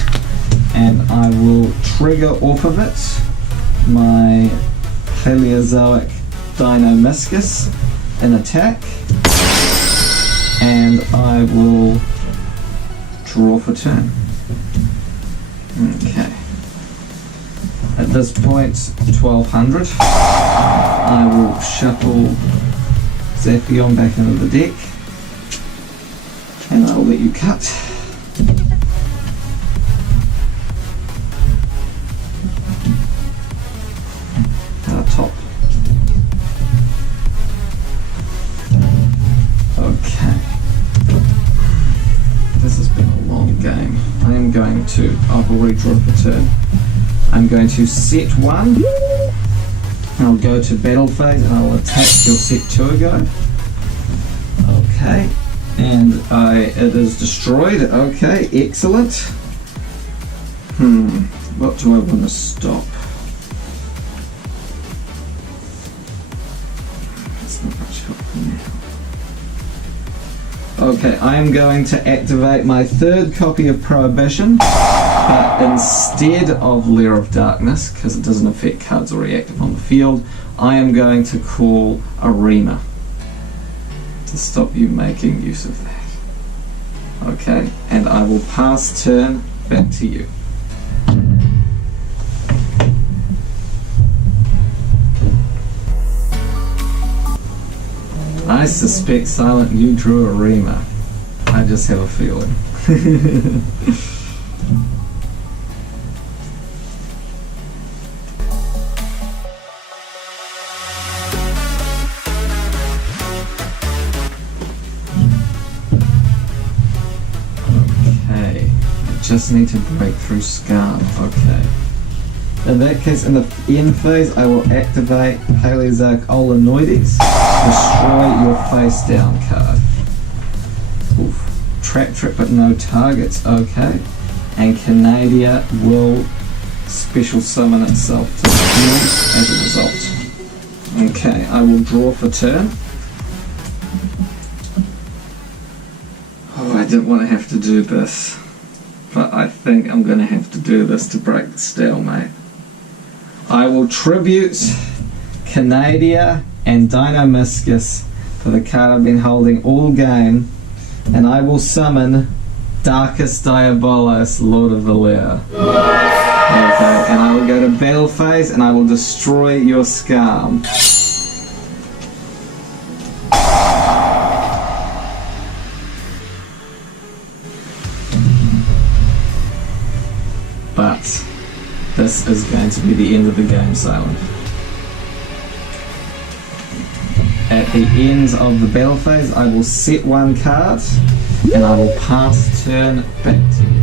and I will trigger off of it my Paleozoic Dinomischus in attack, and I will draw for turn. Okay. At this point, 1200. I will shuffle Zaphion back into the deck, and I will let you cut. Top. Okay. This has been a long game. I am going to, I will redraw for turn. I'm going to set one. I'll go to battle phase and I will attack your set tour guide. Okay, and it is destroyed. Okay, excellent. What do I want to stop? That's not much help now. Okay, I am going to activate my third copy of Prohibition, but instead of Lair of Darkness, because it doesn't affect cards already active on the field, I am going to call Arena to stop you making use of that. Okay, and I will pass turn back to you. I suspect, Silent, you drew Arena. I just have a feeling. just need to break through Scarm. Okay. In that case, in the end phase, I will activate Paleozoic Olenoides. Destroy your face down card. Oof. Trap trip but no targets. Okay. And Canadia will special summon itself to the field as a result. Okay, I will draw for turn. Oh, I didn't want to have to do this, but I think I'm going to have to do this to break the stalemate. I will tribute Canadia and Dinomiscus for the card I've been holding all game, and I will summon Darkus Diabolos, Lord of the Lair. Okay, and I will go to battle phase and I will destroy your Scarm. But this is going to be the end of the game, Silent. At the end of the battle phase, I will set one card and I will pass turn back to you.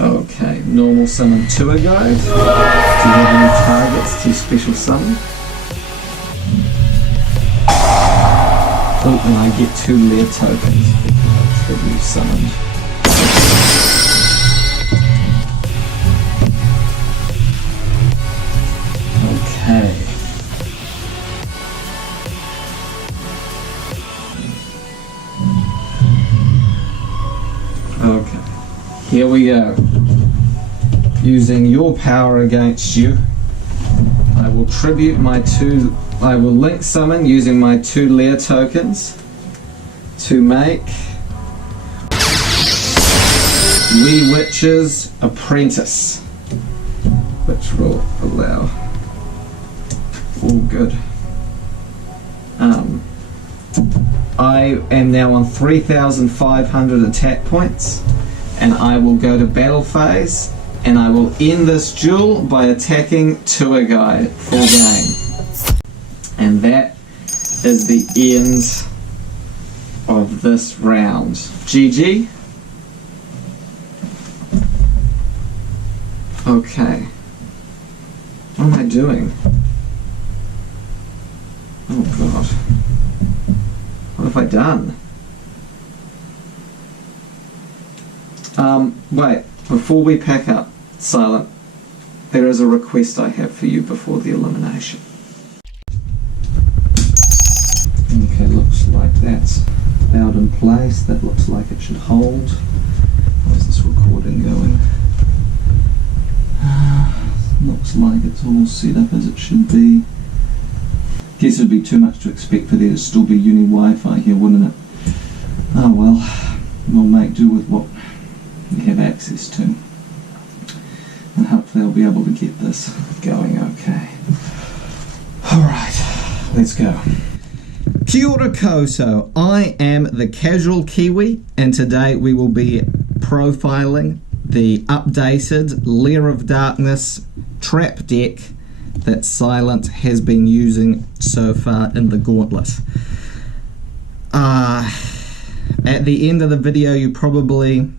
Okay, normal summon tour guide. Do you have any targets to special summon? Oh, and I get 2 lair tokens because I tribute summoned. Okay. Okay. Here we go. Using your power against you, I will tribute my 2. I will link summon using my 2 lair tokens to make Wee Witch's Apprentice, which will allow all good. I am now on 3,500 attack points, and I will go to battle phase, and I will end this duel by attacking Tour Guide full game. And that is the end of this round. GG. Okay. What am I doing? Oh god. What have I done? Wait, before we pack up, Silent, there is a request I have for you before the elimination. Okay, looks like that's about in place. That looks like it should hold. How's this recording going? Looks like it's all set up as it should be. Guess it'd be too much to expect for there to still be uni Wi-Fi here, wouldn't it? Oh well, we'll make do with what we have access to. And hopefully I'll be able to get this going okay. Alright, let's go. Kia ora koutou, I am the Casual Kiwi, and today we will be profiling the updated Lair of Darkness trap deck that Silent has been using so far in the Gauntlet. At the end of the video, you probably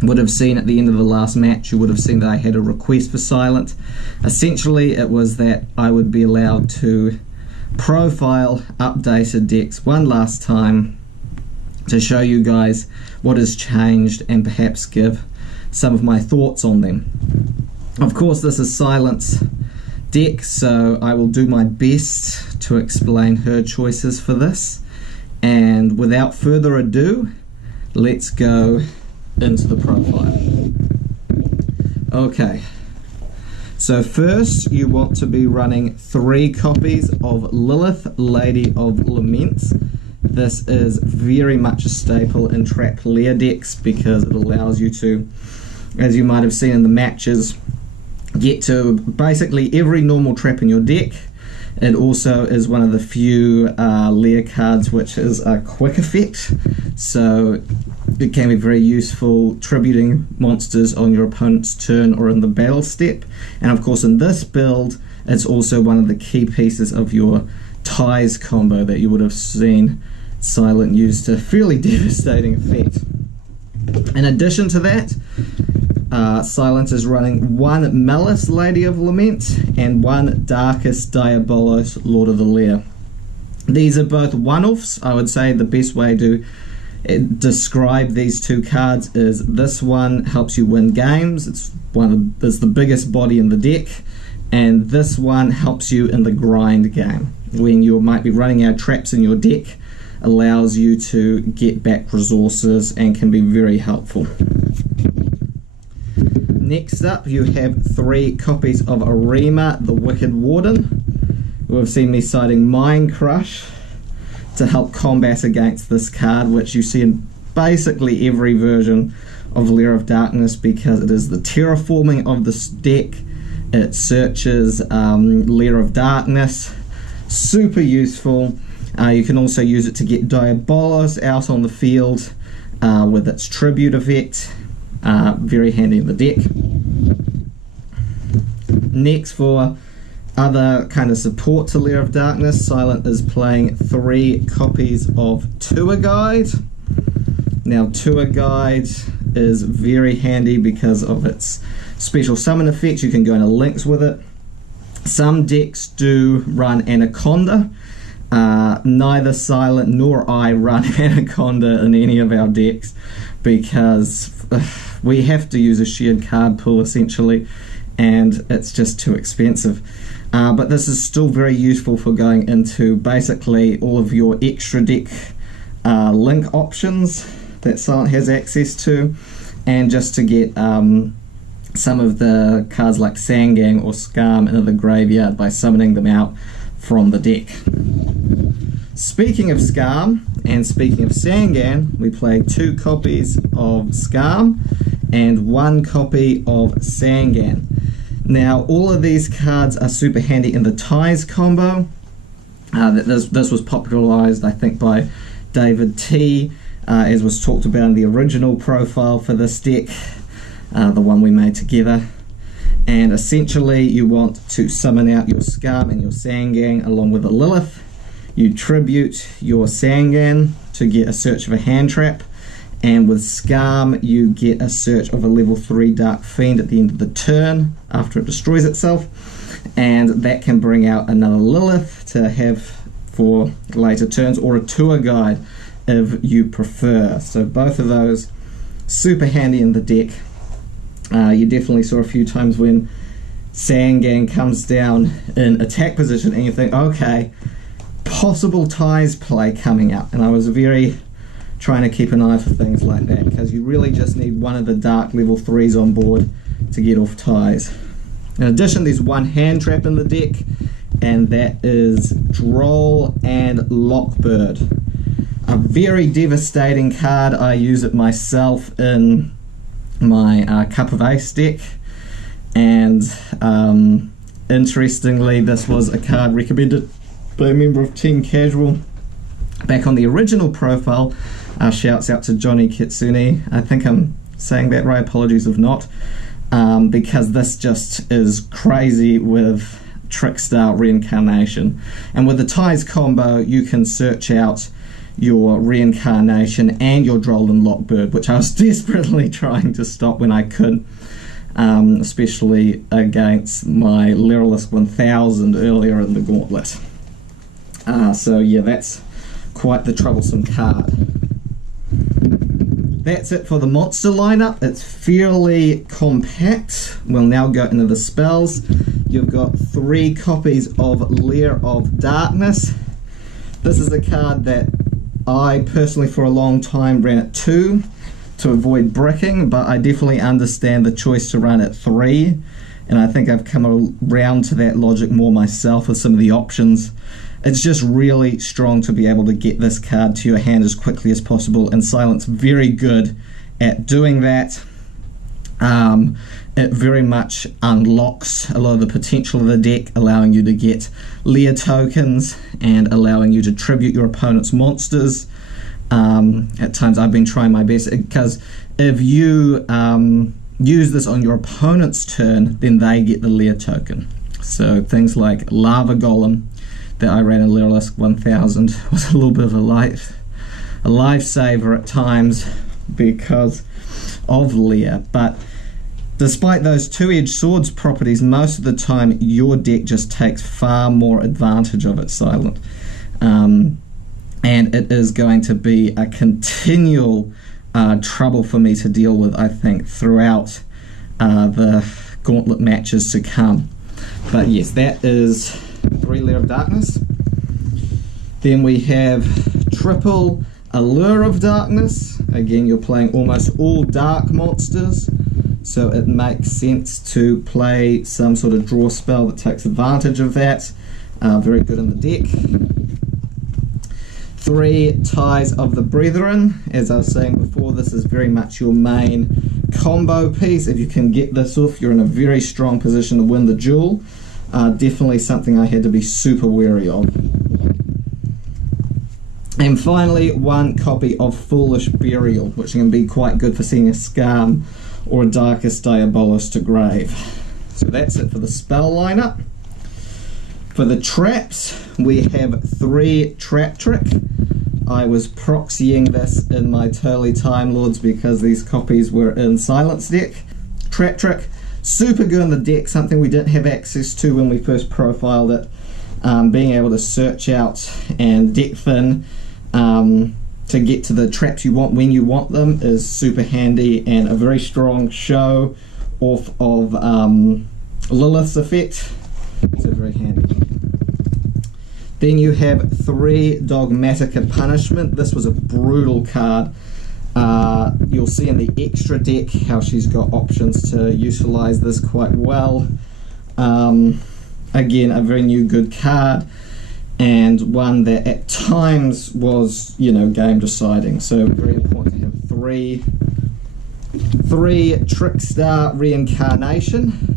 would have seen at the end of the last match, you would have seen that I had a request for Silent. Essentially, it was that I would be allowed to profile updated decks one last time to show you guys what has changed and perhaps give some of my thoughts on them. Of course, this is Silent's deck, so I will do my best to explain her choices for this. And without further ado, let's go into the profile. Okay, so first you want to be running 3 copies of Lilith, Lady of Lament. This is very much a staple in trap lair decks because it allows you to, as you might have seen in the matches, get to basically every normal trap in your deck. It also is one of the few lair cards which is a quick effect, so it can be very useful tributing monsters on your opponent's turn or in the battle step. And of course in this build, it's also one of the key pieces of your ties combo that you would have seen Silent used a fairly devastating effect. In addition to that, Silent is running one Malice Lady of Lament and one Darkest Diabolos Lord of the Lair. These are both one-offs. I would say the best way to describe these two cards is this one helps you win games. It's the biggest body in the deck, and this one helps you in the grind game. When you might be running out traps in your deck, allows you to get back resources and can be very helpful. Next up, you have 3 copies of Arima, the Wicked Warden. We've seen me citing Mind Crush to help combat against this card, which you see in basically every version of Lair of Darkness, because it is the terraforming of this deck. It searches Lair of Darkness. Super useful. You can also use it to get Diabolos out on the field with its tribute effect. Very handy in the deck. Next, for other kind of support to Lair of Darkness, Silent is playing 3 copies of Tour Guide. Now, Tour Guide is very handy because of its special summon effect. You can go into links with it. Some decks do run Anaconda. Neither Silent nor I run Anaconda in any of our decks because we have to use a shared card pool essentially, and it's just too expensive. But this is still very useful for going into basically all of your extra deck link options that Silent has access to, and just to get some of the cards like Sangang or Scam into the graveyard by summoning them out from the deck. Speaking of Scam and speaking of Sangan, we played 2 copies of Scam and 1 copy of Sangan. Now, all of these cards are super handy in the Ties combo. This was popularized, I think, by David T, as was talked about in the original profile for this deck, the one we made together. And essentially, you want to summon out your Scam and your Sangan along with a Lilith. You tribute your Sangan to get a search of a hand trap, and with Scam you get a search of a level 3 Dark Fiend at the end of the turn after it destroys itself, and that can bring out another Lilith to have for later turns, or a Tour Guide if you prefer. So both of those super handy in the deck. You definitely saw a few times when Sangan comes down in attack position and you think, okay, possible Ties play coming up, and I was very trying to keep an eye for things like that, because you really just need one of the dark level 3s on board to get off Ties. In addition, there's one hand trap in the deck, and that is Droll and Lockbird. A very devastating card. I use it myself in my Cup of Ace deck, and interestingly, this was a card recommended by a member of Team Casual back on the original profile. Shouts out to Johnny Kitsune. I think I'm saying that right, apologies if not, because this just is crazy with Trickstar Reincarnation. And with the Ties combo, you can search out your Reincarnation and your Droll and Lockbird, which I was desperately trying to stop when I could, especially against my Lyrilisk 1000 earlier in the Gauntlet. So yeah, that's quite the troublesome card. That's it for the monster lineup. It's fairly compact. We'll now go into the spells. You've got 3 copies of Lair of Darkness. This is a card that I personally for a long time ran at 2 to avoid bricking, but I definitely understand the choice to run at 3, and I think I've come around to that logic more myself with some of the options. It's just really strong to be able to get this card to your hand as quickly as possible, and Silent's very good at doing that. It very much unlocks a lot of the potential of the deck, allowing you to get Lair tokens and allowing you to tribute your opponent's monsters. At times I've been trying my best, because if you use this on your opponent's turn, then they get the Lair token. So things like Lava Golem that I ran in Lyrilisk 1000 was a little bit of a a lifesaver at times because of Leah. But despite those two-edged swords properties, most of the time your deck just takes far more advantage of its silent. And it is going to be a continual trouble for me to deal with, I think, throughout the Gauntlet matches to come. But yes, that is 3 Lair of Darkness. Then we have triple Allure of Darkness. Again, you're playing almost all dark monsters, so it makes sense to play some sort of draw spell that takes advantage of that. Very good in the deck. 3 Ties of the Brethren. As I was saying before, this is very much your main combo piece. If you can get this off, you're in a very strong position to win the duel. Definitely something I had to be super wary of. And finally, 1 copy of Foolish Burial, which can be quite good for sending a Scam or a Darkest Diabolus to grave. So that's it for the spell lineup. For the traps, we have 3 Trap Trick. I was proxying this in my Turley Time Lords because these copies were in Silence deck. Trap Trick, super good in the deck, something we didn't have access to when we first profiled it. Being able to search out and deck thin to get to the traps you want when you want them is super handy, and a very strong show off of Lilith's effect, so very handy. Then you have 3 Dogmatica Punishment. This was a brutal card. You'll see in the extra deck how she's got options to utilize this quite well. Again, a very new good card, and one that at times was, you know, game deciding. So very important to have 3 Trickstar Reincarnation.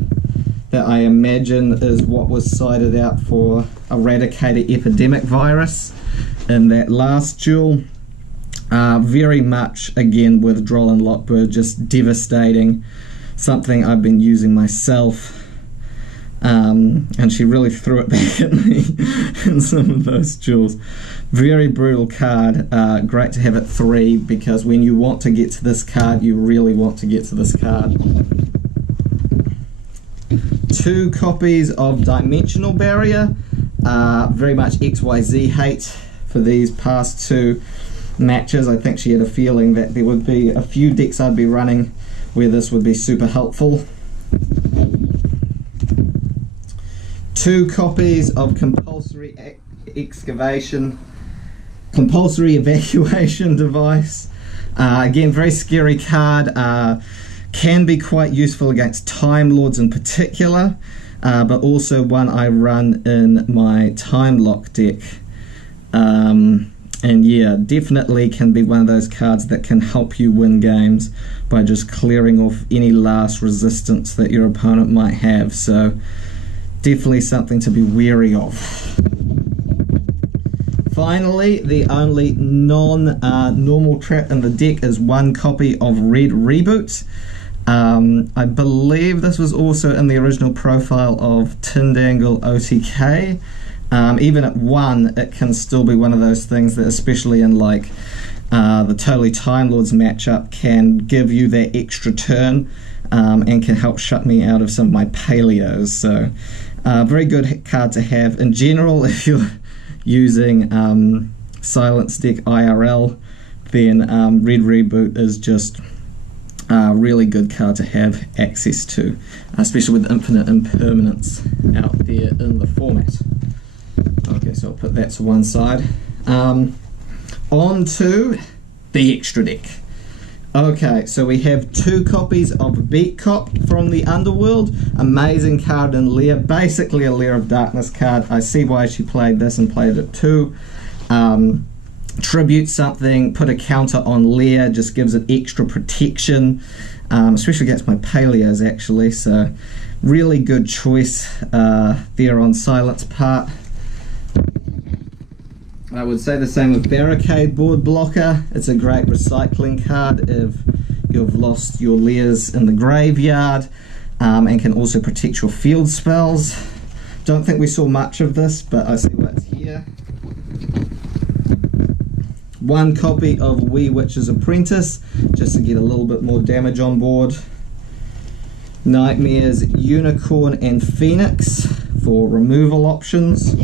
That I imagine is what was cited out for Eradicator Epidemic Virus in that last duel. Very much, again, with Droll and Lockbird, just devastating. Something I've been using myself. And she really threw it back at me in some of those duels. Very brutal card. Great to have it 3, because when you want to get to this card, you really want to get to this card. 2 copies of Dimensional Barrier. Very much XYZ hate for these past 2 matches. I think she had a feeling that there would be a few decks I'd be running where this would be super helpful. 2 copies of Compulsory Evacuation Device. Again, very scary card. Can be quite useful against Time Lords in particular, but also one I run in my Time Lock deck. And yeah, definitely can be one of those cards that can help you win games by just clearing off any last resistance that your opponent might have. So definitely something to be wary of. Finally, the only non-normal trap in the deck is 1 copy of Red Reboot. I believe this was also in the original profile of Tindangle OTK. Even at 1, it can still be one of those things that, especially in like the Totally Time Lords matchup, can give you that extra turn and can help shut me out of some of my paleos. So very good card to have in general. If you're using Silence deck IRL, then Red Reboot is just a really good card to have access to, especially with infinite impermanence out there in the format. Okay, so I'll put that to one side. On to the extra deck. Okay, so we have 2 copies of Beat Cop from the Underworld. Amazing card in Lair, basically a Lair of Darkness card. I see why she played this and played it too. Tribute something, put a counter on Lair, just gives it extra protection, especially against my paleos actually. So really good choice there on Silence part. I would say the same with Barricade Board Blocker. It's a great recycling card if you've lost your Lairs in the graveyard, and can also protect your field spells. Don't think we saw much of this, but I see what's here. 1 copy of Wee Witch's Apprentice, just to get a little bit more damage on board. Nightmares, Unicorn and Phoenix for removal options.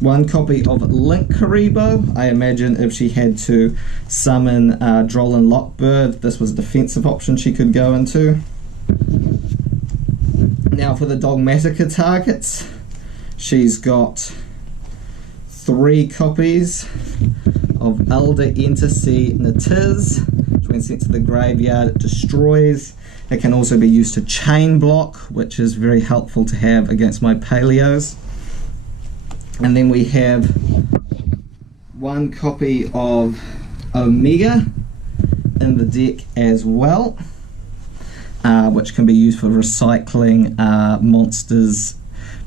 1 copy of Link Karibo. I imagine if she had to summon Droll and Lockbird, this was a defensive option she could go into. Now for the Dogmatica targets, she's got 3 copies of Elder Entity Natiz, which when sent to the graveyard it destroys. It can also be used to chain block, which is very helpful to have against my Paleos. And then we have 1 copy of Omega in the deck as well, which can be used for recycling monsters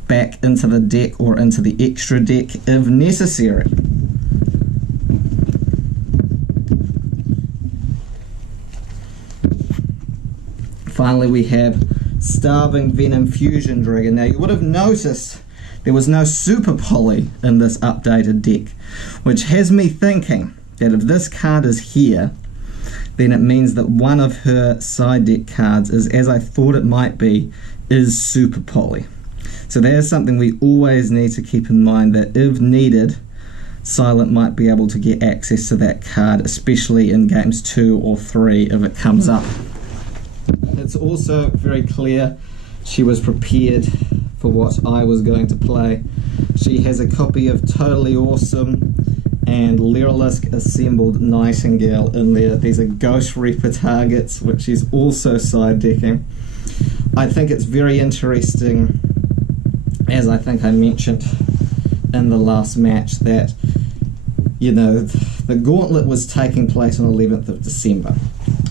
back into the deck or into the extra deck if necessary. Finally, we have Starving Venom Fusion Dragon. Now, you would have noticed there was no Super Poly in this updated deck, which has me thinking that if this card is here, then it means that one of her side deck cards is, as I thought it might be, is Super Poly. So that is something we always need to keep in mind, that if needed, Silent might be able to get access to that card, especially in games 2 or 3 if it comes up. It's also very clear she was prepared for what I was going to play. She has a copy of Totally Awesome and Lyrilisk Assembled Nightingale in there. These are Ghost Reaper targets, which she's also side decking. I think it's very interesting, as I think I mentioned in the last match, that, you know, the Gauntlet was taking place on 11th of December.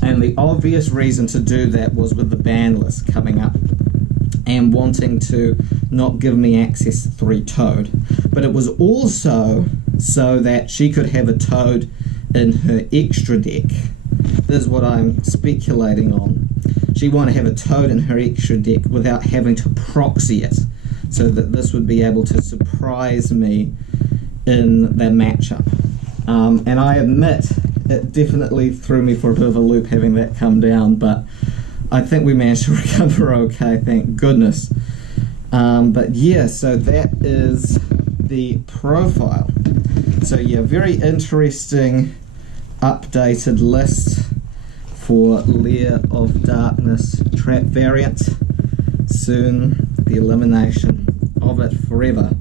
And the obvious reason to do that was with the ban list coming up and wanting to not give me access to 3 Toad. But it was also so that she could have a Toad in her extra deck. This is what I'm speculating on. She wanted to have a Toad in her extra deck without having to proxy it, so that this would be able to surprise me in the matchup. And I admit, it definitely threw me for a bit of a loop having that come down, but I think we managed to recover okay, thank goodness. But yeah, so that is the profile. So yeah, very interesting updated list for Lair of Darkness trap variant. Soon the elimination of it forever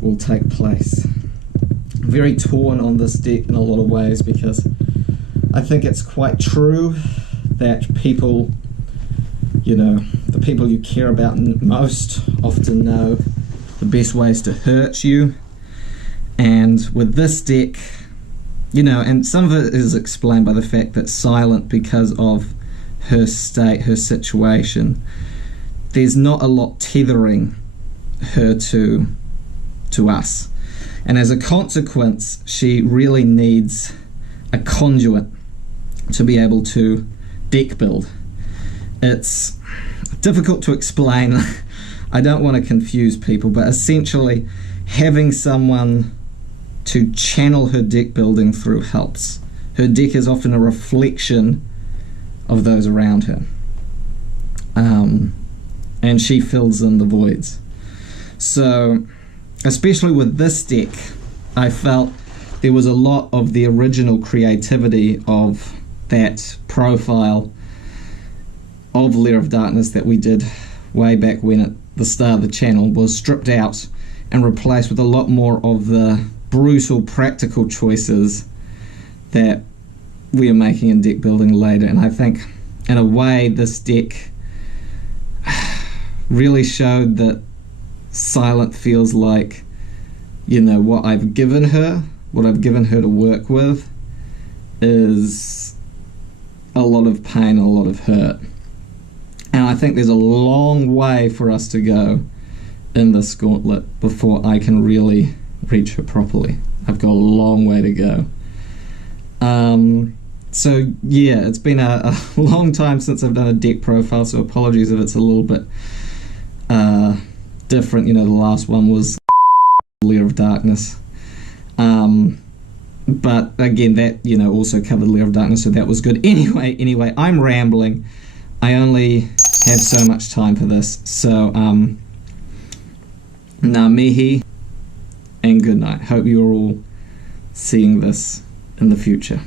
will take place. Very torn on this deck in a lot of ways, because I think it's quite true that people, you know, the people you care about most often know the best ways to hurt you. And with this deck, you know, and some of it is explained by the fact that Silent, because of her state, her situation, there's not a lot tethering her to us. And as a consequence, she really needs a conduit to be able to deck build. It's difficult to explain. I don't want to confuse people, but essentially having someone to channel her deck building through helps. Her deck is often a reflection of those around her. And she fills in the voids. So, especially with this deck, I felt there was a lot of the original creativity of that profile of Lair of Darkness that we did way back when at the start of the channel was stripped out and replaced with a lot more of the brutal practical choices that we are making in deck building later. And I think in a way this deck really showed that Silent feels like, you know, what I've given her to work with is a lot of pain, a lot of hurt. And I think there's a long way for us to go in this Gauntlet before I can really reach her properly. I've got a long way to go. So yeah, it's been a long time since I've done a deck profile, so apologies if it's a little bit different. You know, the last one was Lair of Darkness. but again, that, you know, also covered Lair of Darkness, so that was good. Anyway, I'm rambling. I only have so much time for this, so ngā mihi and good night. Hope you're all seeing this in the future.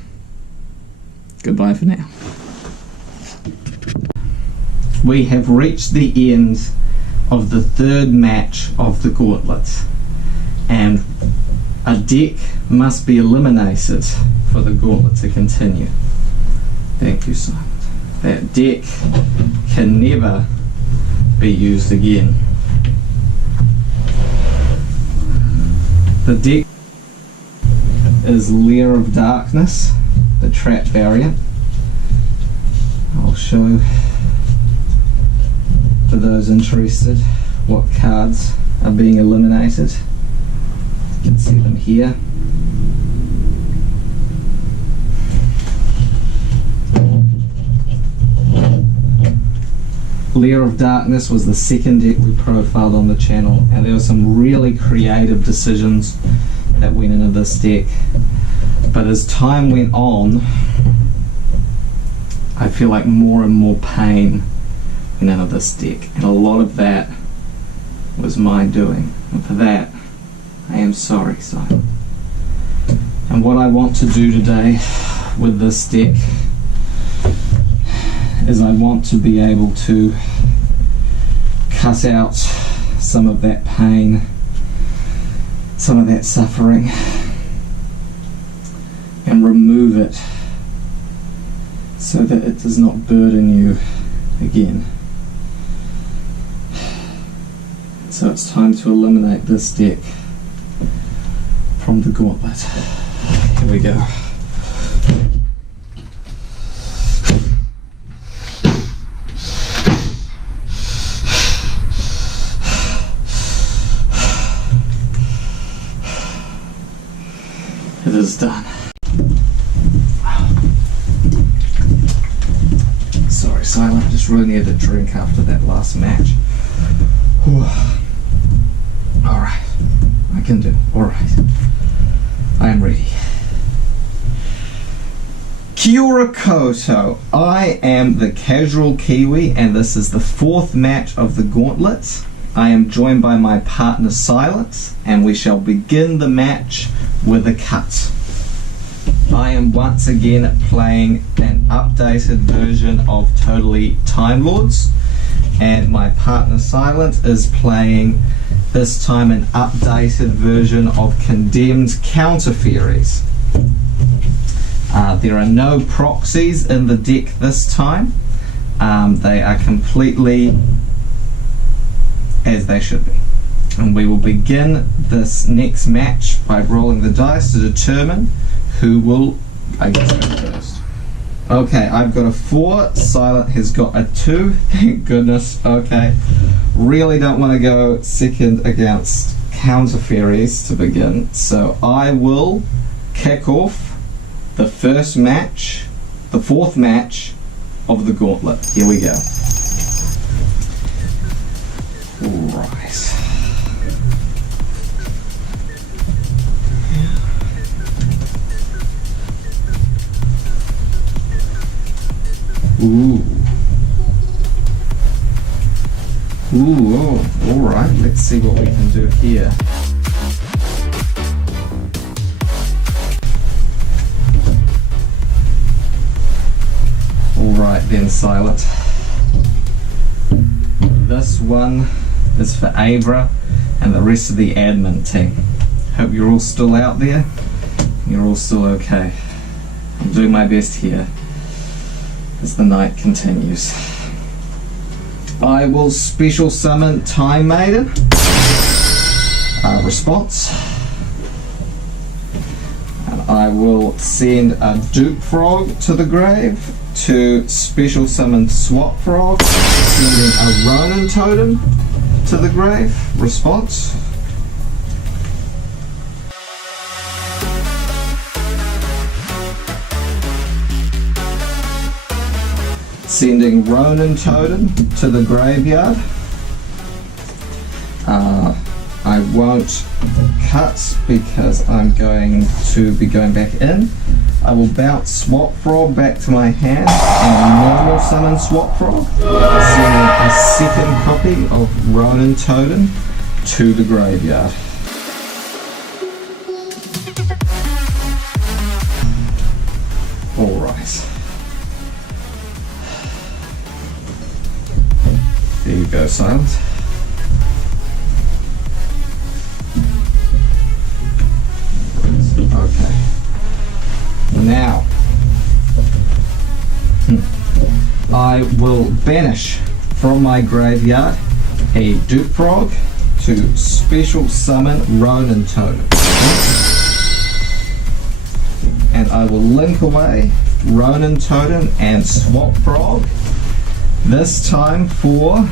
Goodbye for now. We have reached the end of the third match of the Gauntlet, and a deck must be eliminated for the Gauntlet to continue. Thank you, Simon. That deck can never be used again. The deck is Lair of Darkness, the trap variant. I'll show, for those interested, what cards are being eliminated. You can see them here. Lair of Darkness was the second deck we profiled on the channel, and there were some really creative decisions that went into this deck. But as time went on, I feel like more and more pain went into this deck, and a lot of that was my doing, and for that I am sorry, Simon. And what I want to do today with this deck is I want to be able to cut out some of that pain, some of that suffering, and remove it so that it does not burden you again. So it's time to eliminate this deck from the Gauntlet. Here we go. It is done. Sorry, Silent, I just really needed a drink after that last match. Alright, I can do. Alright, I am ready. Kia ora koutou. I am the Casual Kiwi, and this is the fourth match of the Gauntlet. I am joined by my partner Silent, and we shall begin the match with a cut. I am once again playing an updated version of Totally Time Lords, and my partner Silent is playing this time an updated version of Condemned Counter Fairies. There are no proxies in the deck this time. They are completely as they should be. And we will begin this next match by rolling the dice to determine who will, I guess, go first. Okay, I've got a 4, Silent has got a 2, thank goodness. Okay, really don't want to go second against Counter Fairies to begin, so I will kick off the first match, the fourth match of the Gauntlet. Here we go. Right. Ooh. Ooh, oh, alright, let's see what we can do here. Alright then, Silent. This one is for Avra and the rest of the admin team. Hope you're all still out there. You're all still okay. I'm doing my best here as the night continues. I will special summon Time Maiden. Response. And I will send a Duke Frog to the grave to special summon Swap Frog, sending a Ronin Totem to the grave. Response. Sending Ronin Totem to the graveyard. I won't cut because I'm going to be going back in. I will bounce Swap Frog back to my hand and normal summon Swap Frog, sending a second copy of Ronin Totem to the graveyard. Alright. There you go, Silence. Okay. Now, I will banish from my graveyard a Duke Frog to special summon Ronin Totem. And I will link away Ronin Totem and Swap Frog, this time for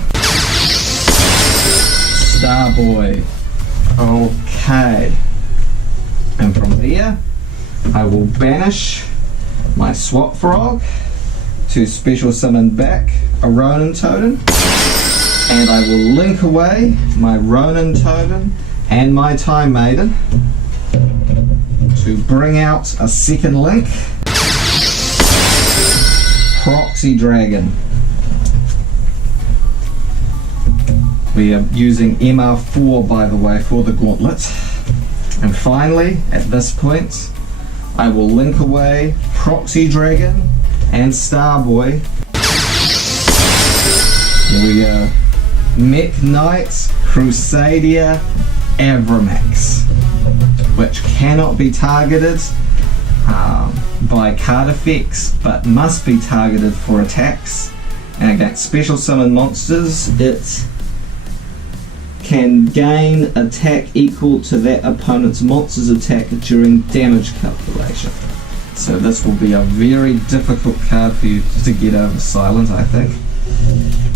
Starboy. Okay. And from there, I will banish my Swap Frog to special summon back a Ronin Totem, and I will link away my Ronin Totem and my Time Maiden to bring out a second link, Proxy Dragon. We are using MR4, by the way, for the Gauntlet. And finally, at this point, I will link away Proxy Dragon and Starboy. Here we go. Mech Knight, Crusadia, Avramax, which cannot be targeted by card effects, but must be targeted for attacks. And against special summon monsters, it can gain attack equal to that opponent's monster's attack during damage calculation. So this will be a very difficult card for you to get over, Silent, I think.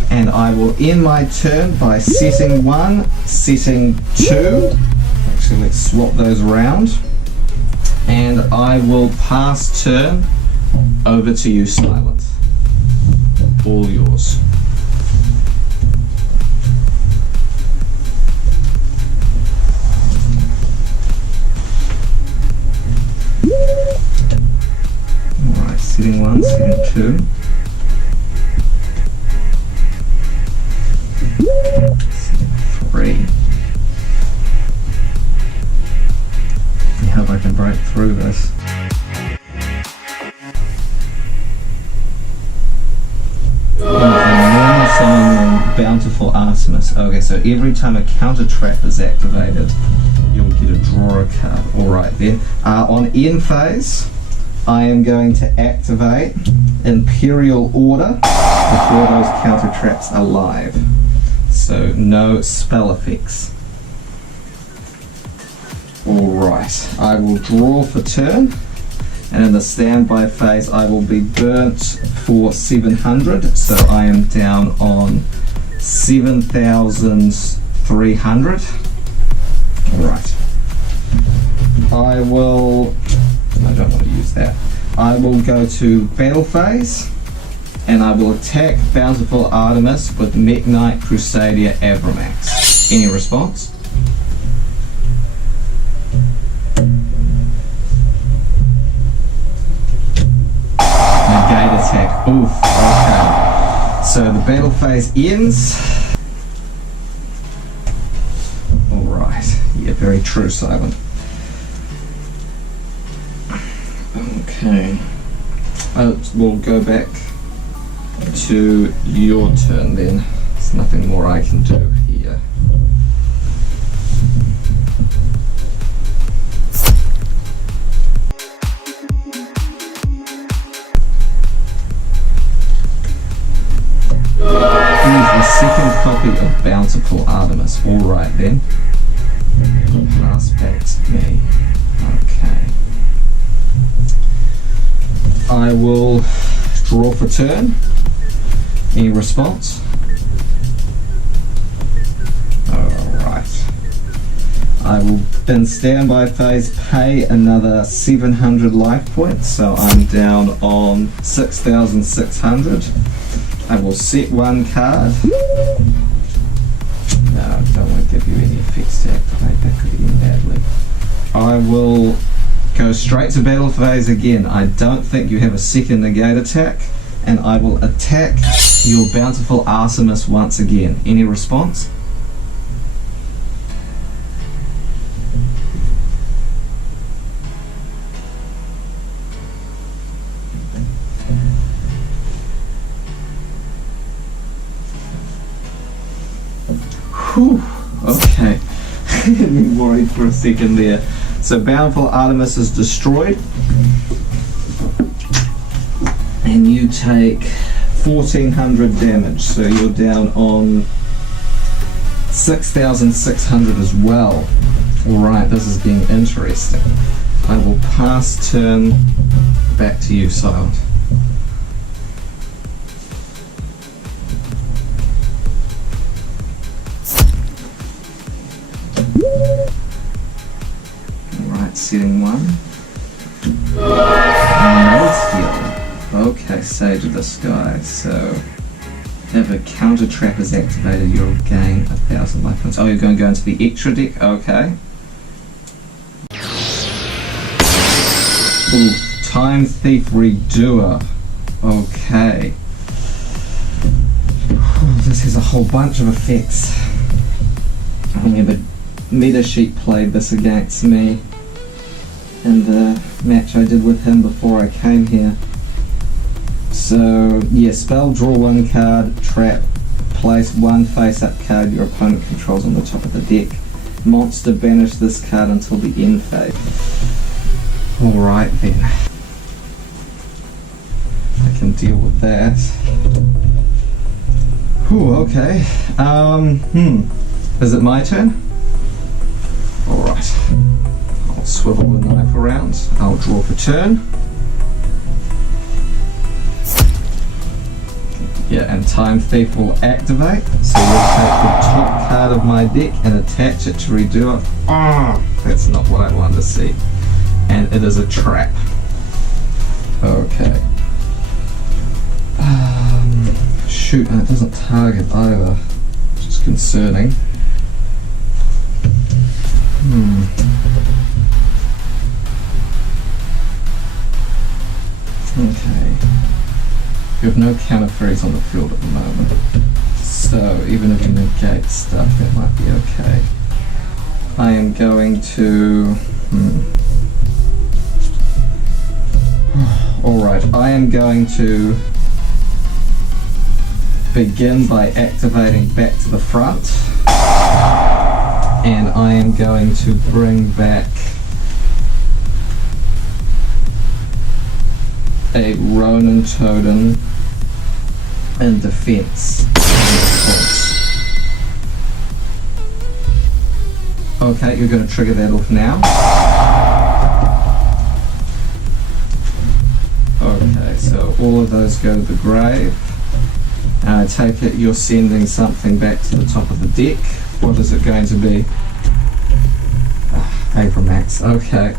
And I will end my turn by setting 1, setting 2. Actually, let's swap those around. And I will pass turn over to you, Silent. All yours. Alright, setting 1, setting 2. Setting 3. I hope I can break through this. Normal summon Bountiful Artemis. Okay, so every time a counter trap is activated, you'll get a draw a card. Alright then. On end phase, I am going to activate Imperial Order before those counter traps are live. So no spell effects. Alright, I will draw for turn, and in the standby phase I will be burnt for 700, so I am down on 7,300. Alright. I don't want to use that. I will go to battle phase, and I will attack Bountiful Artemis with Mech Knight, Crusadia, Avramax. Any response? Negate attack. Oof, okay. So the battle phase ends. Alright, yeah, very true, Silent. Okay. We'll go back to your turn then. There's nothing more I can do here. Here's the second copy of Bountiful Artemis. Alright then. Pass back to me. Okay. I will draw for turn. Any response? Alright. I will, in standby phase, pay another 700 life points, so I'm down on 6,600. I will set one card. No, I don't want to give you any effects to activate, that could end badly. will go straight to battle phase again. I don't think you have a second negate attack, and I will attack your Bountiful Artemis once again. Any response? Whew, okay. Had me worried for a second there. So Bountiful Artemis is destroyed, and you take 1400 damage, so you're down on 6600 as well. Alright, this is getting interesting. I will pass turn back to you, Silent. Setting 1. No steal. Okay, Sage of the Sky. So, if a counter trap is activated, you'll gain 1000 life points. Oh, you're going to go into the extra deck? Okay. Ooh, Time Thief Redoer. Okay. This has a whole bunch of effects. I remember Meta Sheep played this against me in the match I did with him before I came here. So yeah, spell, draw 1 card, trap, place 1 face-up card your opponent controls on the top of the deck. Monster, banish this card until the end phase. Alright then. I can deal with that. Whew, okay. Is it my turn? Alright. I'll swivel the knife around. I'll draw for turn. Yeah, and Time Thief will activate. So you'll take the top card of my deck and attach it to redo it. Ah, that's not what I wanted to see. And it is a trap. Okay. Shoot, and it doesn't target either, which is concerning. Okay. You have no counter fairies on the field at the moment, so even if you negate stuff, that might be okay. I am going to... Alright, I am going to begin by activating back to the front, and I am going to bring back a Ronin Totem in defense. Okay, you're going to trigger that off now. Okay, so all of those go to the grave. I take it you're sending something back to the top of the deck. What is it going to be? Avramax. Okay.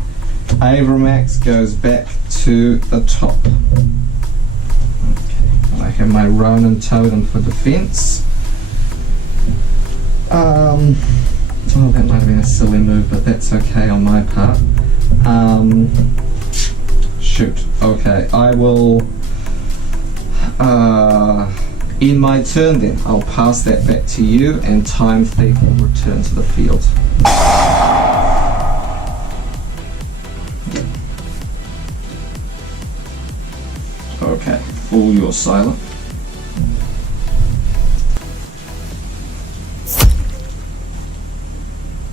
Avramax goes back to the top. Okay. I have my Ronin Totem for defense. Oh, that might have been a silly move, but that's okay on my part. Shoot. Okay, I will end my turn then. I'll pass that back to you, and Time Thief will return to the field. Okay, all yours, Silent.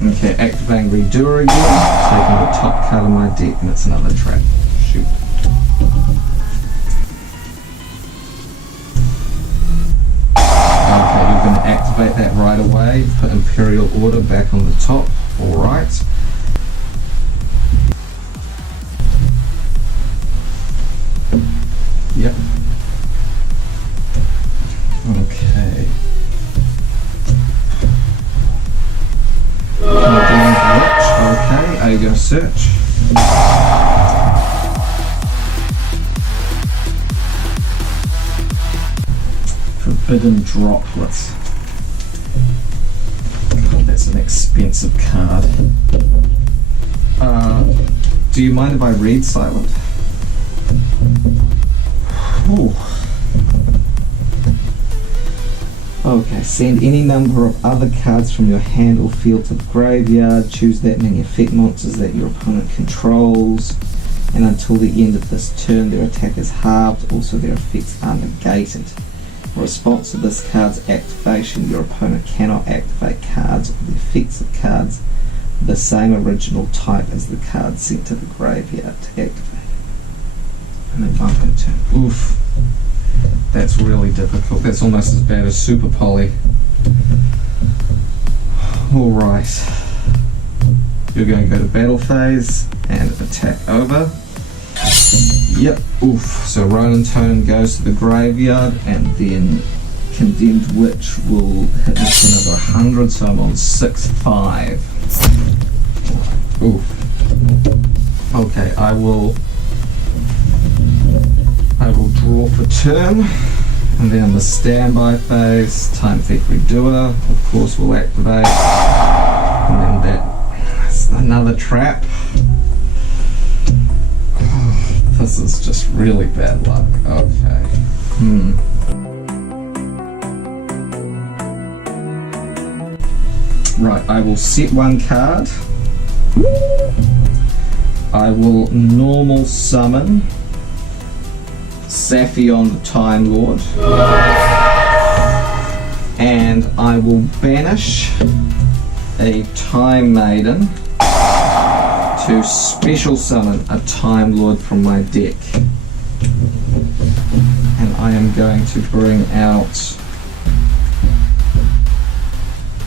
Okay, activating Redoer again, taking the top card of my deck, and it's another trap. Shoot. Okay, you're going to activate that right away, put Imperial Order back on the top. Alright. Yep. Okay. Okay, I go search. Forbidden Droplets. God, that's an expensive card. Do you mind if I read silent? Ooh. Okay, send any number of other cards from your hand or field to the graveyard. Choose that many effect monsters that your opponent controls. And until the end of this turn, their attack is halved. Also, their effects are negated. In response to this card's activation, your opponent cannot activate cards or the effects of cards of the same original type as the card sent to the graveyard to activate. And then bump that turn. Oof. That's really difficult. That's almost as bad as Super Poly. Alright. You're going to go to battle phase and attack over. Yep. Oof. So Ronin Tone goes to the graveyard, and then Condemned Witch will hit me for another 100, so I'm on 6-5. Oof. Okay, I will draw for turn, and then the standby phase, Time Thief Redoer, of course, will activate, and then that's another trap. This is just really bad luck. Okay. Right, I will set one card. I will normal summon Zaphion the Time Lord, and I will banish a Time Maiden to special summon a Time Lord from my deck. And I am going to bring out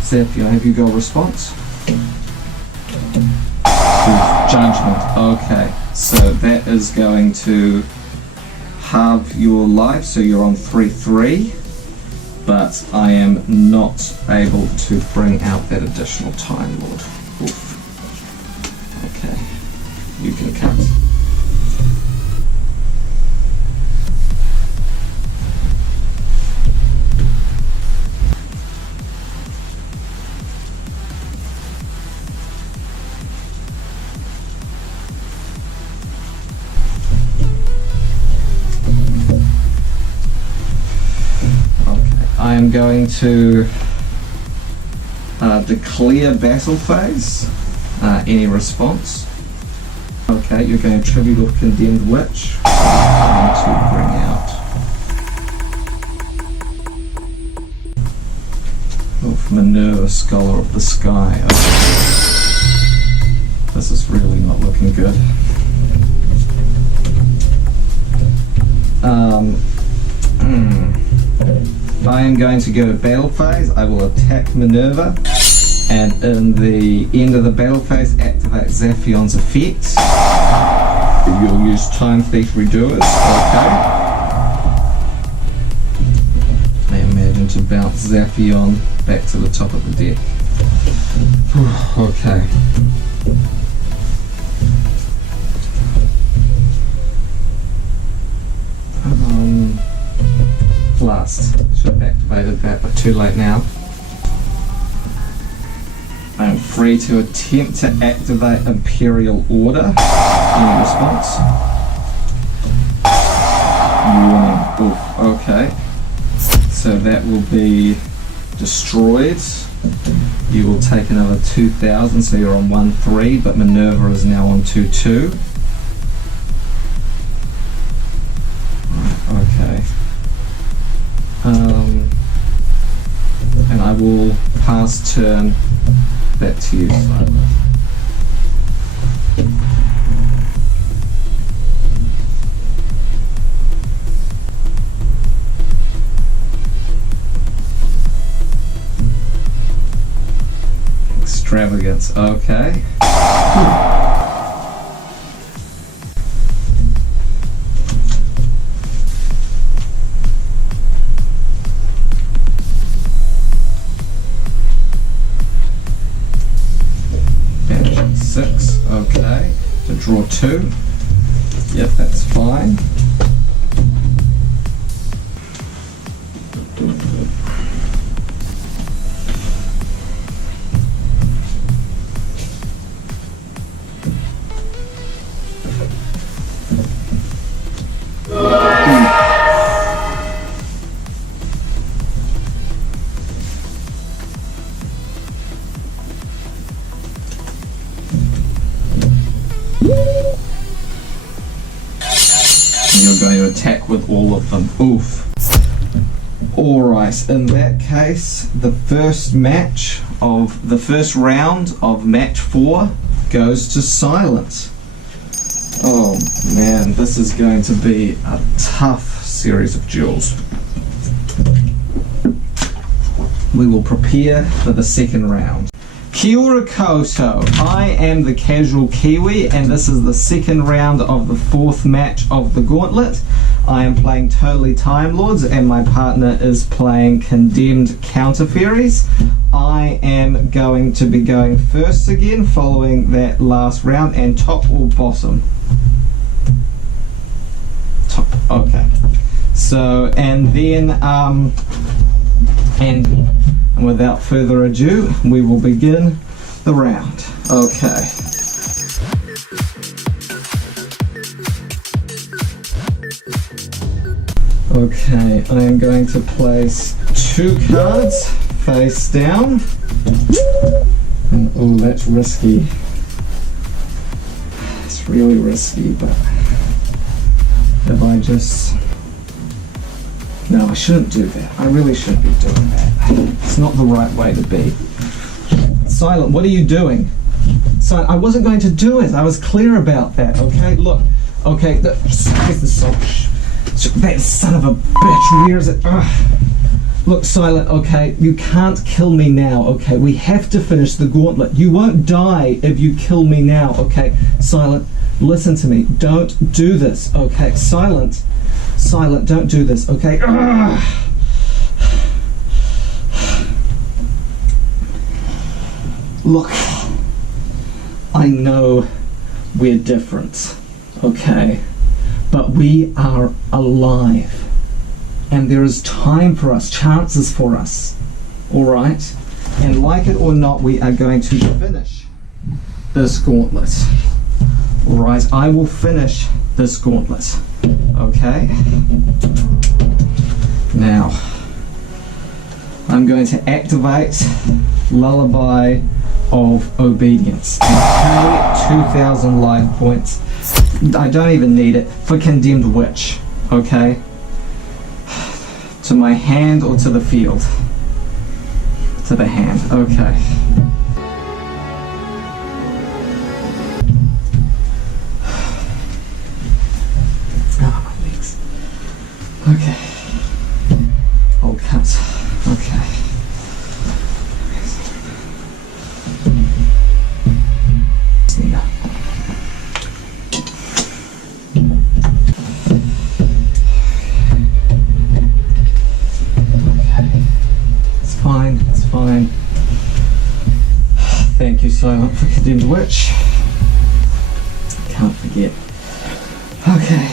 Zaphion. Have you got a response? Judgment. Okay, so that is going to halve your life, so you're on 3-3, but I am not able to bring out that additional Time Lord. Oof. Okay, you can cut. I am going to declare battle phase. Any response? Okay, you're going to tribute of Condemned Witch. I'm going to bring out Minerva, Scholar of the Sky. Okay. This is really not looking good. I am going to go to battle phase. I will attack Minerva, and in the end of the battle phase, activate Zaphion's effect. You'll use Time Thief Redoers. Okay. I imagine to bounce Zaphion back to the top of the deck. Okay. Blast. Should have activated that, but too late now. I am free to attempt to activate Imperial Order. Any response? Warning. Oof. Okay. So that will be destroyed. You will take another 2,000, so you're on 1-3, but Minerva is now on 2-2. Okay. And I will pass turn that to you, Simon. Extravagance, okay. Okay, to draw 2. Yep, that's fine. And you're going to attack with all of them. Oof. Alright, in that case, the first round of match 4 goes to silence. Oh man, this is going to be a tough series of duels. We will prepare for the second round. Kia ora koutou, I am the Casual Kiwi and this is the second round of the 4th match of the Gauntlet. I am playing Totally Time Lords and my partner is playing Condemned Counter Fairies. I am going to be going first again following that last round, and top or bottom? Top, okay. So, and then, and without further ado, we will begin the round. Okay. Okay, I am going to place 2 cards face down. And, oh, that's risky. It's really risky, but if I just... No, I shouldn't do that. I really shouldn't be doing that. It's not the right way to be. Silent, what are you doing? Silent, I wasn't going to do it. I was clear about that, okay? Look, okay, where's the sock? That son of a bitch, where is it? Ugh. Look, Silent, okay, you can't kill me now, okay? We have to finish the gauntlet. You won't die if you kill me now, okay? Silent, listen to me. Don't do this, okay? Silent, don't do this, okay? Ugh. Look, I know we're different, okay? But we are alive. And there is time for us, chances for us. Alright? And like it or not, we are going to finish this gauntlet. Alright, I will finish this gauntlet. Okay? Now, I'm going to activate Lullaby of Obedience and pay 2,000 life points. I don't even need it for Condemned Witch, okay? To my hand or to the field? To the hand, okay. Oh, my legs. Okay. I'll cut, okay. It's fine. Thank you, Silent, for Condemned Witch. Can't forget. Okay.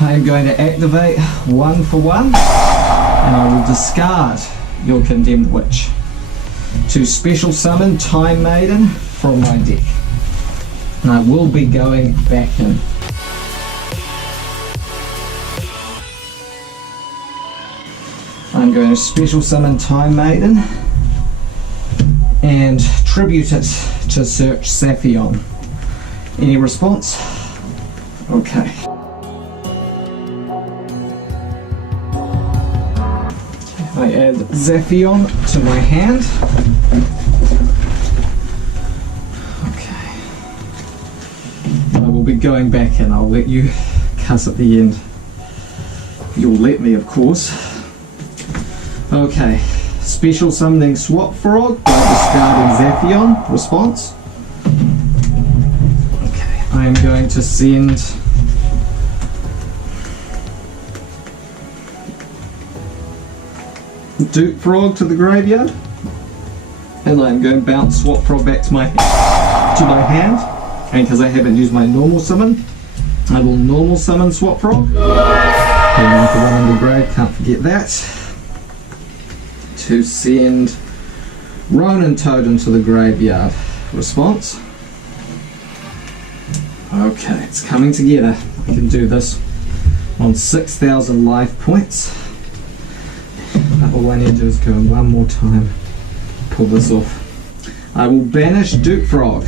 I am going to activate 1 for 1, and I will discard your Condemned Witch to special summon Time Maiden from my deck. And I will be going back in. I'm going to special summon Time Maiden and tribute it to Search Saphion. Any response? Okay. I add Zaphion to my hand. Okay. I will be going back in. I'll let you cuss at the end. You'll let me, of course. Okay, special summoning Swap Frog by discarding Zaphion. Response? Okay, I am going to send Duke Frog to the graveyard, and I'm going to bounce Swap Frog back to my hand, and because I haven't used my normal summon, I will normal summon Swap Frog. And the one on the grave, can't forget that. To send Ronin Totem to the graveyard. Response? Okay, it's coming together. I can do this on 6,000 life points. But all I need to do is go one more time. Pull this off. I will banish Duke Frog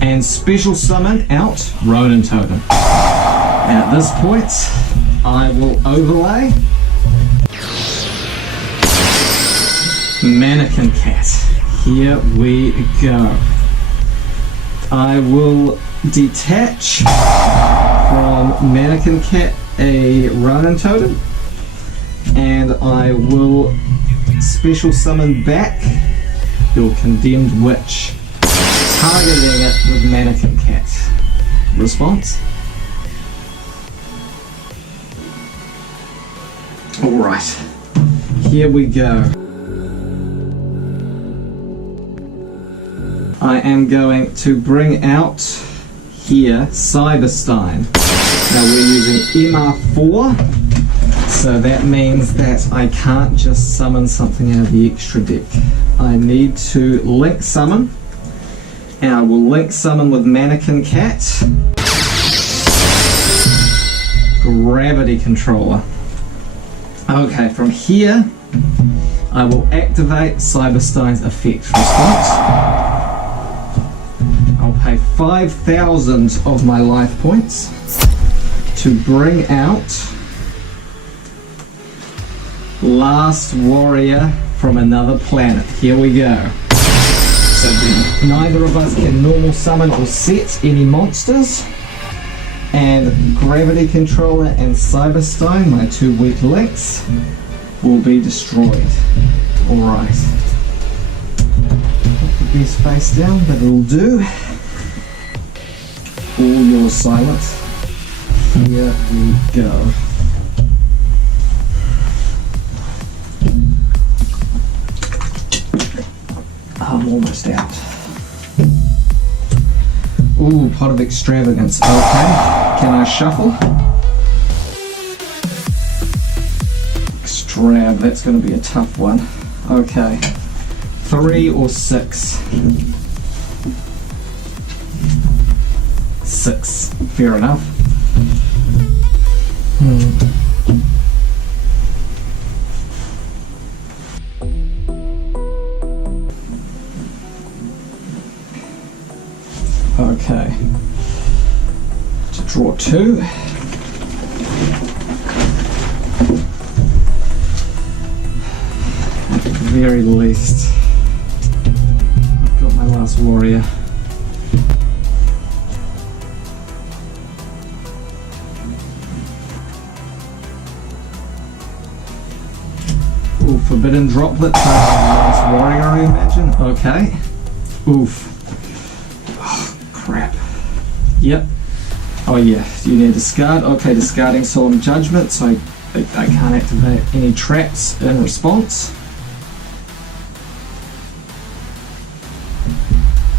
and special summon out Ronin Totem. And at this point, I will overlay Mannequin Cat. Here we go. I will detach from Mannequin Cat a Ronin Totem, and I will special summon back your Condemned Witch, targeting it with Mannequin Cat. Response? Alright, here we go. I am going to bring out here Cyberstein. Now we're using MR4, so that means that I can't just summon something out of the extra deck. I need to link summon, and I will link summon with Mannequin Cat, Gravity Controller. Okay, from here I will activate Cyberstein's effect response. I'll pay 5,000 of my life points to bring out Last Warrior from Another Planet. Here we go. So then neither of us can normal summon or set any monsters, and Gravity Controller and Cyberstein, my two weak links, will be destroyed. Alright. Put the beast face down, but it'll do. All your silence. Here we go. I'm almost out. Ooh, Pot of Extravagance. Okay, can I shuffle? Extrav, that's going to be a tough one. Okay, 3 or 6? 6, fair enough. Okay, to draw 2. At the very least, I've got my Last Warrior. Ooh, Forbidden Droplet, Last Warrior, I imagine. Okay. Oof. Crap. Yep. Oh yeah, you need to discard. Okay, discarding Solemn Judgment, so I can't activate any traps in response.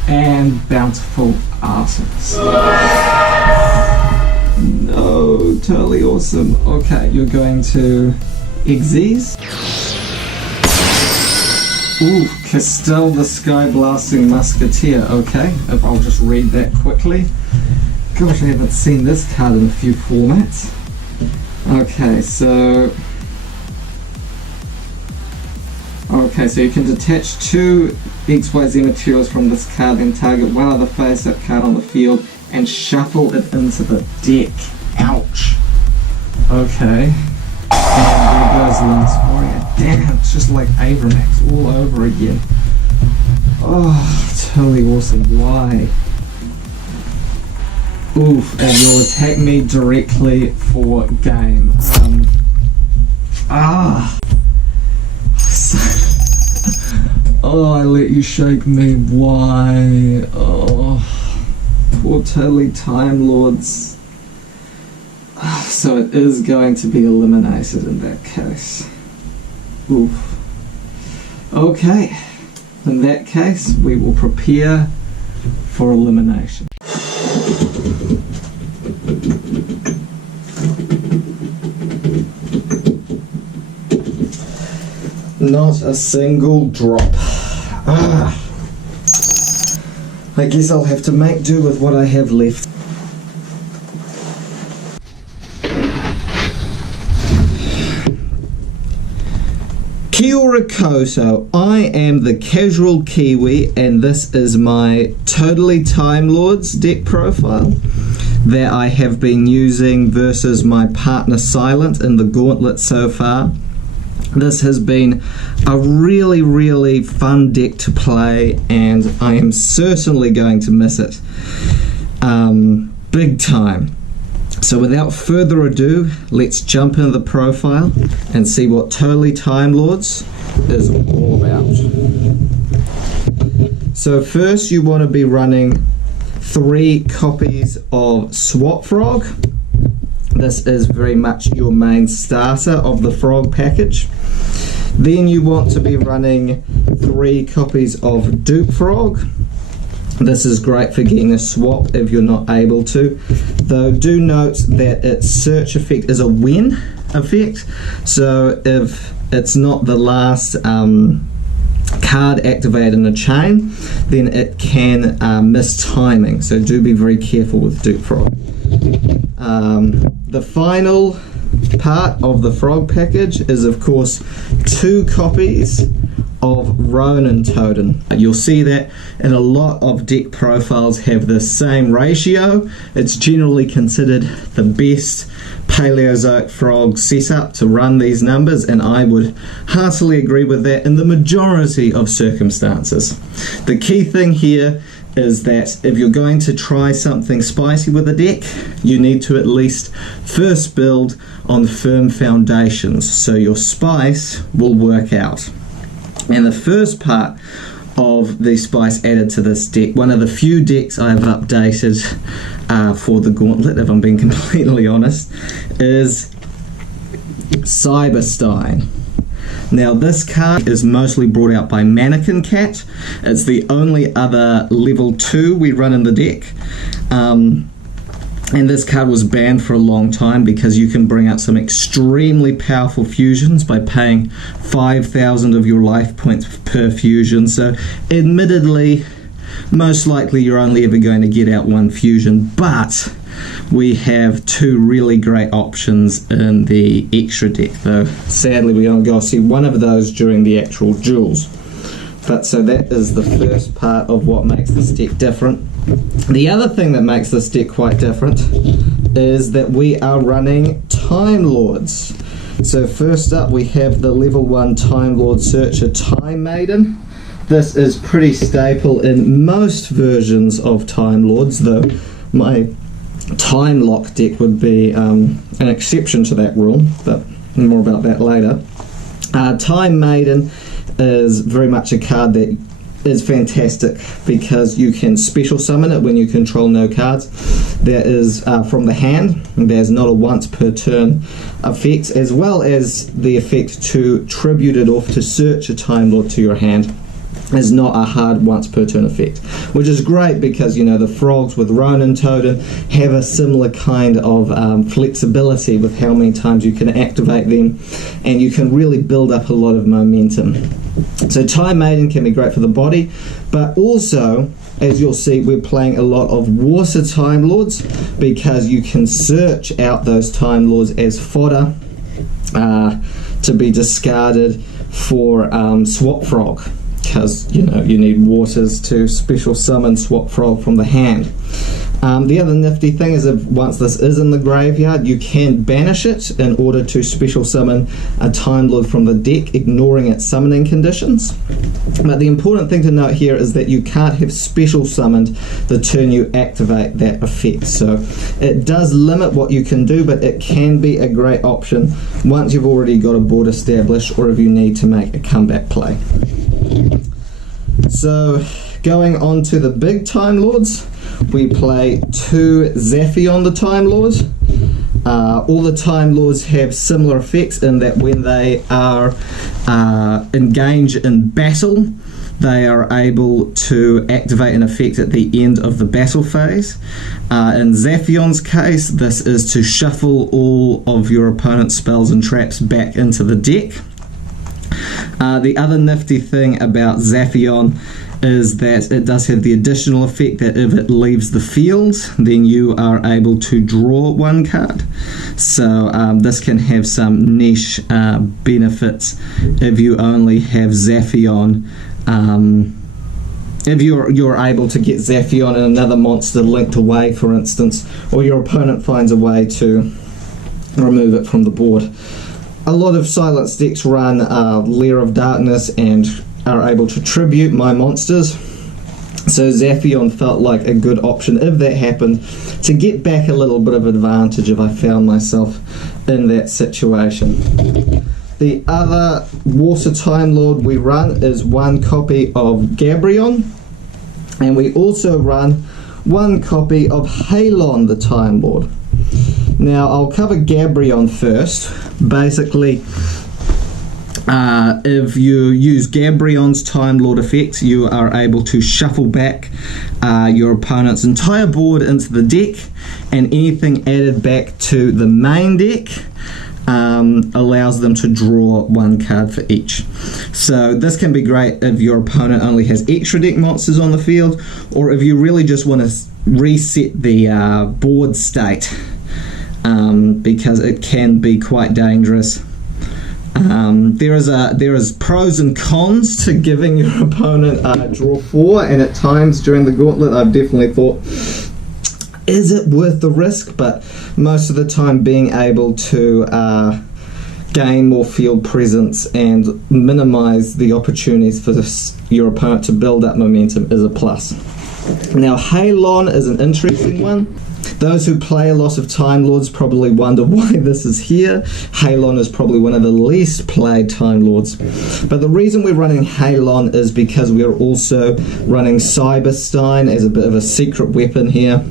And Bountiful Arsenals. No, totally awesome. Okay, you're going to Xyz. Ooh, Castell the Sky Blasting Musketeer. Okay, if I'll just read that quickly. Gosh, I haven't seen this card in a few formats. Okay, so you can detach 2 XYZ materials from this card, then target one other face-up card on the field and shuffle it into the deck. Ouch. Okay. And there goes Last Warrior. Damn, it's just like Abramax all over again. Oh, totally awesome. Why? Oof, and you'll attack me directly for game. Oh, I let you shake me. Why? Oh, poor totally Time Lords. So it is going to be eliminated in that case. Oof. Okay. In that case, we will prepare for elimination. Not a single drop. I guess I'll have to make do with what I have left. Kia ora koutou, I am the Casual Kiwi and this is my Totally Time Lords deck profile. that I have been using versus my partner Silent in the Gauntlet so far. This has been a really fun deck to play, and I am certainly going to miss it big time. So without further ado, let's jump into the profile and see what Totally Time Lords is all about. So first you want to be running 3 copies of Swap Frog. This is very much your main starter of the frog package. Then you want to be running 3 copies of Dupe Frog. This is great for getting a swap if you're not able to, though do note that its search effect is a when effect, so if it's not the last card activated in a chain, then it can miss timing, so do be very careful with Dupe Frog. The final part of the frog package is of course 2 copies of Ronin Totem. You'll see that in a lot of deck profiles have the same ratio. It's generally considered the best Paleozoic frog setup to run these numbers, and I would heartily agree with that in the majority of circumstances. The key thing here is that if you're going to try something spicy with a deck, you need to at least first build on firm foundations so your spice will work out. And the first part of the spice added to this deck, one of the few decks I've updated for the Gauntlet, if I'm being completely honest, is Cyberstein. Now this card is mostly brought out by Mannequin Cat. It's the only other level 2 we run in the deck. And this card was banned for a long time because you can bring out some extremely powerful fusions by paying 5,000 of your life points per fusion. So admittedly, most likely you're only ever going to get out 1 fusion, but we have 2 really great options in the extra deck, though sadly we only go see 1 of those during the actual duels. But so that is the first part of what makes this deck different. The other thing that makes this deck quite different is that we are running Time Lords. So first up we have the level 1 Time Lord Searcher Time Maiden. This is pretty staple in most versions of Time Lords, though my Time Lock deck would be an exception to that rule, but more about that later. Time Maiden is very much a card that is fantastic because you can special summon it when you control no cards. There is from the hand, there's not a once per turn effect, as well as the effect to tribute it off to search a Time Lord to your hand is not a hard once per turn effect, which is great because, you know, the frogs with Ronin Totem have a similar kind of flexibility with how many times you can activate them, and you can really build up a lot of momentum. So Time Maiden can be great for the body, but also, as you'll see, we're playing a lot of Water Time Lords because you can search out those Time Lords as fodder to be discarded for Swap Frog, because, you know, you need waters to special summon Swap Frog from the hand. The other nifty thing is, if once this is in the graveyard, you can banish it in order to special summon a Time Lord from the deck, ignoring its summoning conditions. But the important thing to note here is that you can't have special summoned the turn you activate that effect. So it does limit what you can do, but it can be a great option once you've already got a board established, or if you need to make a comeback play. So going on to the big Time Lords, we play 2 Zaphion the Time Lords. All the Time Lords have similar effects in that when they are engaged in battle, they are able to activate an effect at the end of the battle phase. In Zaphion's case, this is to shuffle all of your opponent's spells and traps back into the deck. The other nifty thing about Zaphion is that it does have the additional effect that if it leaves the field, then you are able to draw 1 card. So this can have some niche benefits if you only have Zaphion if you're able to get Zaphion and another monster linked away, for instance, or your opponent finds a way to remove it from the board. A lot of Silence decks run Lair of Darkness and are able to tribute my monsters, so Zaphion felt like a good option if that happened, to get back a little bit of advantage if I found myself in that situation. The other Water Time Lord we run is one copy of Gabrion, and we also run one copy of Halon the Time Lord. Now I'll cover Gabrion first. Basically, if you use Gabrion's Time Lord effects, you are able to shuffle back your opponent's entire board into the deck, and anything added back to the main deck allows them to draw one card for each. So this can be great if your opponent only has extra deck monsters on the field, or if you really just want to reset the board state, because it can be quite dangerous. There is pros and cons to giving your opponent draw 4, and at times during the gauntlet I've definitely thought, is it worth the risk? But most of the time, being able to gain more field presence and minimize the opportunities for your opponent to build up momentum is a plus. Now Halon is an interesting one. Those who play a lot of Time Lords probably wonder why this is here. Halon is probably one of the least played Time Lords. But the reason we're running Halon is because we're also running Cyberstein as a bit of a secret weapon here.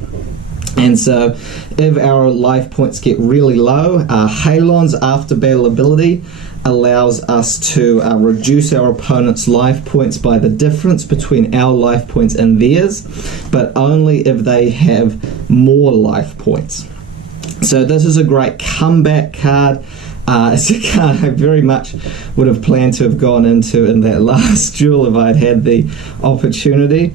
And so if our life points get really low, Halon's after battle ability allows us to reduce our opponent's life points by the difference between our life points and theirs, but only if they have more life points. So this is a great comeback card. It's a card I very much would have planned to have gone into in that last duel if I'd had the opportunity.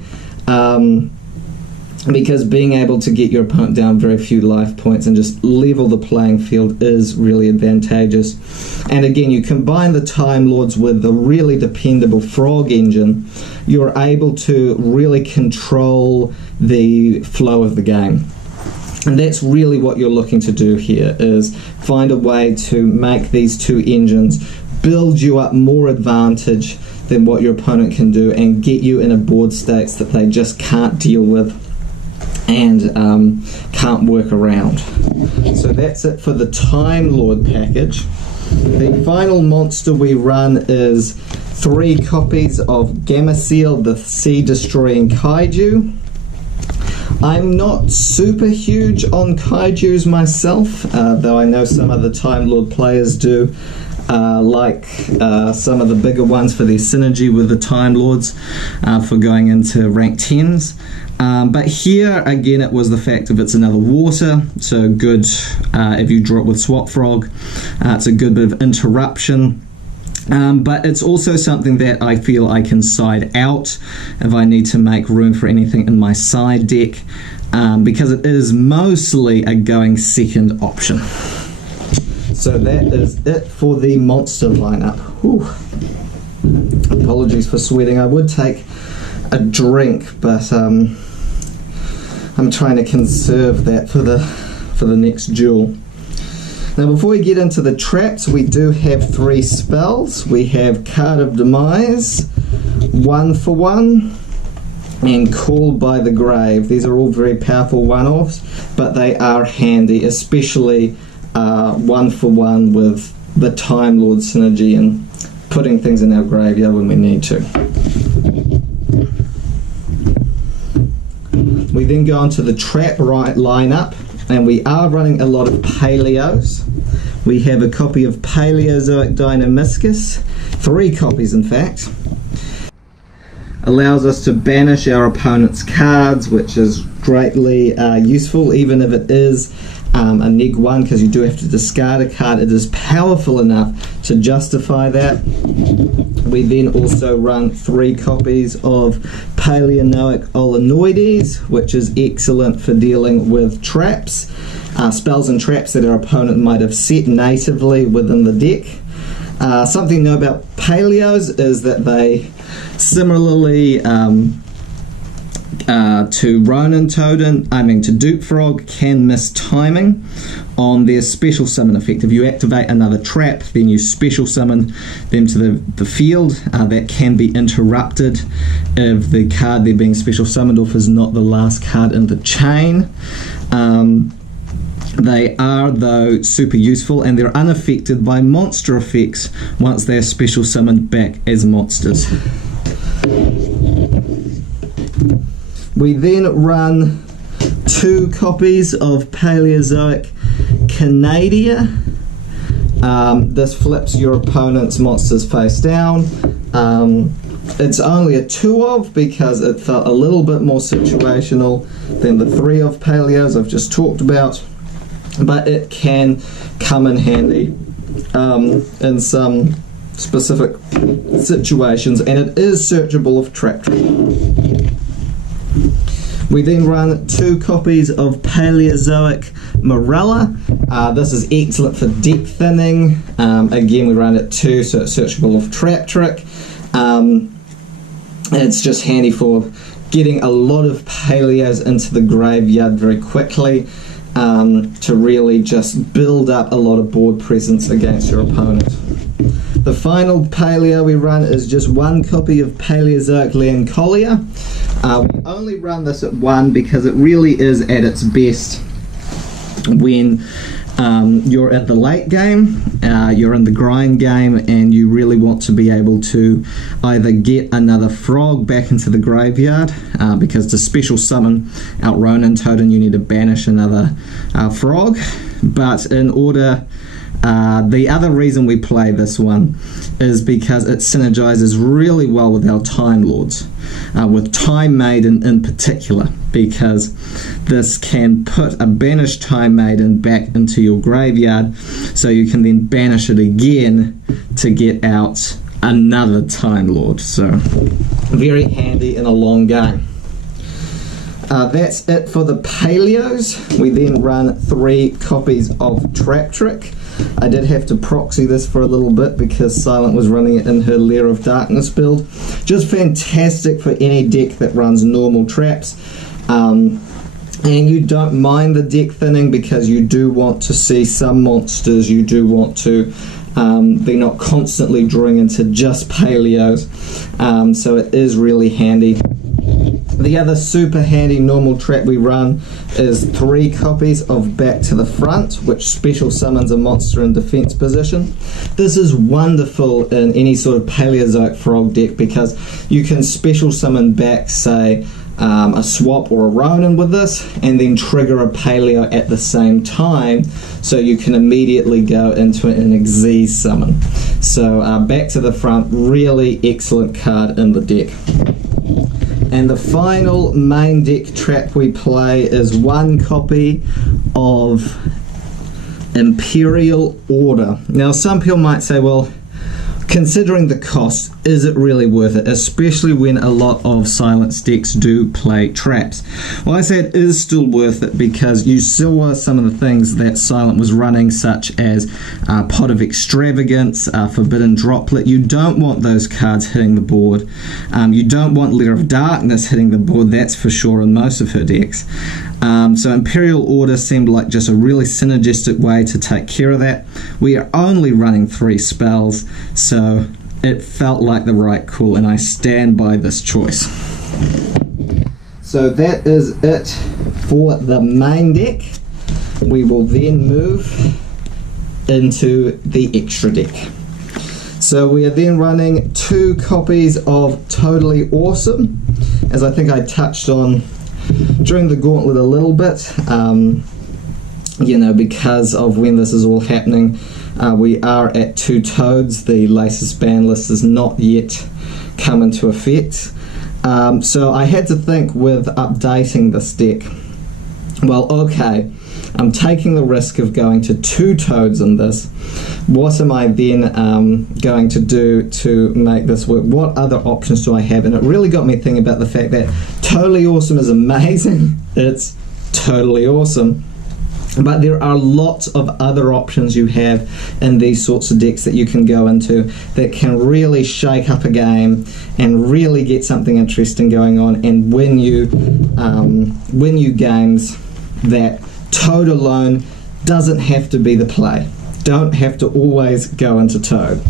Because being able to get your opponent down very few life points and just level the playing field is really advantageous. And again, you combine the Time Lords with the really dependable Frog engine, you're able to really control the flow of the game. And that's really what you're looking to do here, is find a way to make these two engines build you up more advantage than what your opponent can do, and get you in a board states that they just can't deal with and can't work around. So that's it for the Time Lord package. The final monster we run is 3 copies of Gameciel, the Sea Destroying Kaiju. I'm not super huge on Kaijus myself, though I know some other Time Lord players do. Like some of the bigger ones for their synergy with the Time Lords for going into rank 10s. But here again it was the fact of it's another water, so good if you draw it with Swap Frog. It's a good bit of interruption. But it's also something that I feel I can side out if I need to make room for anything in my side deck, because it is mostly a going second option. So that is it for the monster lineup. Whew. Apologies for sweating. I would take a drink, but I'm trying to conserve that for the next duel. Now before we get into the traps, we do have 3 spells. We have Card of Demise, 1 for 1, and Called by the Grave. These are all very powerful one-offs, but they are handy, especially 1 for 1 with the Time Lord synergy and putting things in our graveyard when we need to. We then go on to the trap lineup, and we are running a lot of Paleos. We have a copy of Paleozoic Deinamiscus, 3 copies in fact. Allows us to banish our opponent's cards, which is greatly useful, even if it is a neg 1, because you do have to discard a card. It is powerful enough to justify that. We then also run 3 copies of Paleozoic Olenoides, which is excellent for dealing with traps, spells and traps that our opponent might have set natively within the deck. Something to know about Paleos is that they similarly to Ronin Totem, to Duke Frog can miss timing on their special summon effect. If you activate another trap, then you special summon them to the field. That can be interrupted if the card they're being special summoned off is not the last card in the chain. They are, though, super useful, and they're unaffected by monster effects once they're special summoned back as monsters. We then run 2 copies of Paleozoic Canadia. This flips your opponent's monsters face down. It's only a 2 of because it felt a little bit more situational than the 3 of Paleos I've just talked about, but it can come in handy in some specific situations, and it is searchable with Trap. We then run 2 copies of Paleozoic Morella. This is excellent for deck thinning. Again, we run it 2, so it's searchable with Trap Trick. It's just handy for getting a lot of Paleos into the graveyard very quickly, to really just build up a lot of board presence against your opponent. The final Paleo we run is just 1 copy of Paleozoic Lancolia. We only run this at 1 because it really is at its best when you're at the late game, you're in the grind game, and you really want to be able to either get another frog back into the graveyard, because to special summon out Ronin Totem you need to banish another frog. But in order, the other reason we play this one is because it synergizes really well with our Time Lords, with Time Maiden in particular, because this can put a banished Time Maiden back into your graveyard, so you can then banish it again to get out another Time Lord. So very handy in a long game. That's it for the Paleos. We then run 3 copies of Trap Trick. I did have to proxy this for a little bit because Silent was running it in her Lair of Darkness build. Just fantastic for any deck that runs normal traps. And you don't mind the deck thinning because you do want to see some monsters, you do want to be not constantly drawing into just Paleos. So it is really handy. The other super handy normal trap we run is 3 copies of Back to the Front, which special summons a monster in defense position. This is wonderful in any sort of Paleozoic frog deck because you can special summon back, say, a swap or a Ronin with this, and then trigger a Paleo at the same time, so you can immediately go into an Xyz summon. So Back to the Front, really excellent card in the deck. And the final main deck trap we play is 1 copy of Imperial Order. Now some people might say, well, considering the cost, is it really worth it? Especially when a lot of Silence decks do play traps. Well, I say it is still worth it because you saw some of the things that Silent was running, such as Pot of Extravagance, Forbidden Droplet. You don't want those cards hitting the board. You don't want Lair of Darkness hitting the board, that's for sure, in most of her decks. So Imperial Order seemed like just a really synergistic way to take care of that. We are only running 3 spells, so it felt like the right call, and I stand by this choice. So that is it for the main deck. We will then move into the extra deck. So we are then running 2 copies of Totally Awesome, as I think I touched on during the Gauntlet a little bit, because of when this is all happening. We are at 2 toads. The Laces ban list has not yet come into effect. So I had to think with updating this deck, well, okay, I'm taking the risk of going to 2 toads in this. What am I then going to do to make this work? What other options do I have? And it really got me thinking about the fact that Totally Awesome is amazing. It's totally awesome. But there are lots of other options you have in these sorts of decks that you can go into that can really shake up a game and really get something interesting going on and win you games that Toad alone doesn't have to be the play. Don't have to always go into Toad.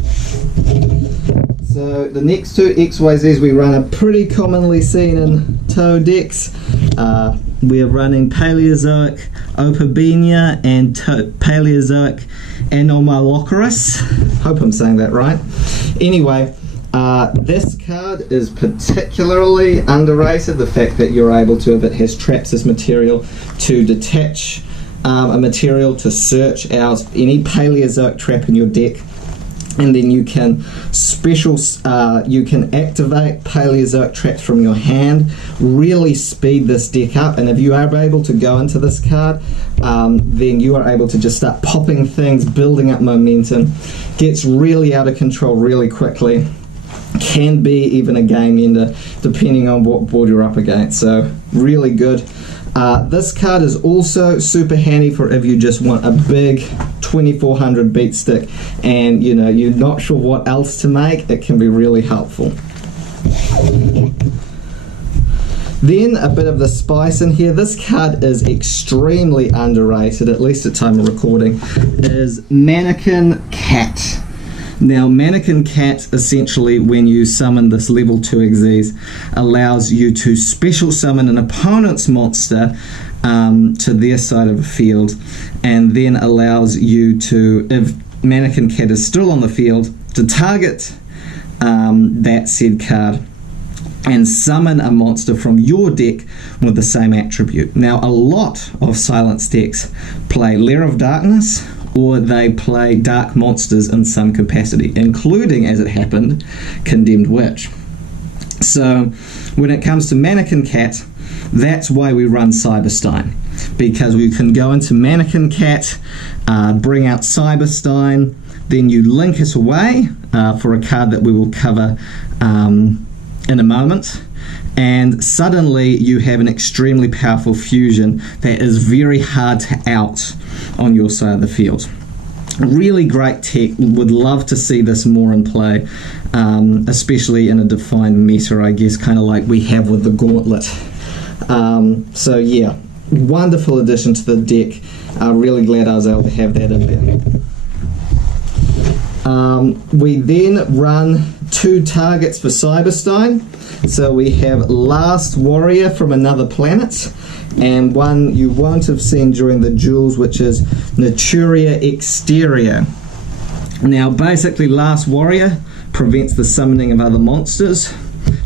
So the next two XYZs we run are pretty commonly seen in Toad decks. We're running Paleozoic Opabenia and Paleozoic Anomalocaris. Hope I'm saying that right. Anyway, this card is particularly underrated. The fact that you're able to, if it has traps as material, to detach a material to search out any Paleozoic trap in your deck. And then you can you can activate Paleozoic traps from your hand, really speed this deck up. And if you are able to go into this card, then you are able to just start popping things, building up momentum. Gets really out of control really quickly. Can be even a game ender, depending on what board you're up against. So really good. This card is also super handy for if you just want a big 2400 beat stick and you're not sure what else to make. It can be really helpful. Then a bit of the spice in here. This card is extremely underrated, at least at time of recording, is Mannequin Cat. Now, Mannequin Cat, essentially, when you summon this level 2 Xyz, allows you to special summon an opponent's monster to their side of the field, and then allows you to, if Mannequin Cat is still on the field, to target that said card and summon a monster from your deck with the same attribute. Now, a lot of Silence decks play Lair of Darkness, or they play dark monsters in some capacity, including, as it happened, Condemned Witch. So when it comes to Mannequin Cat, that's why we run Cyberstein, because we can go into Mannequin Cat, bring out Cyberstein, then you link it away for a card that we will cover in a moment, and suddenly you have an extremely powerful fusion that is very hard to out on your side of the field. Really great tech. Would love to see this more in play, especially in a defined meta, I guess, kind of like we have with the Gauntlet. So yeah, wonderful addition to the deck. Really glad I was able to have that in there. We then run two targets for Cyberstein. So we have Last Warrior from Another Planet, and one you won't have seen during the duels, which is Naturia Exterior. Now basically Last Warrior prevents the summoning of other monsters,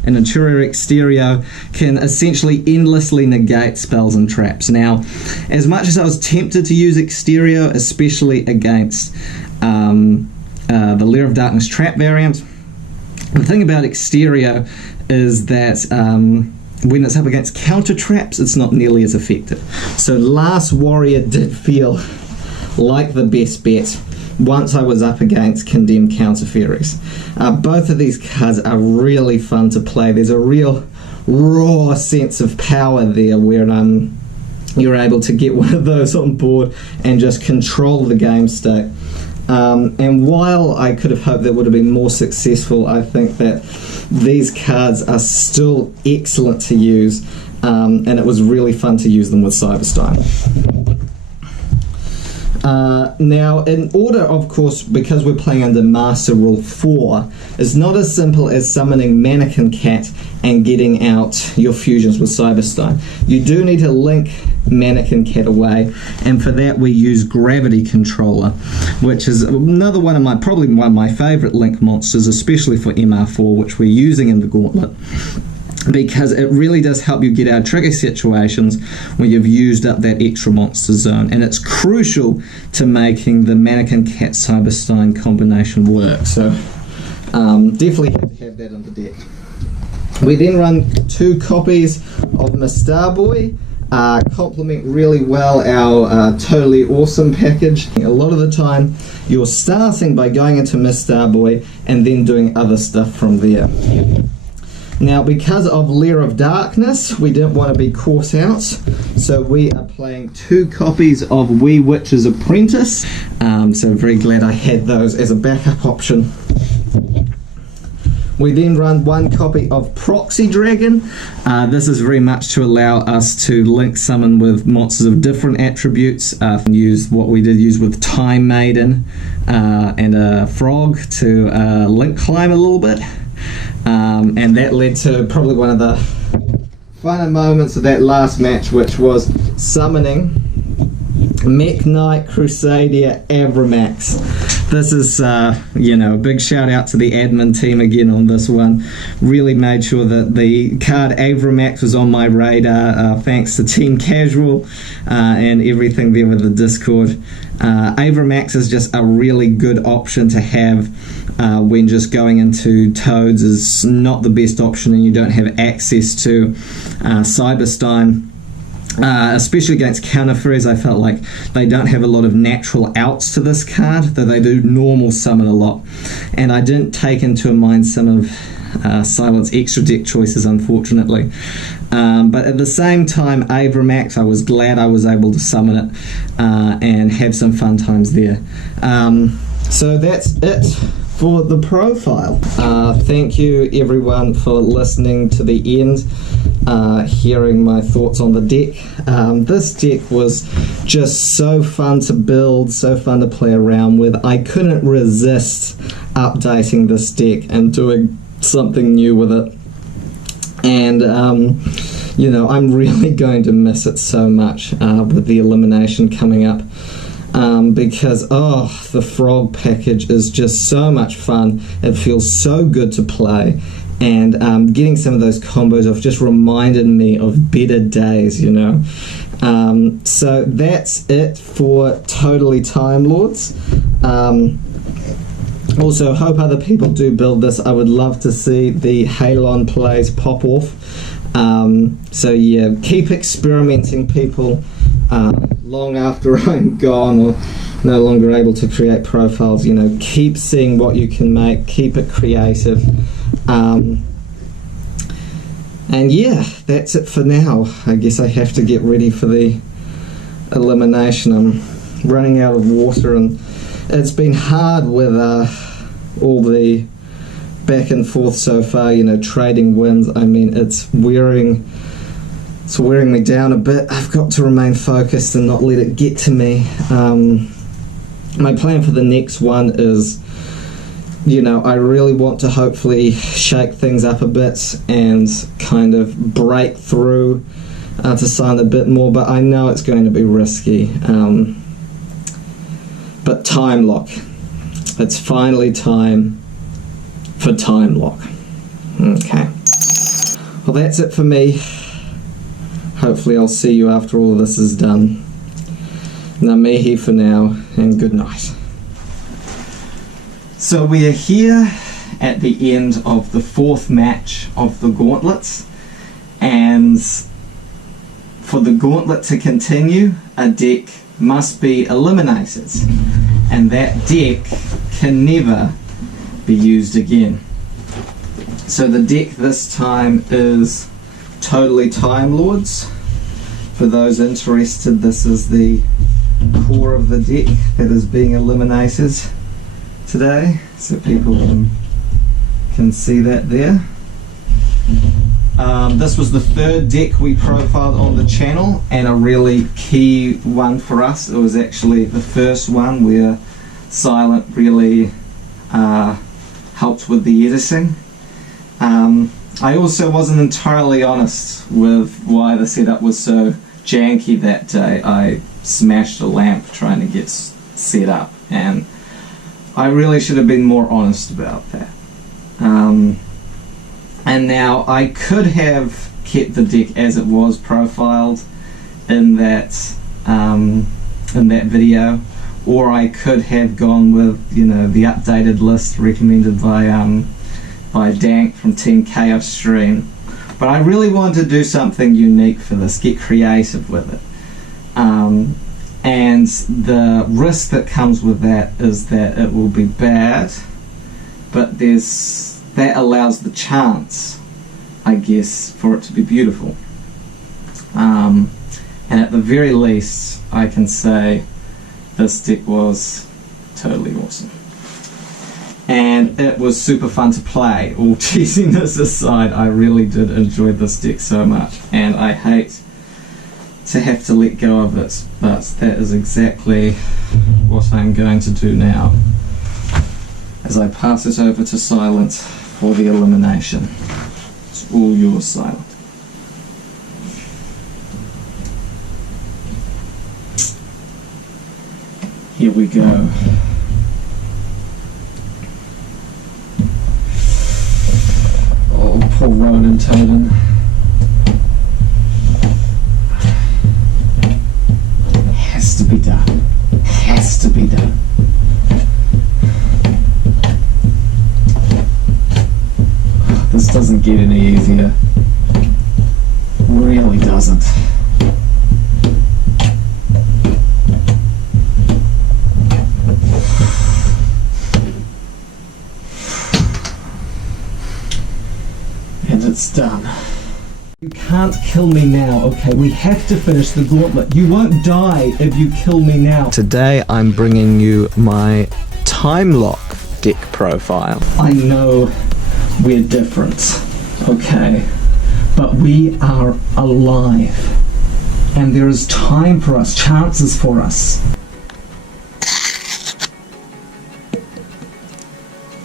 and Naturia Exterior can essentially endlessly negate spells and traps. Now, as much as I was tempted to use Exterior, especially against the Lair of Darkness trap variant, the thing about Exterior is that when it's up against counter traps, it's not nearly as effective. So Last Warrior did feel like the best bet once I was up against Condemned Counter Fairies. Both of these cards are really fun to play. There's a real raw sense of power there where you're able to get one of those on board and just control the game state. And while I could have hoped that would have been more successful, I think that these cards are still excellent to use, and it was really fun to use them with Cyberstein. Now, in order, of course, because we're playing under Master Rule 4, it's not as simple as summoning Mannequin Cat and getting out your fusions with Cyberstein. You do need to link Mannequin Cat away, and for that we use Gravity Controller, which is another one of my, probably one of my favourite link monsters, especially for MR4, which we're using in the Gauntlet, because it really does help you get out of tricky situations when you've used up that extra monster zone, and it's crucial to making the Mannequin Cat Cyberstein combination work. So definitely have to have that on the deck. We then run two copies of Miss Starboy, complement really well our Totally Awesome package. A lot of the time you're starting by going into Miss Starboy and then doing other stuff from there. Now, because of Lair of Darkness, we didn't want to be caught out, so we are playing 2 copies of Wee Witch's Apprentice. So very glad I had those as a backup option. We then run 1 copy of Proxy Dragon. This is very much to allow us to link summon with monsters of different attributes. Use what we did use with Time Maiden and a frog to link climb a little bit. And that led to probably one of the funner moments of that last match, which was summoning Mech Knight Crusadia Avramax. This is, you know, a big shout out to the admin team again on this one. Really made sure that the card Avramax was on my radar, thanks to Team Casual and everything there with the Discord. Avramax is just a really good option to have when just going into Toads is not the best option and you don't have access to Cyberstein. Especially against counterfears, I felt like they don't have a lot of natural outs to this card, though they do normal summon a lot. And I didn't take into mind some of Silent's extra deck choices, unfortunately. But at the same time, Avramax, I was glad I was able to summon it and have some fun times there. So that's it for the profile. Thank you everyone for listening to the end, hearing my thoughts on the deck. This deck was just so fun to build, so fun to play around with. I couldn't resist updating this deck and doing something new with it. And you know, I'm really going to miss it so much with the Elimination coming up. Because the frog package is just so much fun. It feels so good to play, and getting some of those combos have just reminded me of better days, you know. So that's it for Totally Time Lords. Also, hope other people do build this. I would love to see the Halon plays pop off. So yeah, keep experimenting, people. Long after I'm gone or no longer able to create profiles, you know, keep seeing what you can make, keep it creative. And yeah, that's it for now. I guess I have to get ready for the Elimination. I'm running out of water, and it's been hard with all the back and forth so far, you know, trading wins. I mean, it's wearing me down a bit. I've got to remain focused and not let it get to me. My plan for the next one is, you know, I really want to hopefully shake things up a bit and kind of break through to sign a bit more, but I know it's going to be risky. But Time Lock. It's finally time for Time Lock. Okay. Well, that's it for me. Hopefully I'll see you after all of this is done. Ngā mihi for now, and good night. So we are here at the end of the 4th match of the Gauntlets, and for the Gauntlet to continue, a deck must be eliminated, and that deck can never be used again. So the deck this time is Totally Time Lords. For those interested, this is the core of the deck that is being eliminated today, so people can see that there. This was the 3rd deck we profiled on the channel, and a really key one for us. It was actually the first one where Silent really helped with the editing. I also wasn't entirely honest with why the setup was so janky that day. I smashed a lamp trying to get set up, and I really should have been more honest about that. And now I could have kept the deck as it was profiled in that video, or I could have gone with, you know, the updated list recommended by Dank from Team Chaos Stream. But I really wanted to do something unique for this, get creative with it. And the risk that comes with that is that it will be bad, but that allows the chance I guess, for it to be beautiful. And at the very least, I can say this deck was totally awesome. And it was super fun to play. All cheesiness aside, I really did enjoy this deck so much, and I hate to have to let go of it, but that is exactly what I'm going to do now as I pass it over to Silent for the elimination. It's all yours, Silent. Here we go. Oh, poor Ronan Totem. Has to be done. Has to be done. This doesn't get any easier. Really doesn't. And it's done. You can't kill me now, okay? We have to finish the gauntlet. You won't die if you kill me now. Today I'm bringing you my time lock deck profile. I know we're different, okay? But we are alive. And there is time for us, chances for us.